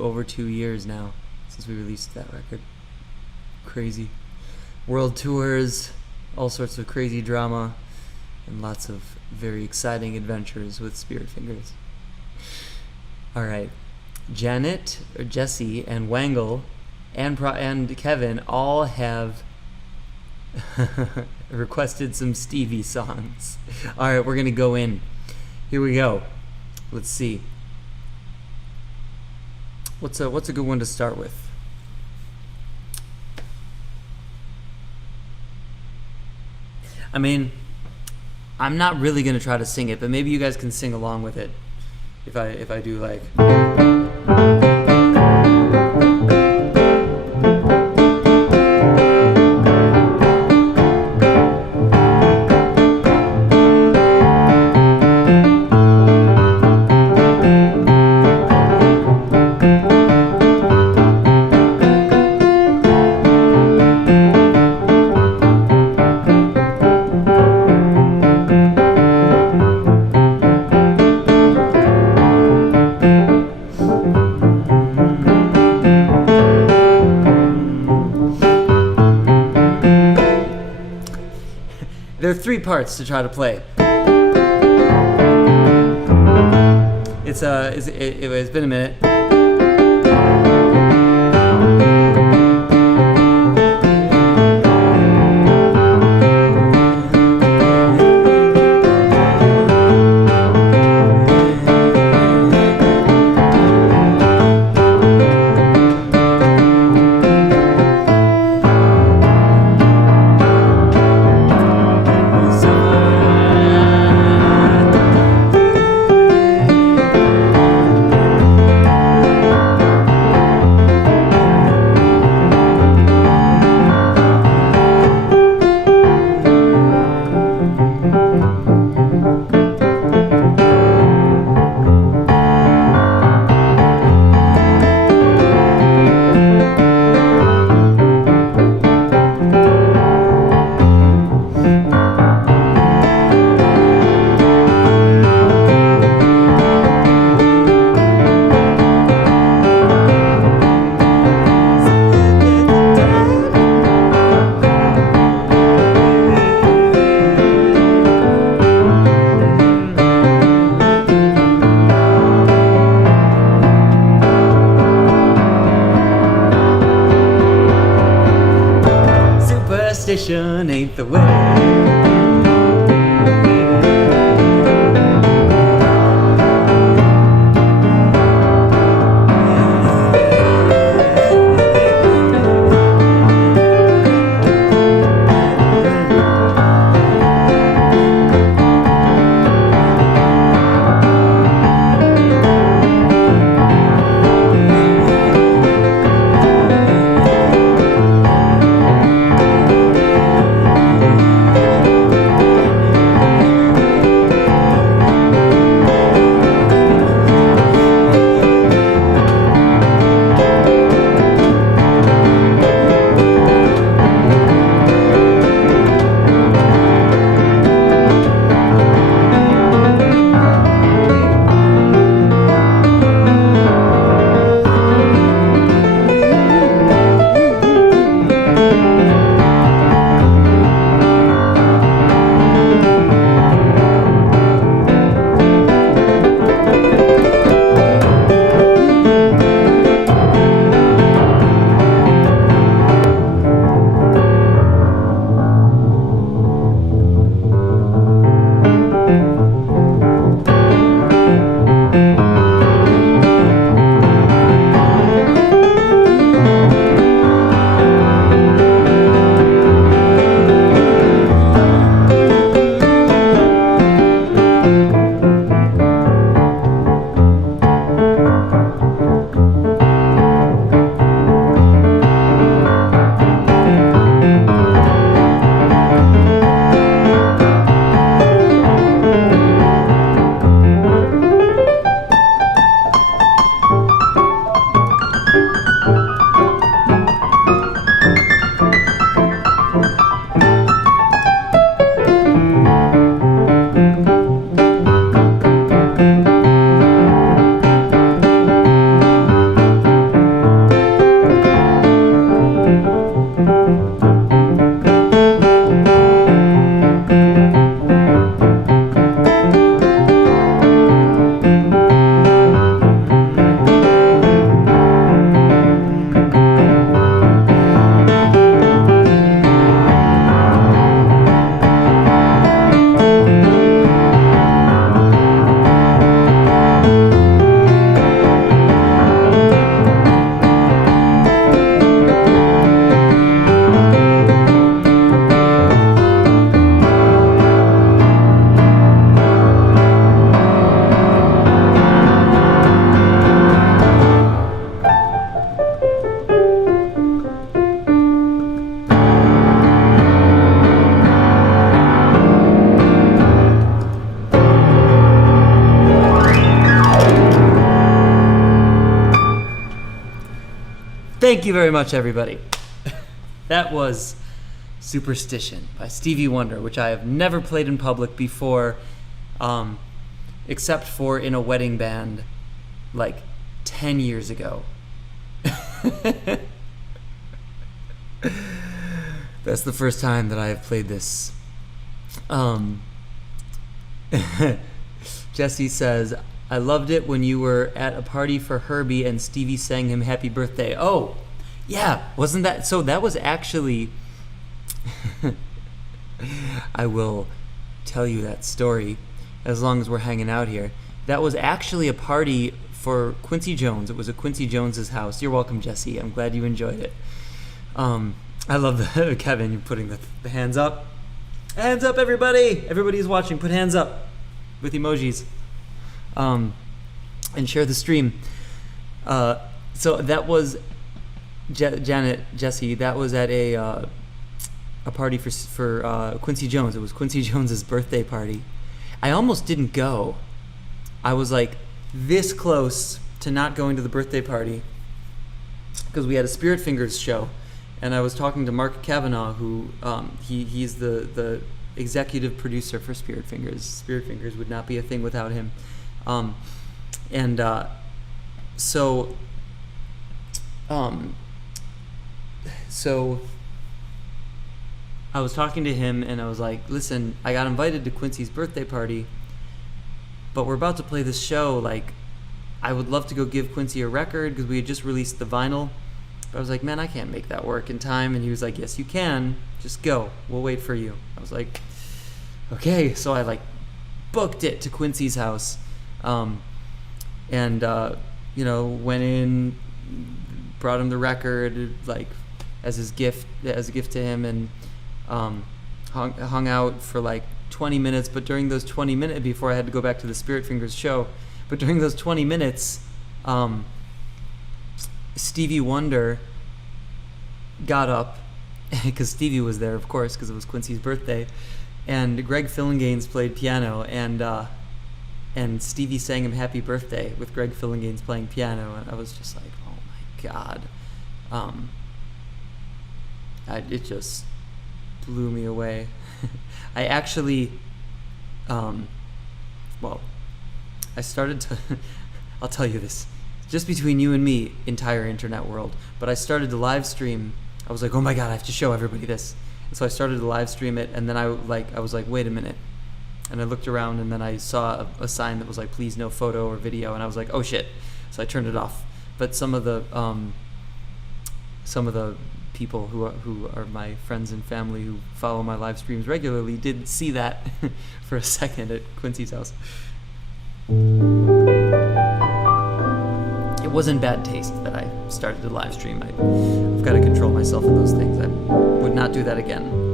over 2 years now since we released that record. Crazy. World tours, all sorts of crazy drama, and lots of very exciting adventures with Spirit Fingers. Alright, Janet, or Jesse, and Wangle, and Kevin all have requested some Stevie songs. Alright, we're gonna go in. Here we go. Let's see. What's a good one to start with? I mean, I'm not really gonna try to sing it, but maybe you guys can sing along with it. If I do like. There are 3 parts to try to play. It's been a minute. Superstition ain't the way. Thank you very much, everybody. That was Superstition by Stevie Wonder, which I have never played in public before, except for in a wedding band like 10 years ago. That's the first time that I have played this. Jesse says, I loved it when you were at a party for Herbie and Stevie sang him happy birthday. Oh, yeah, wasn't that? So that was actually, I will tell you that story as long as we're hanging out here. That was actually a party for Quincy Jones. It was at Quincy Jones's house. You're welcome, Jesse. I'm glad you enjoyed it. I love the Kevin, you're putting the hands up. Hands up, everybody! Everybody who's watching, put hands up with emojis. And share the stream. So that was Jesse. That was at a party for Quincy Jones. It was Quincy Jones's birthday party. I almost didn't go. I was like this close to not going to the birthday party because we had a Spirit Fingers show. And I was talking to Mark Kavanaugh, who he's the executive producer for Spirit Fingers. Spirit Fingers would not be a thing without him. So I was talking to him and I was like, listen, I got invited to Quincy's birthday party, but we're about to play this show. Like, I would love to go give Quincy a record because we had just released the vinyl. I was like, man, I can't make that work in time. And he was like, yes, you can. Just go. We'll wait for you. I was like, okay. So I like booked it to Quincy's house. Went in, brought him the record, like as a gift to him, and hung out for like 20 minutes. But during those 20 minutes, before I had to go back to the Spirit Fingers show, but during those 20 minutes, Stevie Wonder got up, because Stevie was there, of course, because it was Quincy's birthday, and Greg Fillinganes played piano, and Stevie sang him happy birthday with Greg Fillinganes playing piano, and I was just like, oh my God. It just blew me away. I actually, I started to, I'll tell you this, just between you and me, entire internet world, but I started to live stream. I was like, oh my God, I have to show everybody this. And so I started to live stream it, and then I was like, wait a minute. And I looked around, and then I saw a sign that was like, please no photo or video, and I was like, oh shit. So I turned it off. But some of the people who are my friends and family who follow my live streams regularly did see that for a second at Quincy's house. It wasn't bad taste that I started to live stream. I've got to control myself in those things. I would not do that again.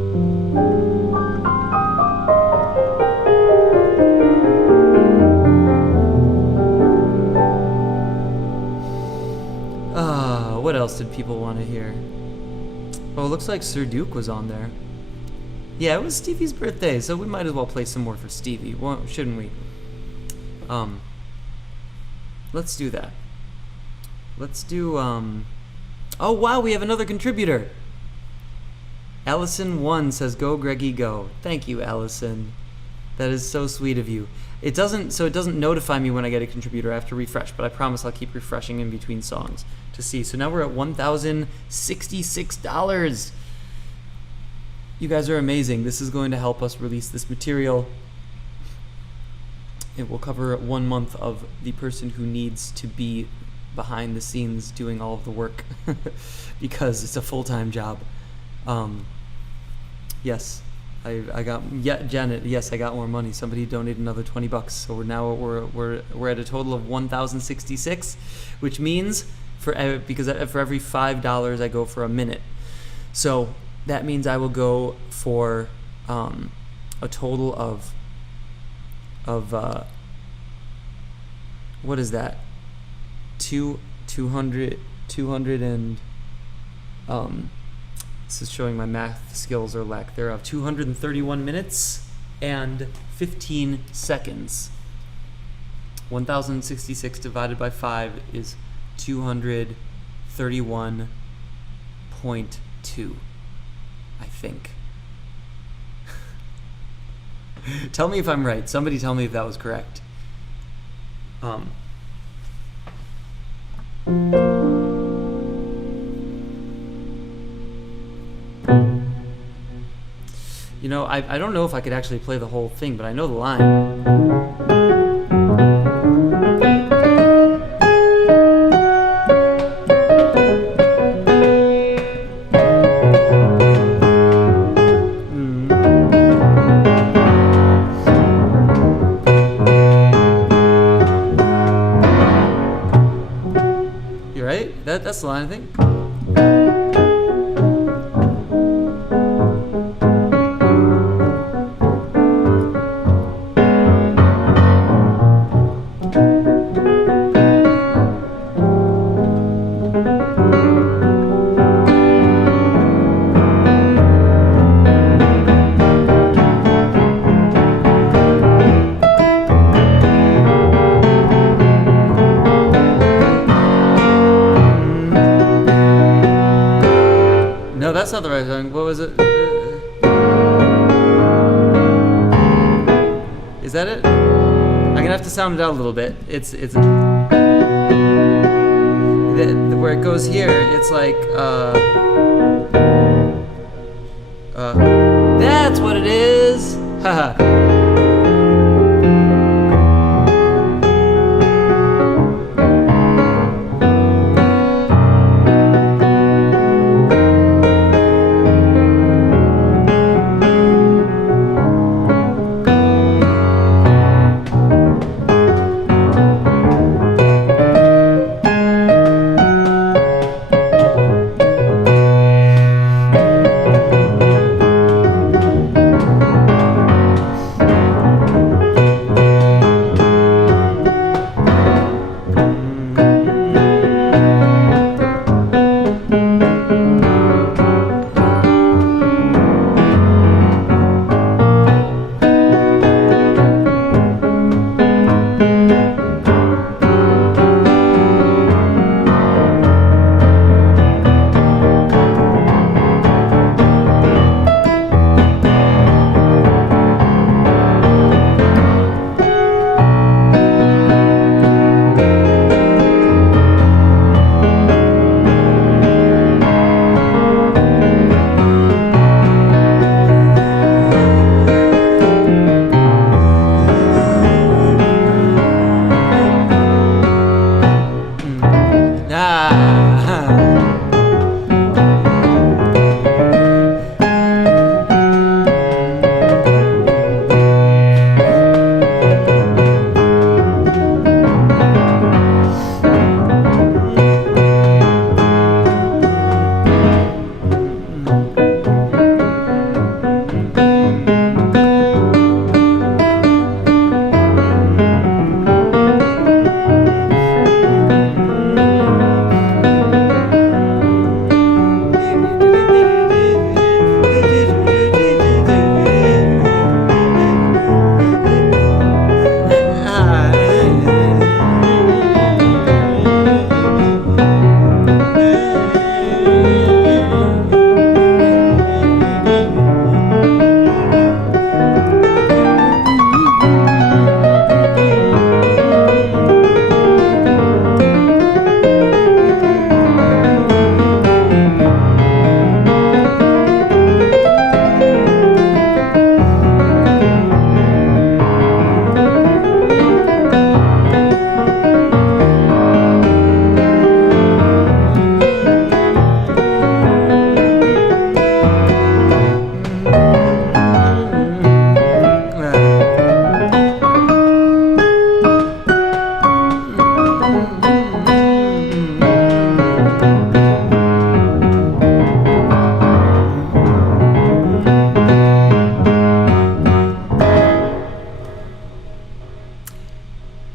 What else did people want to hear? Oh, it looks like Sir Duke was on there. Yeah, it was Stevie's birthday, so we might as well play some more for Stevie, shouldn't we? Let's do that. Let's do, oh wow, we have another contributor. Allison1 says, go Greggy go. Thank you, Allison. That is so sweet of you. It doesn't notify me when I get a contributor. I have to refresh, but I promise I'll keep refreshing in between songs to see. So now we're at $1,066. You guys are amazing. This is going to help us release this material. It will cover 1 month of the person who needs to be behind the scenes doing all of the work because it's a full-time job. Yes. I got Janet. Yes, I got more money. Somebody donated another $20, so we're at a total of $1,066, which means for every $5 I go for a minute, so that means I will go for a total of what is that? 200 and this is showing my math skills or lack thereof. 231 minutes and 15 seconds. 1,066 divided by 5 is 231 4.2, I think. Tell me if I'm right. Somebody tell me if that was correct. You know, I don't know if I could actually play the whole thing, but I know the line. You right? That's the line, I think. No, that's not the right song. What was it? Is that it? I'm gonna have to sound it out a little bit. It's where it goes here. It's like that's what it is. Haha.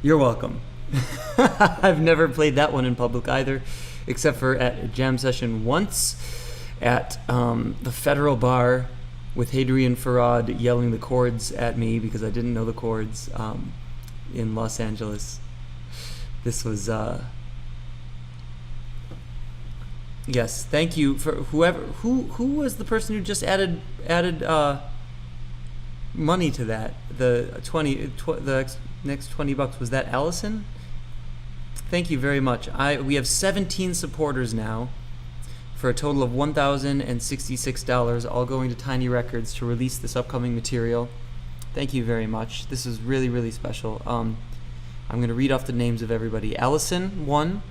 You're welcome. I've never played that one in public either, except for at a jam session once at the Federal Bar with Hadrian Farad yelling the chords at me because I didn't know the chords in Los Angeles. This was Yes, thank you for whoever who was the person who just added money to that. The next $20, was that Allison? Thank you very much. We have 17 supporters now for a total of $1,066, all going to Tiny Records to release this upcoming material. Thank you very much. This is really, really special. I'm going to read off the names of everybody. Allison, 1.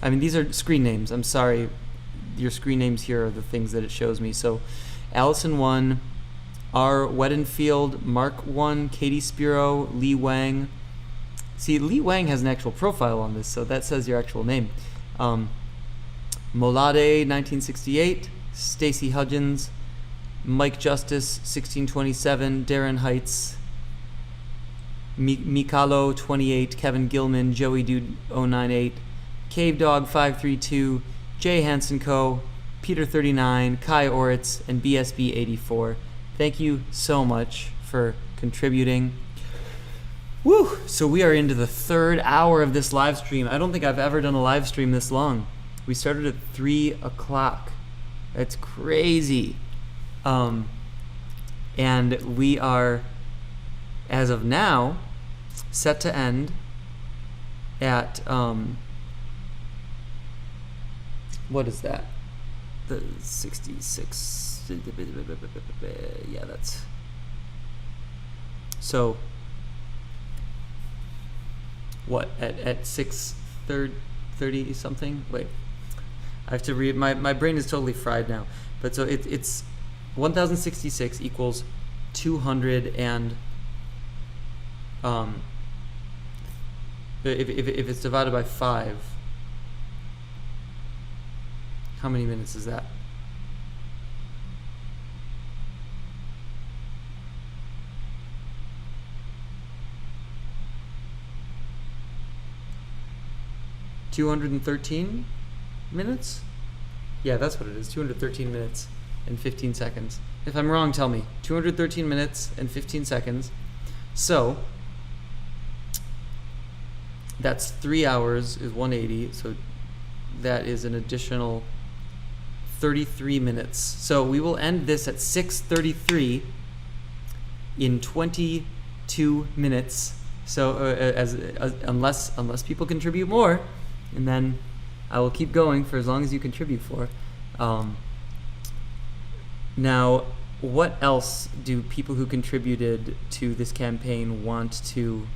I mean, these are screen names. I'm sorry. Your screen names here are the things that it shows me. So, Allison, 1. R. Wedenfield, Mark, 1. Katie Spero, Lee Wang. See, Lee Wang has an actual profile on this, so that says your actual name. Molade, 1968. Stacy Hudgens. Mike Justice, 1627. Darren Heights. Mikalo, 28. Kevin Gilman. Joey Dude, 098. Cave Dog, 532. Jay Hansen Co., Peter 39, Kai Oritz, and BSB 84. Thank you so much for contributing. Woo! So we are into the 3rd hour of this live stream. I don't think I've ever done a live stream this long. We started at 3 o'clock. That's crazy. And we are, as of now, set to end at what is that? The 66. Yeah, that's. So, what, at 6:30 something? Wait. I have to read. My brain is totally fried now. But so it's 1,066 equals 200 and if it's divided by 5. How many minutes is that? $213 minutes? Yeah, that's what it is. 213 minutes and 15 seconds. If I'm wrong, tell me. 213 minutes and 15 seconds. So that's 3 hours is 180. So that is an additional 33 minutes. So we will end this at 6:33 in 22 minutes. So unless people contribute more, and then I will keep going for as long as you contribute for. Now, what else do people who contributed to this campaign want to?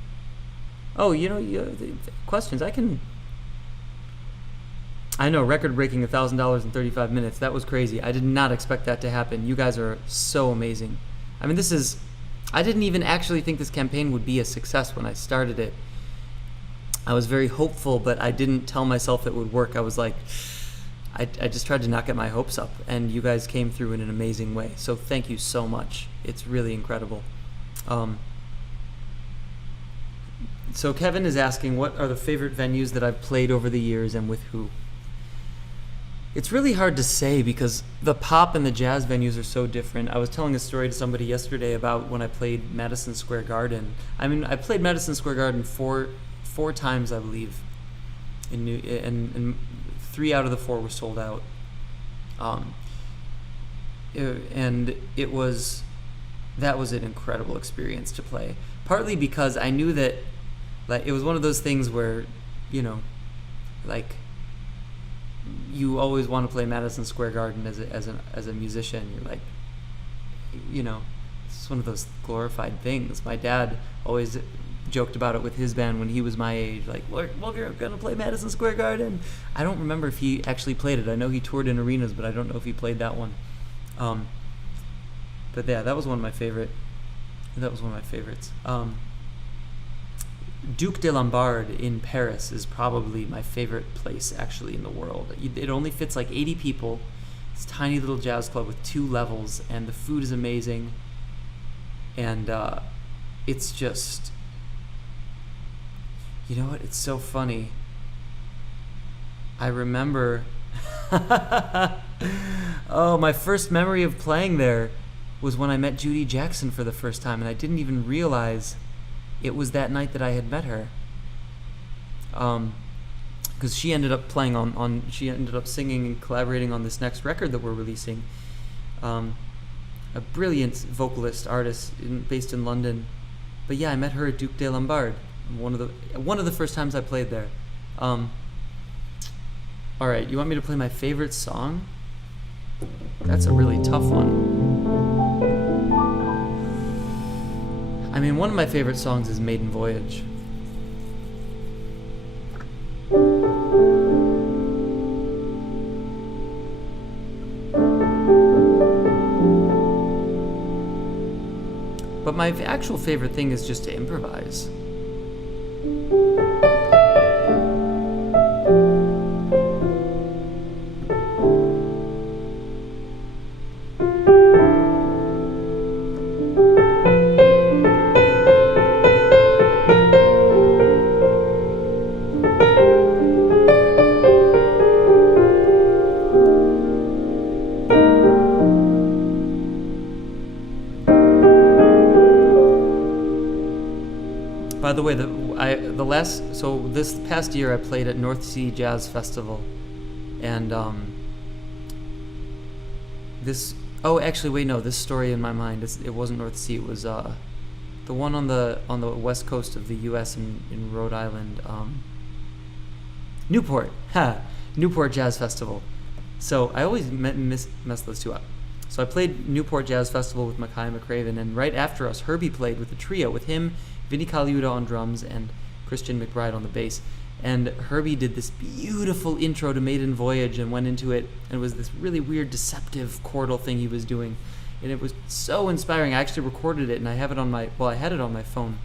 Oh, the questions. I know, record-breaking $1,000 in 35 minutes. That was crazy. I did not expect that to happen. You guys are so amazing. I mean, I didn't even actually think this campaign would be a success when I started it. I was very hopeful, but I didn't tell myself it would work. I was like, I just tried to not get my hopes up, and you guys came through in an amazing way. So thank you so much. It's really incredible. So Kevin is asking, what are the favorite venues that I've played over the years and with who? It's really hard to say because the pop and the jazz venues are so different. I was telling a story to somebody yesterday about when I played Madison Square Garden. I mean, I played Madison Square Garden four times, I believe, and 3 out of the 4 were sold out. And that was an incredible experience to play. Partly because I knew that, like, it was one of those things where, like, you always want to play Madison Square Garden as a musician. You're like, it's one of those glorified things. My dad always joked about it with his band when he was my age. Like, we're going to play Madison Square Garden. I don't remember if he actually played it. I know he toured in arenas, but I don't know if he played that one. But yeah, that was one of my favorites. Duc de Lombard in Paris is probably my favorite place actually in the world. It only fits like 80 people. It's a tiny little jazz club with 2 levels, and the food is amazing. And it's just, you know what? It's so funny. I remember, my first memory of playing there was when I met Judy Jackson for the first time, and I didn't even realize it was that night that I had met her. because she ended up playing she ended up singing and collaborating on this next record that we're releasing. A brilliant vocalist artist based in London. But yeah, I met her at Duke des Lombards, one of the first times I played there. All right, you want me to play my favorite song? That's a really tough one. I mean, one of my favorite songs is Maiden Voyage. But my actual favorite thing is just to improvise. By the way, this past year I played at North Sea Jazz Festival, and this story in my mind, it wasn't North Sea, it was the one on the west coast of the U.S. in Rhode Island, Newport Jazz Festival. So I always mess those two up. So I played Newport Jazz Festival with Mackay McCraven, and right after us, Herbie played with a trio with him, Vinny Colaiuta on drums, and Christian McBride on the bass. And Herbie did this beautiful intro to Maiden Voyage and went into it, and it was this really weird, deceptive chordal thing he was doing. And it was so inspiring. I actually recorded it, and I had it on my phone.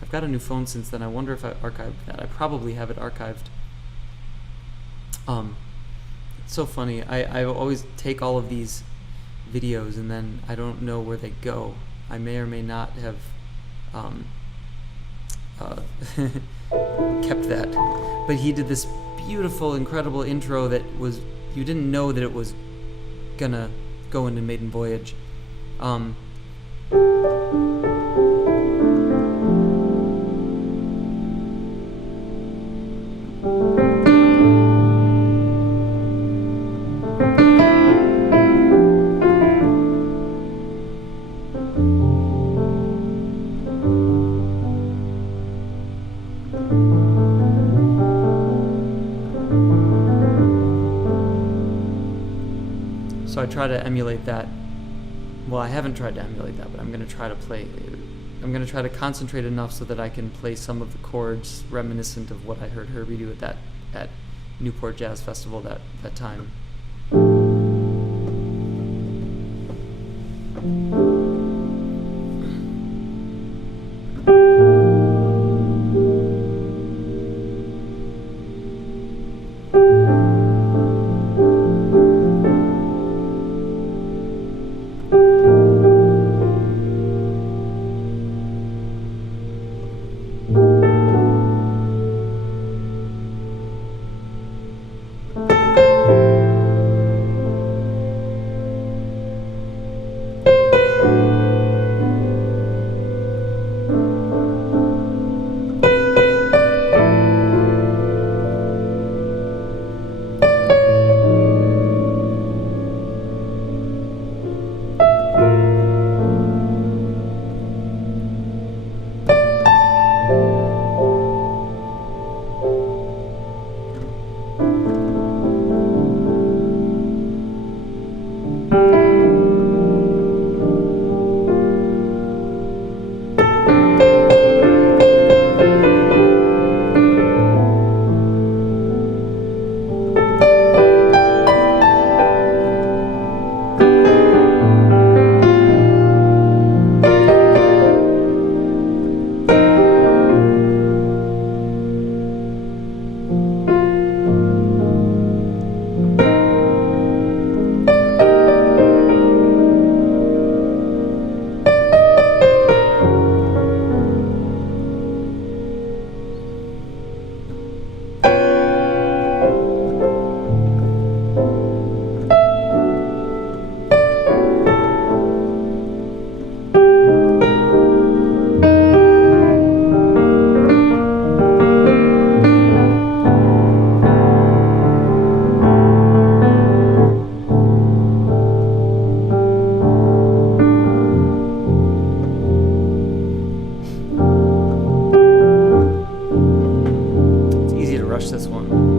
I've got a new phone since then. I wonder if I archived that. I probably have it archived. It's so funny. I always take all of these videos, and then I don't know where they go. I may or may not have kept that. But he did this beautiful, incredible intro that was, you didn't know that it was gonna go into Maiden Voyage. So I try to emulate that. Well, I haven't tried to emulate that, but I'm going to try to concentrate enough so that I can play some of the chords reminiscent of what I heard Herbie do at Newport Jazz Festival that time. rush this one.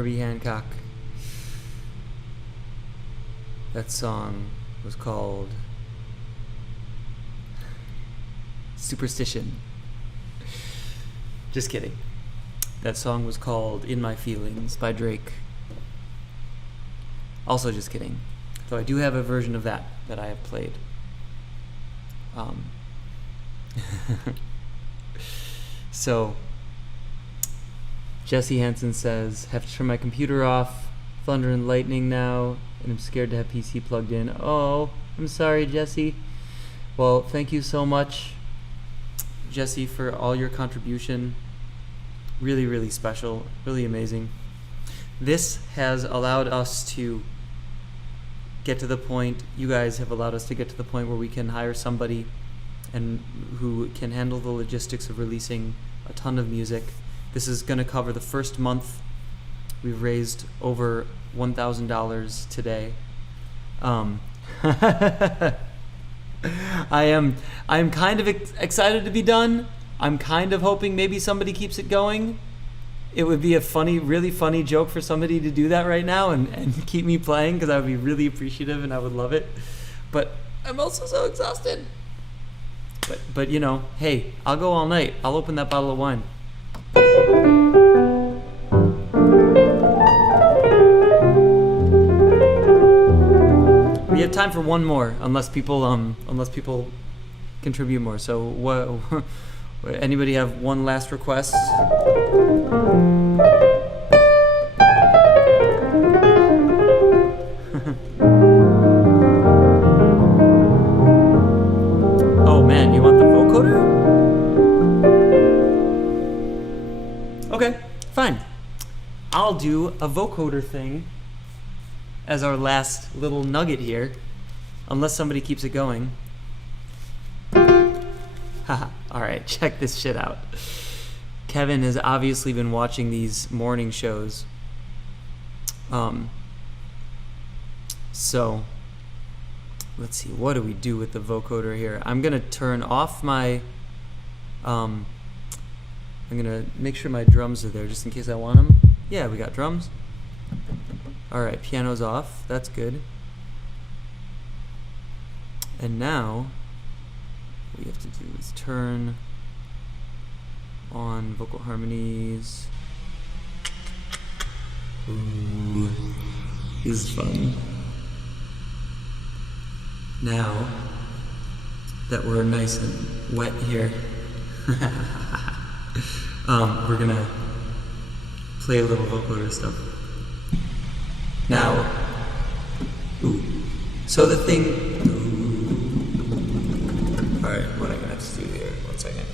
Herbie Hancock. That song was called Superstition. Just kidding. That song was called In My Feelings by Drake. Also just kidding. Though I do have a version of that I have played. So, Jesse Hansen says, have to turn my computer off, thunder and lightning now, and I'm scared to have PC plugged in. Oh, I'm sorry, Jesse. Well, thank you so much, Jesse, for all your contribution. Really, really special, really amazing. This has allowed us to get to the point, you guys have allowed us to get to the point where we can hire somebody and who can handle the logistics of releasing a ton of music. This is going to cover the first month. We've raised over $1,000 today. I am kind of excited to be done. I'm kind of hoping maybe somebody keeps it going. It would be a funny, really funny joke for somebody to do that right now and keep me playing, because I would be really appreciative and I would love it. But I'm also so exhausted. But you know, hey, I'll go all night. I'll open that bottle of wine. We have time for one more, unless people contribute more. So what? Anybody have one last request? Oh man, you want the vocoder? Okay, fine. I'll do a vocoder thing as our last little nugget here, unless somebody keeps it going. Haha, alright, check this shit out. Kevin has obviously been watching these morning shows. So, let's see, what do we do with the vocoder here? I'm gonna turn off my, I'm gonna make sure my drums are there just in case I want them. Yeah, we got drums. Alright, piano's off, that's good. And now, what we have to do is turn on vocal harmonies. Ooh, this is fun. Now that we're nice and wet here, we're gonna play a little vocoder stuff. Now, ooh, so the thing, alright, what I'm gonna have to do here, 1 second.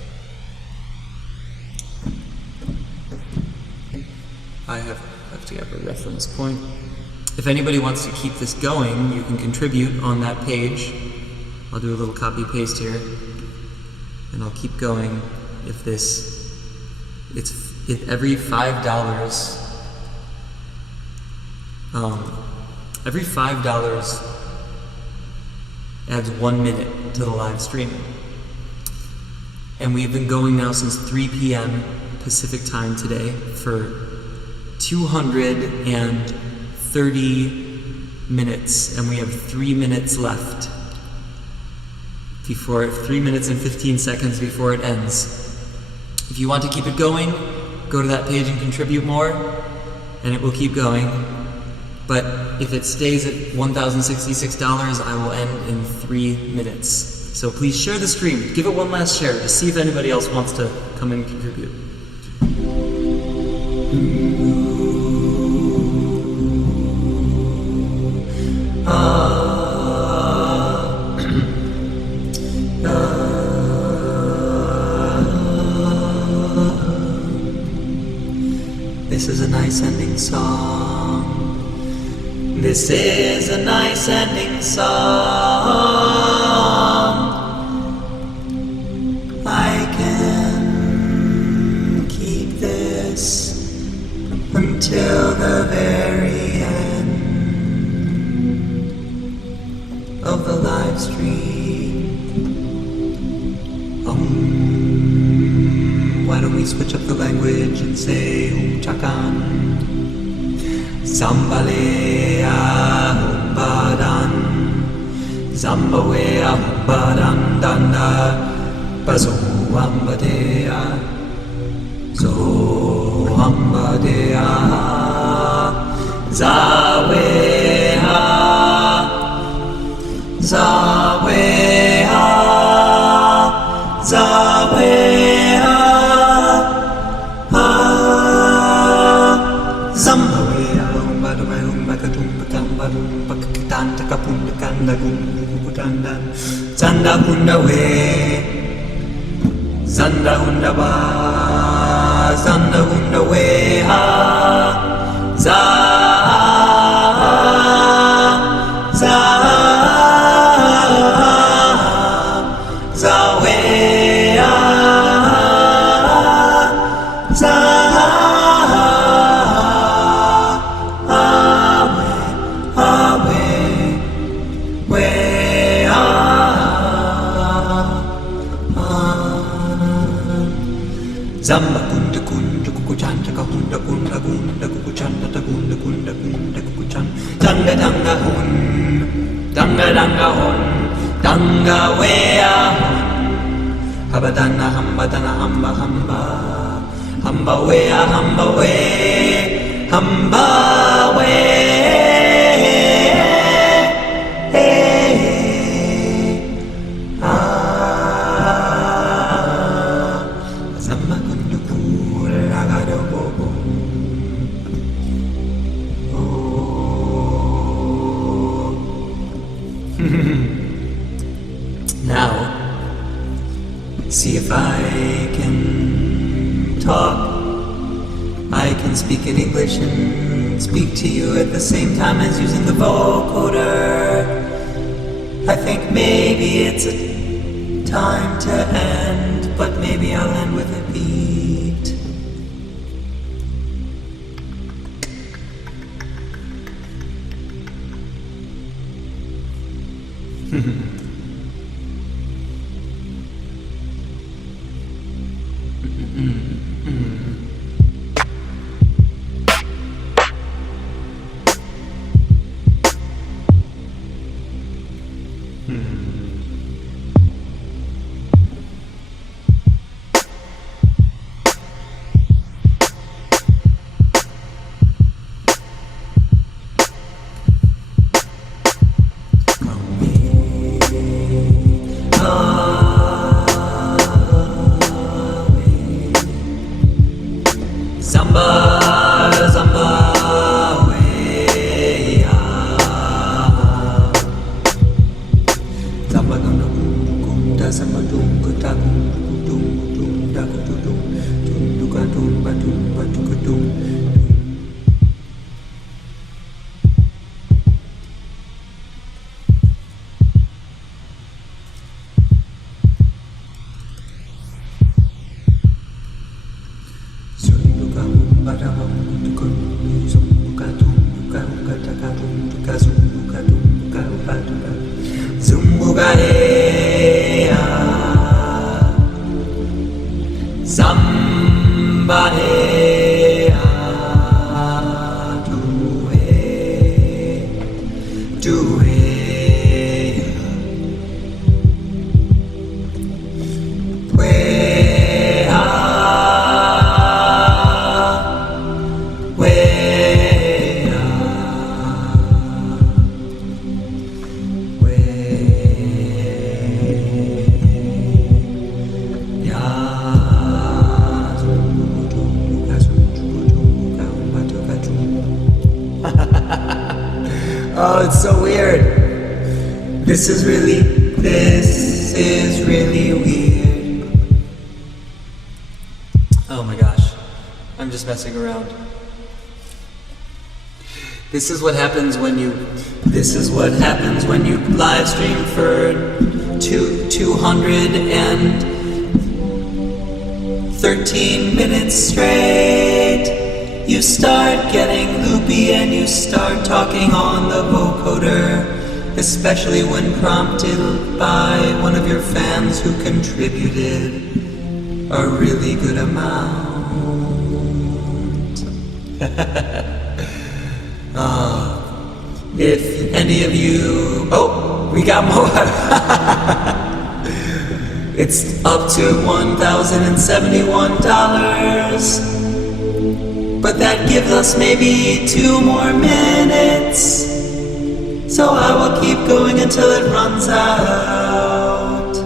I have to have a reference point. If anybody wants to keep this going, you can contribute on that page. I'll do a little copy paste here, and I'll keep going. If every $5, every $5 adds 1 minute to the live stream. And we've been going now since 3 p.m. Pacific time today for 230 minutes, and we have 3 minutes left before 3 minutes and 15 seconds before it ends. If you want to keep it going, go to that page and contribute more, and it will keep going. But if it stays at $1,066, I will end in 3 minutes. So please share the stream. Give it one last share to see if anybody else wants to come and contribute. This is a nice ending song. This is a nice ending song. I can keep this until the very end of the live stream. Why don't we switch up the language and say Chakan? Sambalea humbadan, Zambawea humbadan danda, Bazo hambadea, Zo hambadea, Zaweha, Zaweha, Zaweha, Zambawea humbadawea humbakadumbakambadum bakakitan takapundakandagum kukutandan Zanda hundawe, Zanda hundaba, Zanda hundaweha, Za, Za, Zawea, Za, Awe, Wea, Zamba kunda kunda kukuchanda kahunda kunda kunda kukuchanda takunda kunda kunda kukuchan danga danga hun danga danga hun danga wea hun habadana hambadana hamba hamba hamba wea hamba we hamba we Now, see if I can talk. I can speak in English and speak to you at the same time as using the vocoder. I think maybe it's a time to end, but maybe I'll end with a beat. Oh, it's so weird. This is really weird. Oh my gosh. I'm just messing around. This is what happens when you live stream for 213 minutes straight. You start getting loopy and you start talking on the vocoder, especially when prompted by one of your fans who contributed a really good amount. If any of you... Oh, we got more. It's up to $1,071. But that gives us maybe 2 more minutes. So I will keep going until it runs out.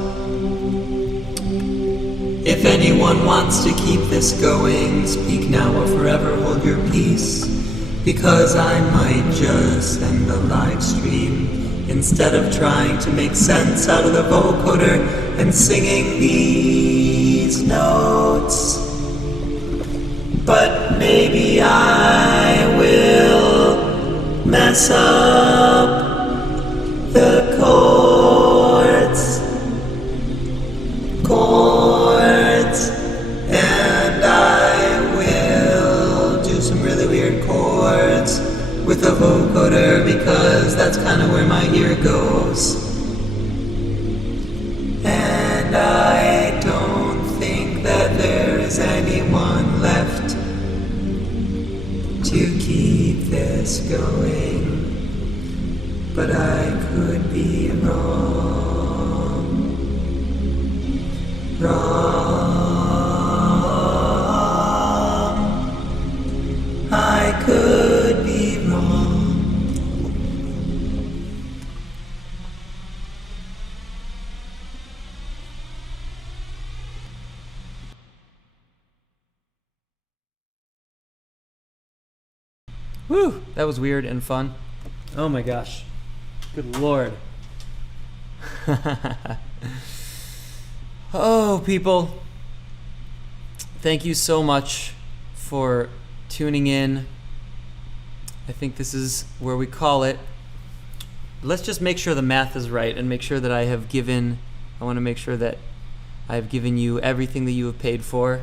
If anyone wants to keep this going, speak now or forever hold your peace. Because I might just end the live stream instead of trying to make sense out of the vocoder and singing these notes. But maybe I will mess up the chords, and I will do some really weird chords with a vocoder because that's kind of where my ear goes. And I don't think that there is anyone left to keep this going, but I could be wrong. I could be wrong. Whew, that was weird and fun. Oh my gosh. Good Lord. Oh, people. Thank you so much for tuning in. I think this is where we call it. Let's just make sure the math is right and make sure that I want to make sure that I have given you everything that you have paid for.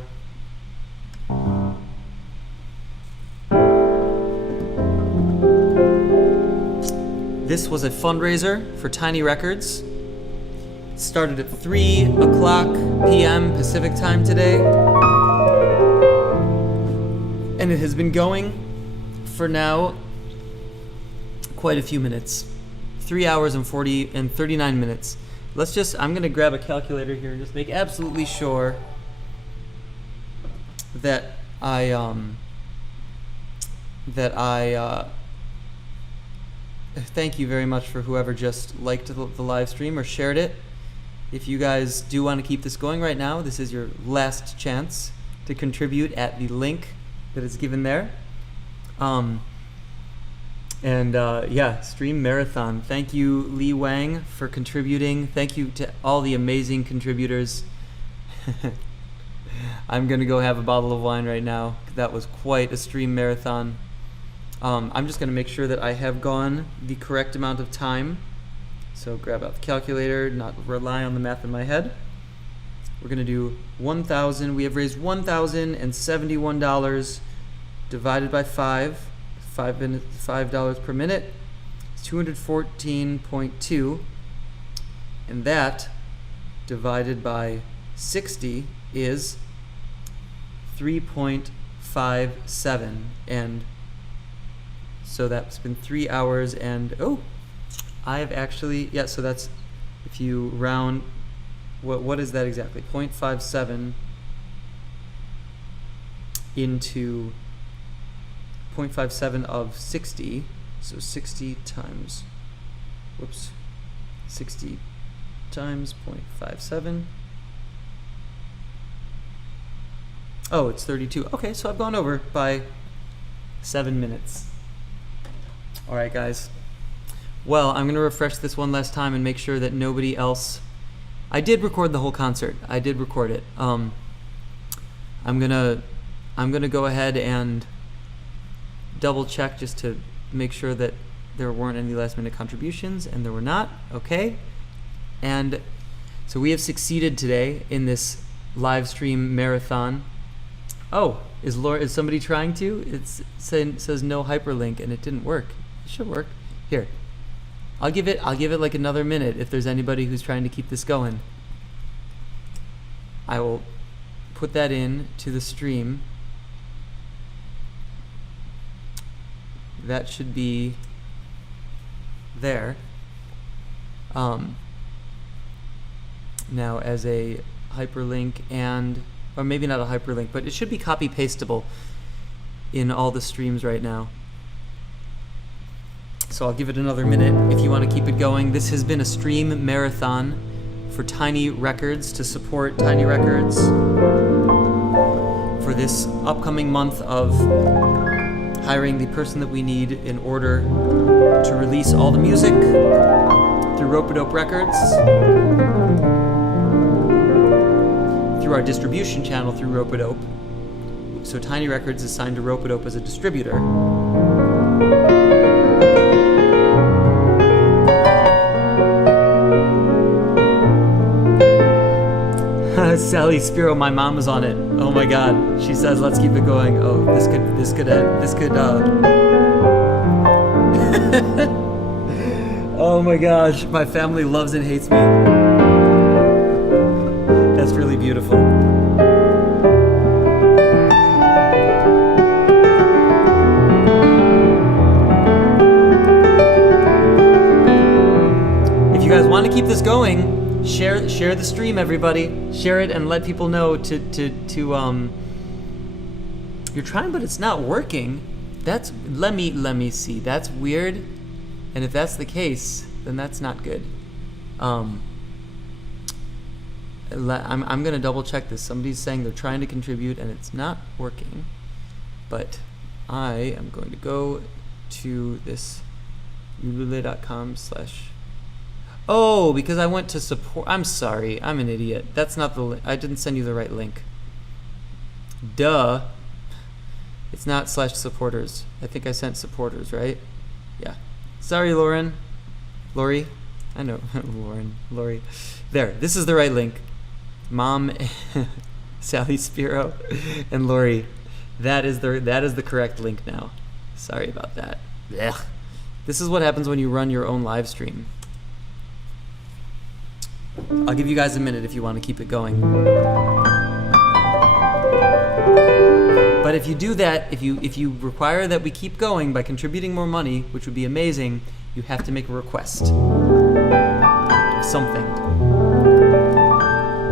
This was a fundraiser for Tiny Records. It started at 3 o'clock p.m. Pacific time today. And it has been going for now quite a few minutes. 3 hours and 39 minutes. I'm gonna grab a calculator here and just make absolutely sure that I thank you very much for whoever just liked the live stream or shared it. If you guys do want to keep this going right now, this is your last chance to contribute at the link that is given there. Stream Marathon. Thank you, Lee Wang, for contributing. Thank you to all the amazing contributors. I'm going to go have a bottle of wine right now. That was quite a stream marathon. I'm just going to make sure that I have gone the correct amount of time. So grab out the calculator, not rely on the math in my head. We're going to do 1,000. We have raised $1,071 divided by $5 per minute. It's 214.2. And that divided by 60 is 3.57. And so that's been 3 hours and, I have actually, so that's, if you round, what is that exactly? 0.57 into 0.57 of 60, so 60 times 0.57. Oh, it's 32. Okay, so I've gone over by 7 minutes. All right, guys. Well, I'm going to refresh this one last time and make sure that nobody else... I did record the whole concert. I did record it. I'm gonna go ahead and double check just to make sure that there weren't any last minute contributions, and there were not. Okay. And so we have succeeded today in this live stream marathon. Oh, is somebody trying to? It says no hyperlink and it didn't work. It should work. Here. I'll give it like another minute if there's anybody who's trying to keep this going. I will put that in to the stream. that should be there. Now as a hyperlink or maybe not a hyperlink, but it should be copy pastable in all the streams right now. So I'll give it another minute if you want to keep it going. This has been a stream marathon for Tiny Records to support Tiny Records for this upcoming month of hiring the person that we need in order to release all the music through Rope-A-Dope Records, through our distribution channel through Rope-A-Dope. So Tiny Records is signed to Rope-A-Dope as a distributor. Sally Spero, my mom is on it. Oh my god. She says let's keep it going. Oh, this could Oh my gosh, my family loves and hates me. That's really beautiful. If you guys want to keep this going, share the stream, everybody. Share it and let people know to you're trying but it's not working. Let me see. That's weird. And if that's the case, then that's not good. I'm gonna double check this. Somebody's saying they're trying to contribute and it's not working. But I am going to go to this ulule.com/ Oh, because I went to support. I'm sorry. I'm an idiot. That's not the I didn't send you the right link. Duh. It's not /supporters. I think I sent supporters, right? Yeah. Sorry, Lauren. Lori. I know. Lauren. Lori. There. This is the right link. Mom, Sally Spero, and Lori. That is the correct link now. Sorry about that. Blech. This is what happens when you run your own live stream. I'll give you guys a minute if you want to keep it going. But if you do that, if you require that we keep going by contributing more money, which would be amazing, you have to make a request of something.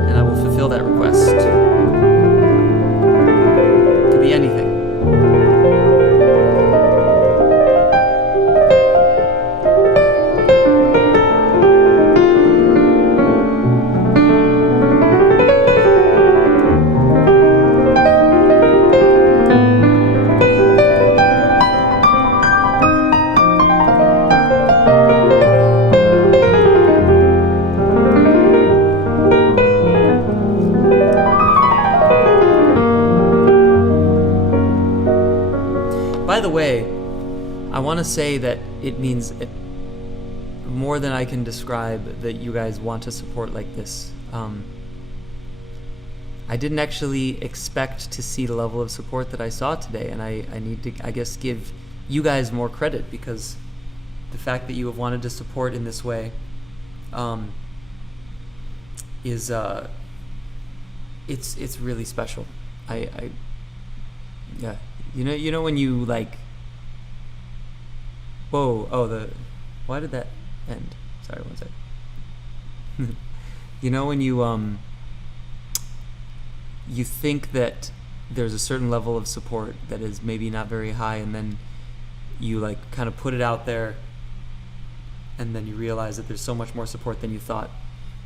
And I will fulfill that request. It could be anything. By the way, I want to say that it means more than I can describe that you guys want to support like this. I didn't actually expect to see the level of support that I saw today, and I need to, I guess, give you guys more credit because the fact that you have wanted to support in this way is it's really special. Yeah. You know when you like, whoa, why did that end? Sorry, one sec. You know when you think that there's a certain level of support that is maybe not very high, and then you like kind of put it out there, and then you realize that there's so much more support than you thought.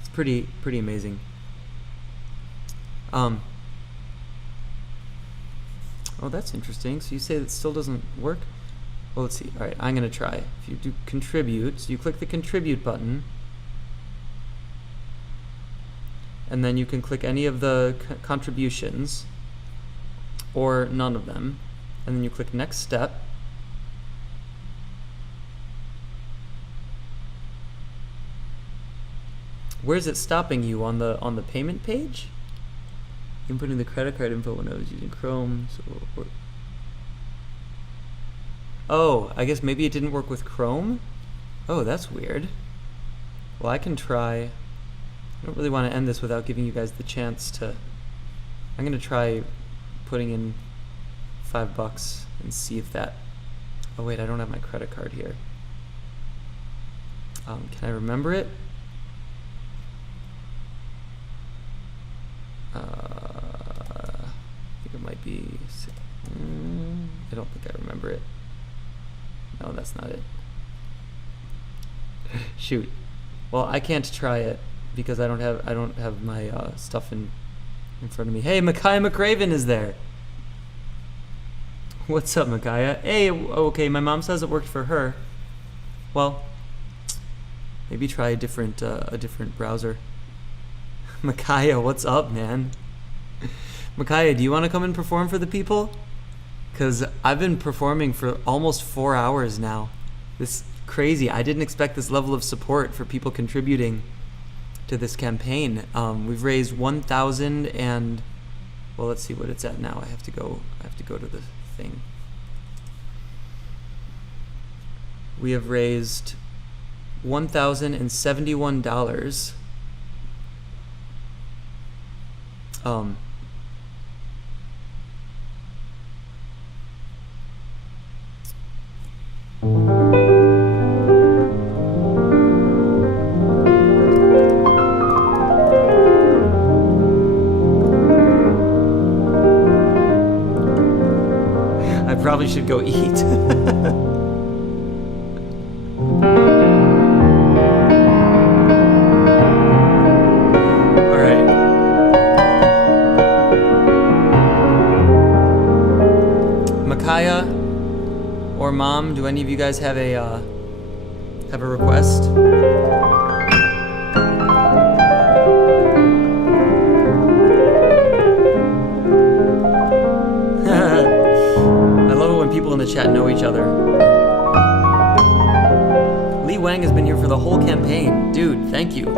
It's pretty amazing. Oh, that's interesting. So you say that still doesn't work? Well, let's see. All right, I'm going to try. If you do contribute, so you click the contribute button, and then you can click any of the contributions, or none of them, and then you click next step. Where is it stopping you on the payment page? Inputting the credit card info when I was using Chrome. Oh, I guess maybe it didn't work with Chrome? Oh, that's weird. Well, I can try. I don't really want to end this without giving you guys the chance to. I'm going to try putting in $5 and see if that. Oh wait, I don't have my credit card here. Can I remember it? I think it might be... I don't think I remember it. No, that's not it. Shoot. Well, I can't try it because I don't have my stuff in front of me. Hey, Micaiah McRaven is there. What's up, Micaiah? Hey, okay, my mom says it worked for her. Well, maybe try a different browser. Micaiah, what's up, man? Micaiah, do you want to come and perform for the people? Because I've been performing for almost 4 hours now. This is crazy. I didn't expect this level of support for people contributing to this campaign. We've raised 1,000 and... Well, let's see what it's at now. I have to go to the thing. We have raised $1,071. I probably should go eat. Or Mom, do any of you guys have a request? I love it when people in the chat know each other. Lee Wang has been here for the whole campaign. Dude, thank you.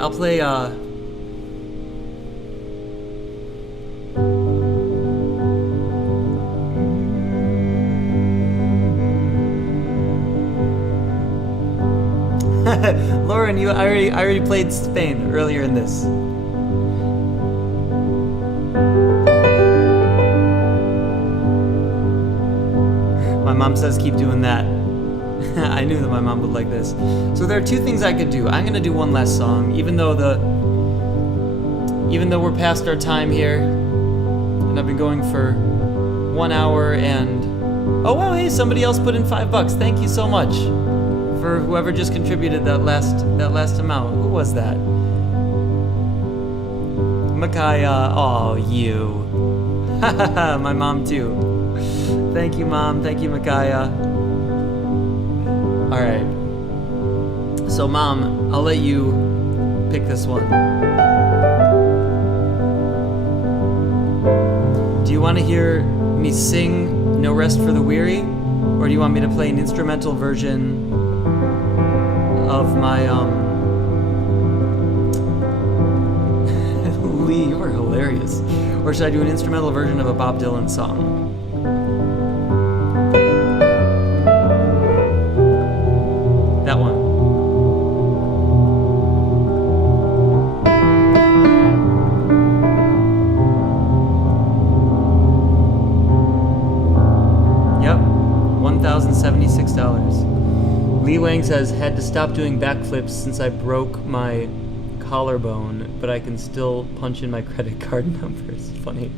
I'll play Lauren, I already played Spain earlier in this. My mom says keep doing that. I knew that my mom would like this. So there are two things I could do. I'm gonna do one last song, even though we're past our time here, and I've been going for 1 hour and oh wow, hey, somebody else put in $5. Thank you so much for whoever just contributed that last amount. Who was that? Micaiah. Oh, you. My mom too. Thank you, Mom. Thank you, Micaiah. All right. So, Mom, I'll let you pick this one. Do you want to hear me sing No Rest for the Weary? Or do you want me to play an instrumental version of my, Lee, you are hilarious. Or should I do an instrumental version of a Bob Dylan song? That one. Yep, $1,076. Lee Wang says, had to stop doing backflips since I broke my collarbone, but I can still punch in my credit card numbers. Funny.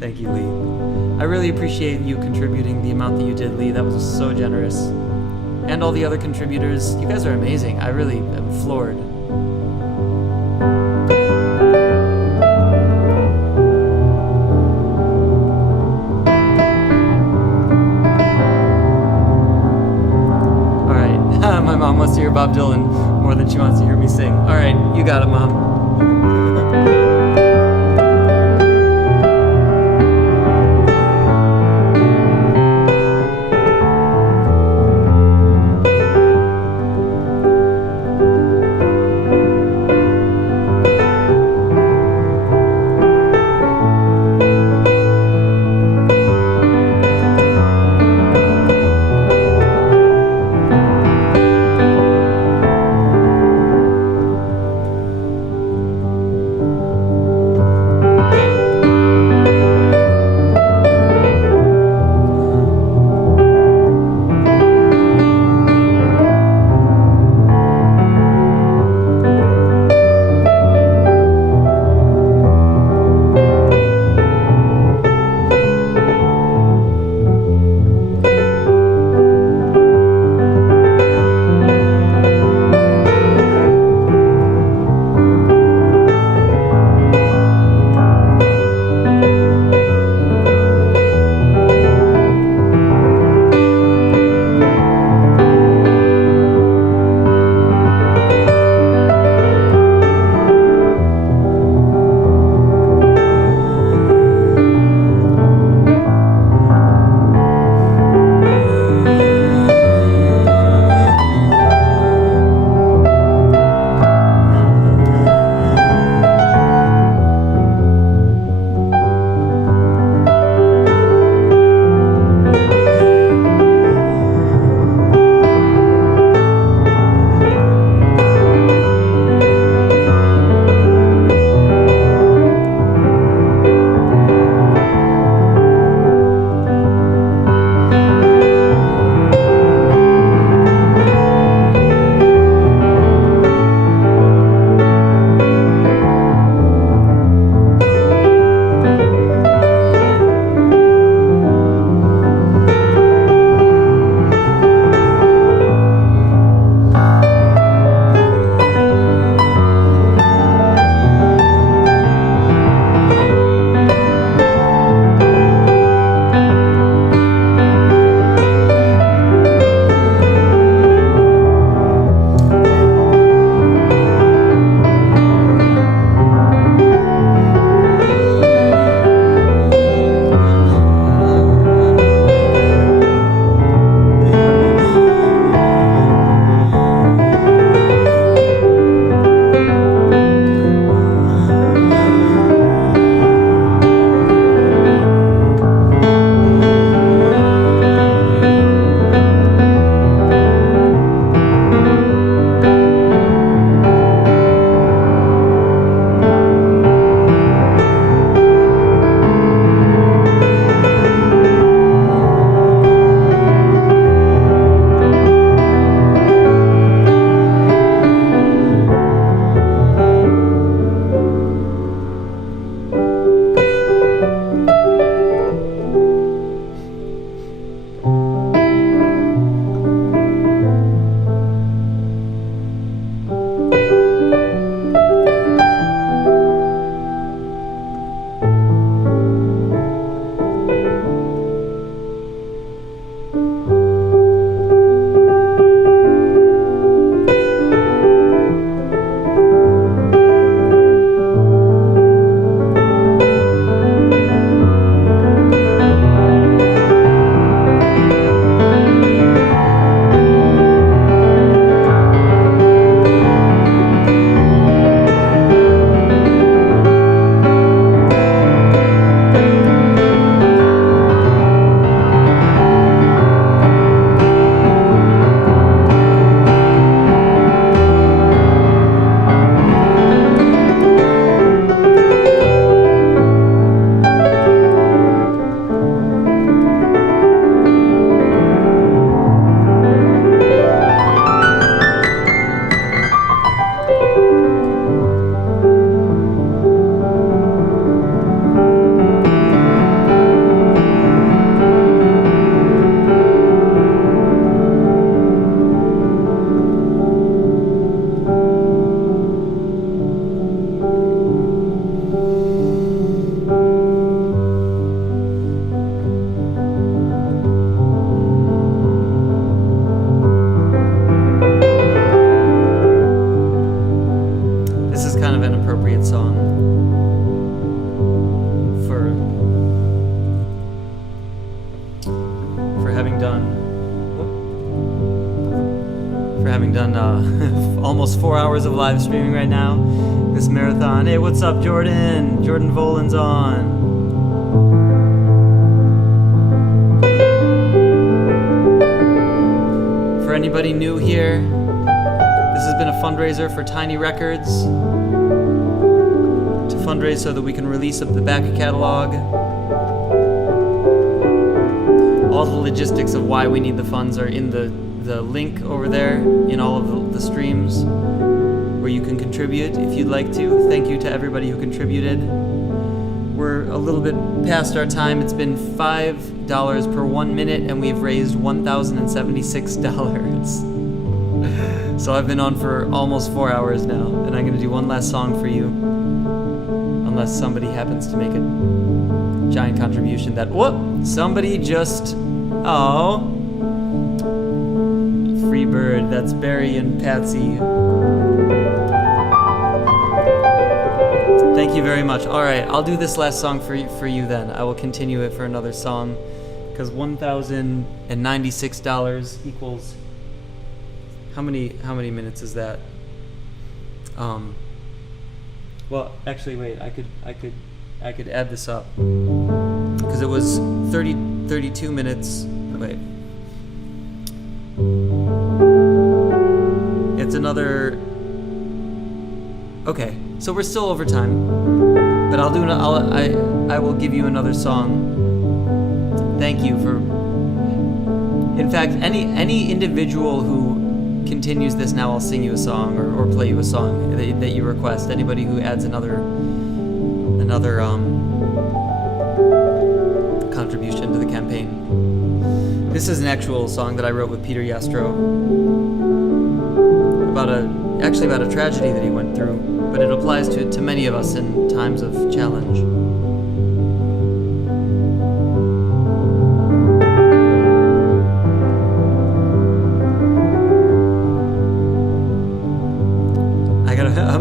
Thank you, Lee. I really appreciate you contributing the amount that you did, Lee. That was so generous. And all the other contributors. You guys are amazing. I really am floored. Alright. My mom wants to hear Bob Dylan more than she wants to hear me sing. Alright, you got it, Mom. done almost 4 hours of live streaming right now. This marathon. Hey, what's up, Jordan? Jordan Volan's on. For anybody new here, this has been a fundraiser for Tiny Records to fundraise so that we can release the back catalog. All the logistics of why we need the funds are in the link over there in all of the streams where you can contribute if you'd like to. Thank you to everybody who contributed. We're a little bit past our time. It's been $5 per 1 minute and we've raised $1,076. So I've been on for almost 4 hours now, and I'm going to do one last song for you, unless somebody happens to make a giant contribution that, whoop, somebody just, oh, free bird, that's Barry and Patsy. Thank you very much. All right, I'll do this last song for you then. I will continue it for another song, because $1,096 equals, how many minutes is that? Well, actually, wait. I could add this up because it was 32 minutes. Wait, it's another. Okay, so we're still over time, but I will give you another song. Thank you for. In fact, any individual who continues this now, I'll sing you a song or play you a song that you request. Anybody who adds another contribution to the campaign. This is an actual song that I wrote with Peter Yastro about a tragedy that he went through, but it applies to many of us in times of challenge.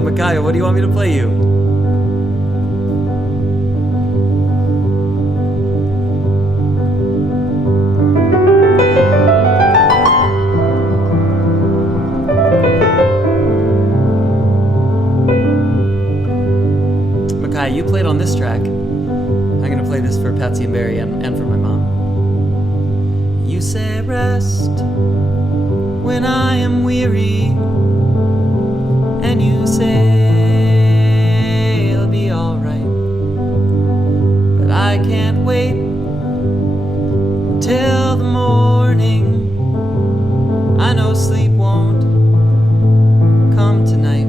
Micaiah, what do you want me to play you? Micaiah, you played on this track. I'm going to play this for Patsy and Barry and for my mom. You say rest when I am weary, and you say it'll be alright, but I can't wait till the morning. I know sleep won't come tonight.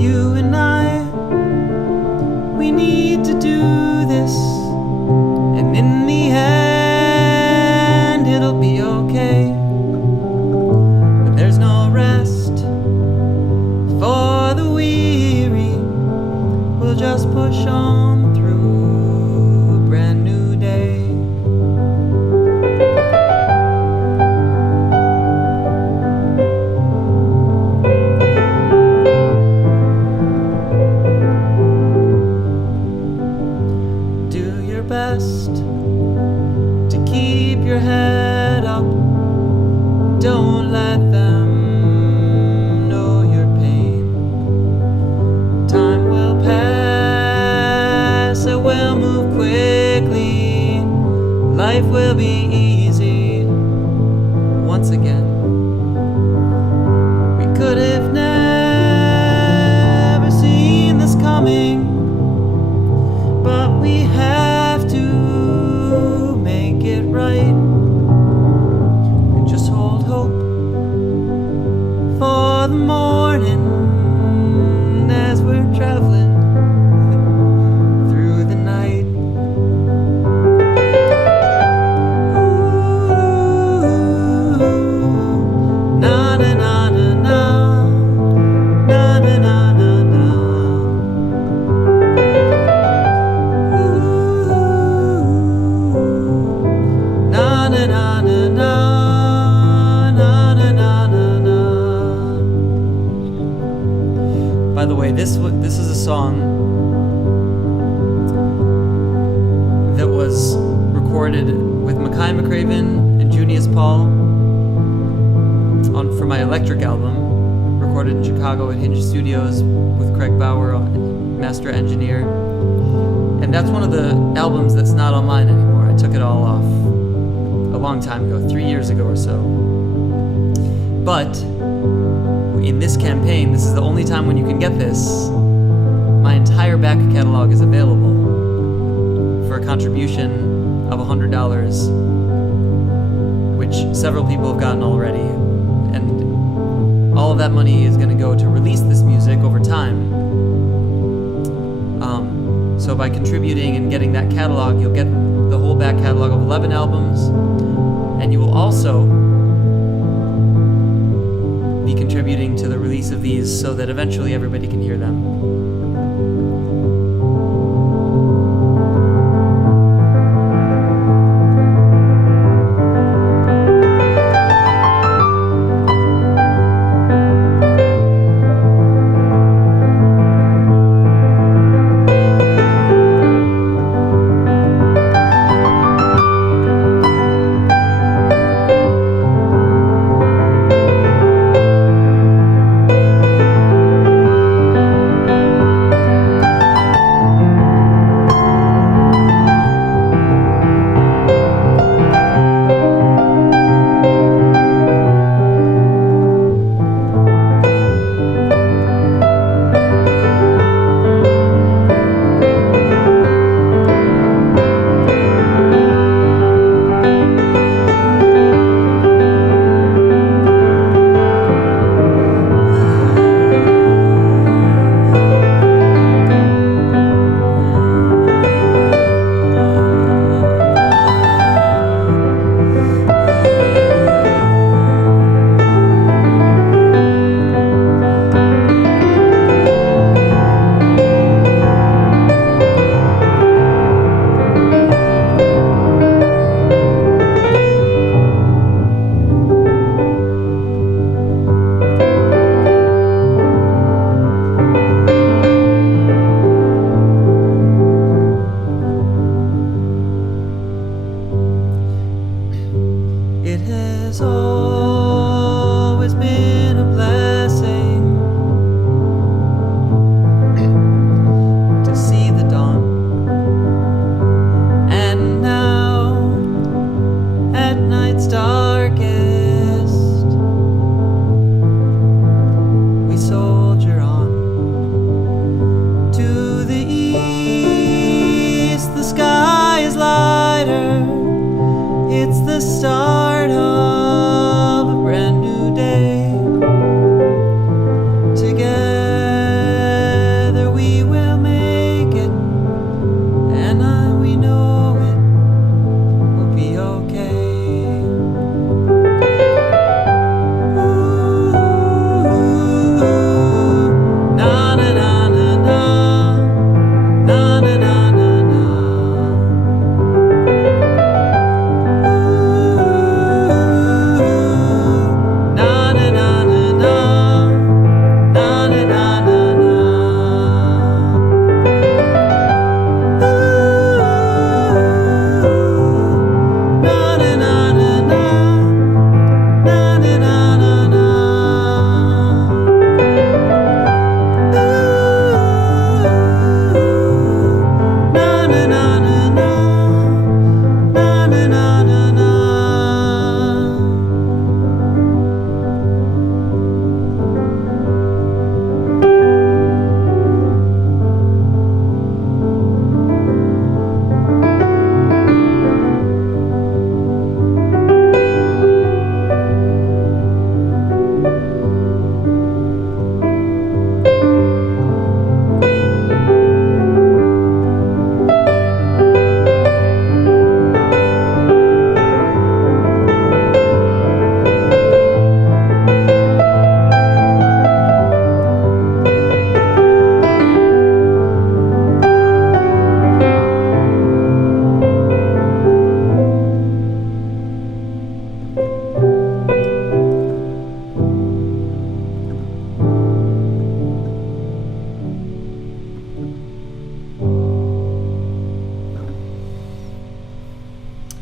You and I, we need to do this, and in the end it'll be okay. But there's no rest for the weary. We'll just push on through a brand new day. Do your best to keep your head up. Don't let them will move quickly. Life will be easy once again. We could have never seen this coming, but we have to make it right. And just hold hope for the morning as we're traveling. By the way, this is a song that was recorded with Mackay McCraven and Junius Paul for my electric album, recorded in Chicago at Hinge Studios with Craig Bauer, master engineer. And that's one of the albums that's not online anymore. I took it all off a long time ago, 3 years ago or so. But in this campaign, this is the only time when you can get this. My entire back catalog is available for a contribution of $100, which several people have gotten already. And all of that money is going to go to release this music over time. So by contributing and getting that catalog, you'll get the whole back catalog of 11 albums, and you will also be contributing to the release of these so that eventually everybody can hear them.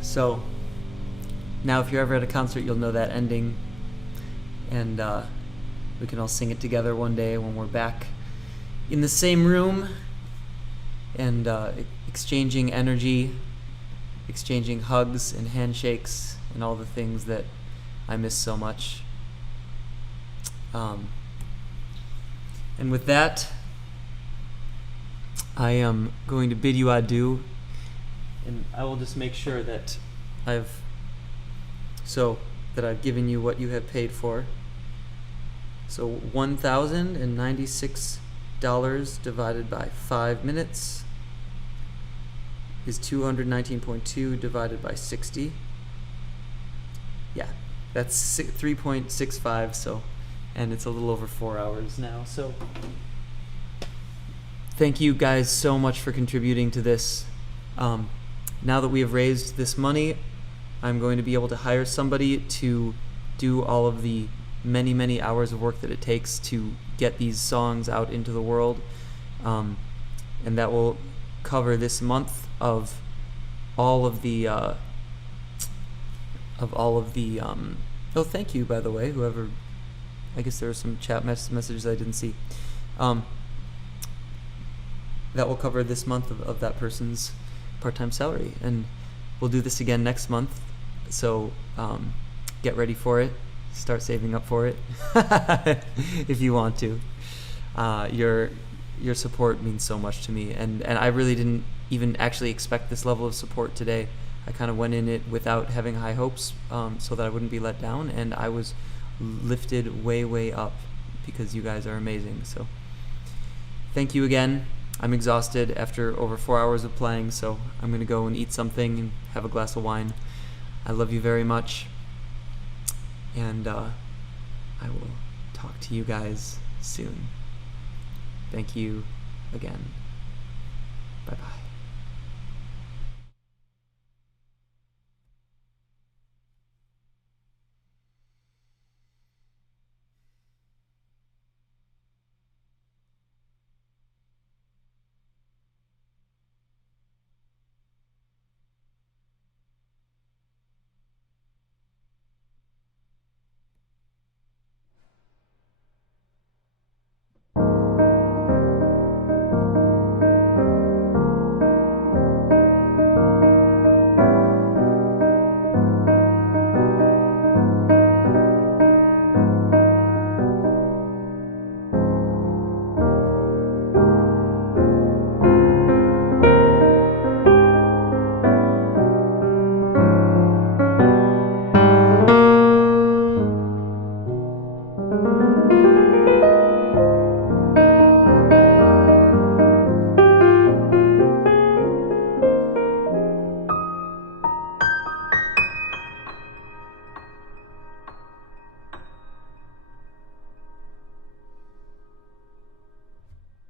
So now if you're ever at a concert, you'll know that ending. and we can all sing it together one day when we're back in the same room and exchanging energy, exchanging hugs and handshakes and all the things that I miss so much. And with that, I am going to bid you adieu, and I will just make sure that I've given you what you have paid for. So $1,096 divided by 5 minutes is 219.2 divided by 60. Yeah, that's 3.65. So, and it's a little over 4 hours now. So, thank you guys so much for contributing to this. Now that we have raised this money, I'm going to be able to hire somebody to do all of the many, many hours of work that it takes to get these songs out into the world. And that will cover this month of all of the oh, thank you, by the way, whoever. I guess there were some chat messages I didn't see. That will cover this month of that person's part-time salary, and we'll do this again next month. So get ready for it. Start saving up for it if you want to. Your support means so much to me, and I really didn't even actually expect this level of support today. I kind of went in it without having high hopes, so that I wouldn't be let down, and I was lifted way up because you guys are amazing. So thank you again. I'm exhausted after over 4 hours of playing, so I'm going to go and eat something and have a glass of wine. I love you very much, and I will talk to you guys soon. Thank you again.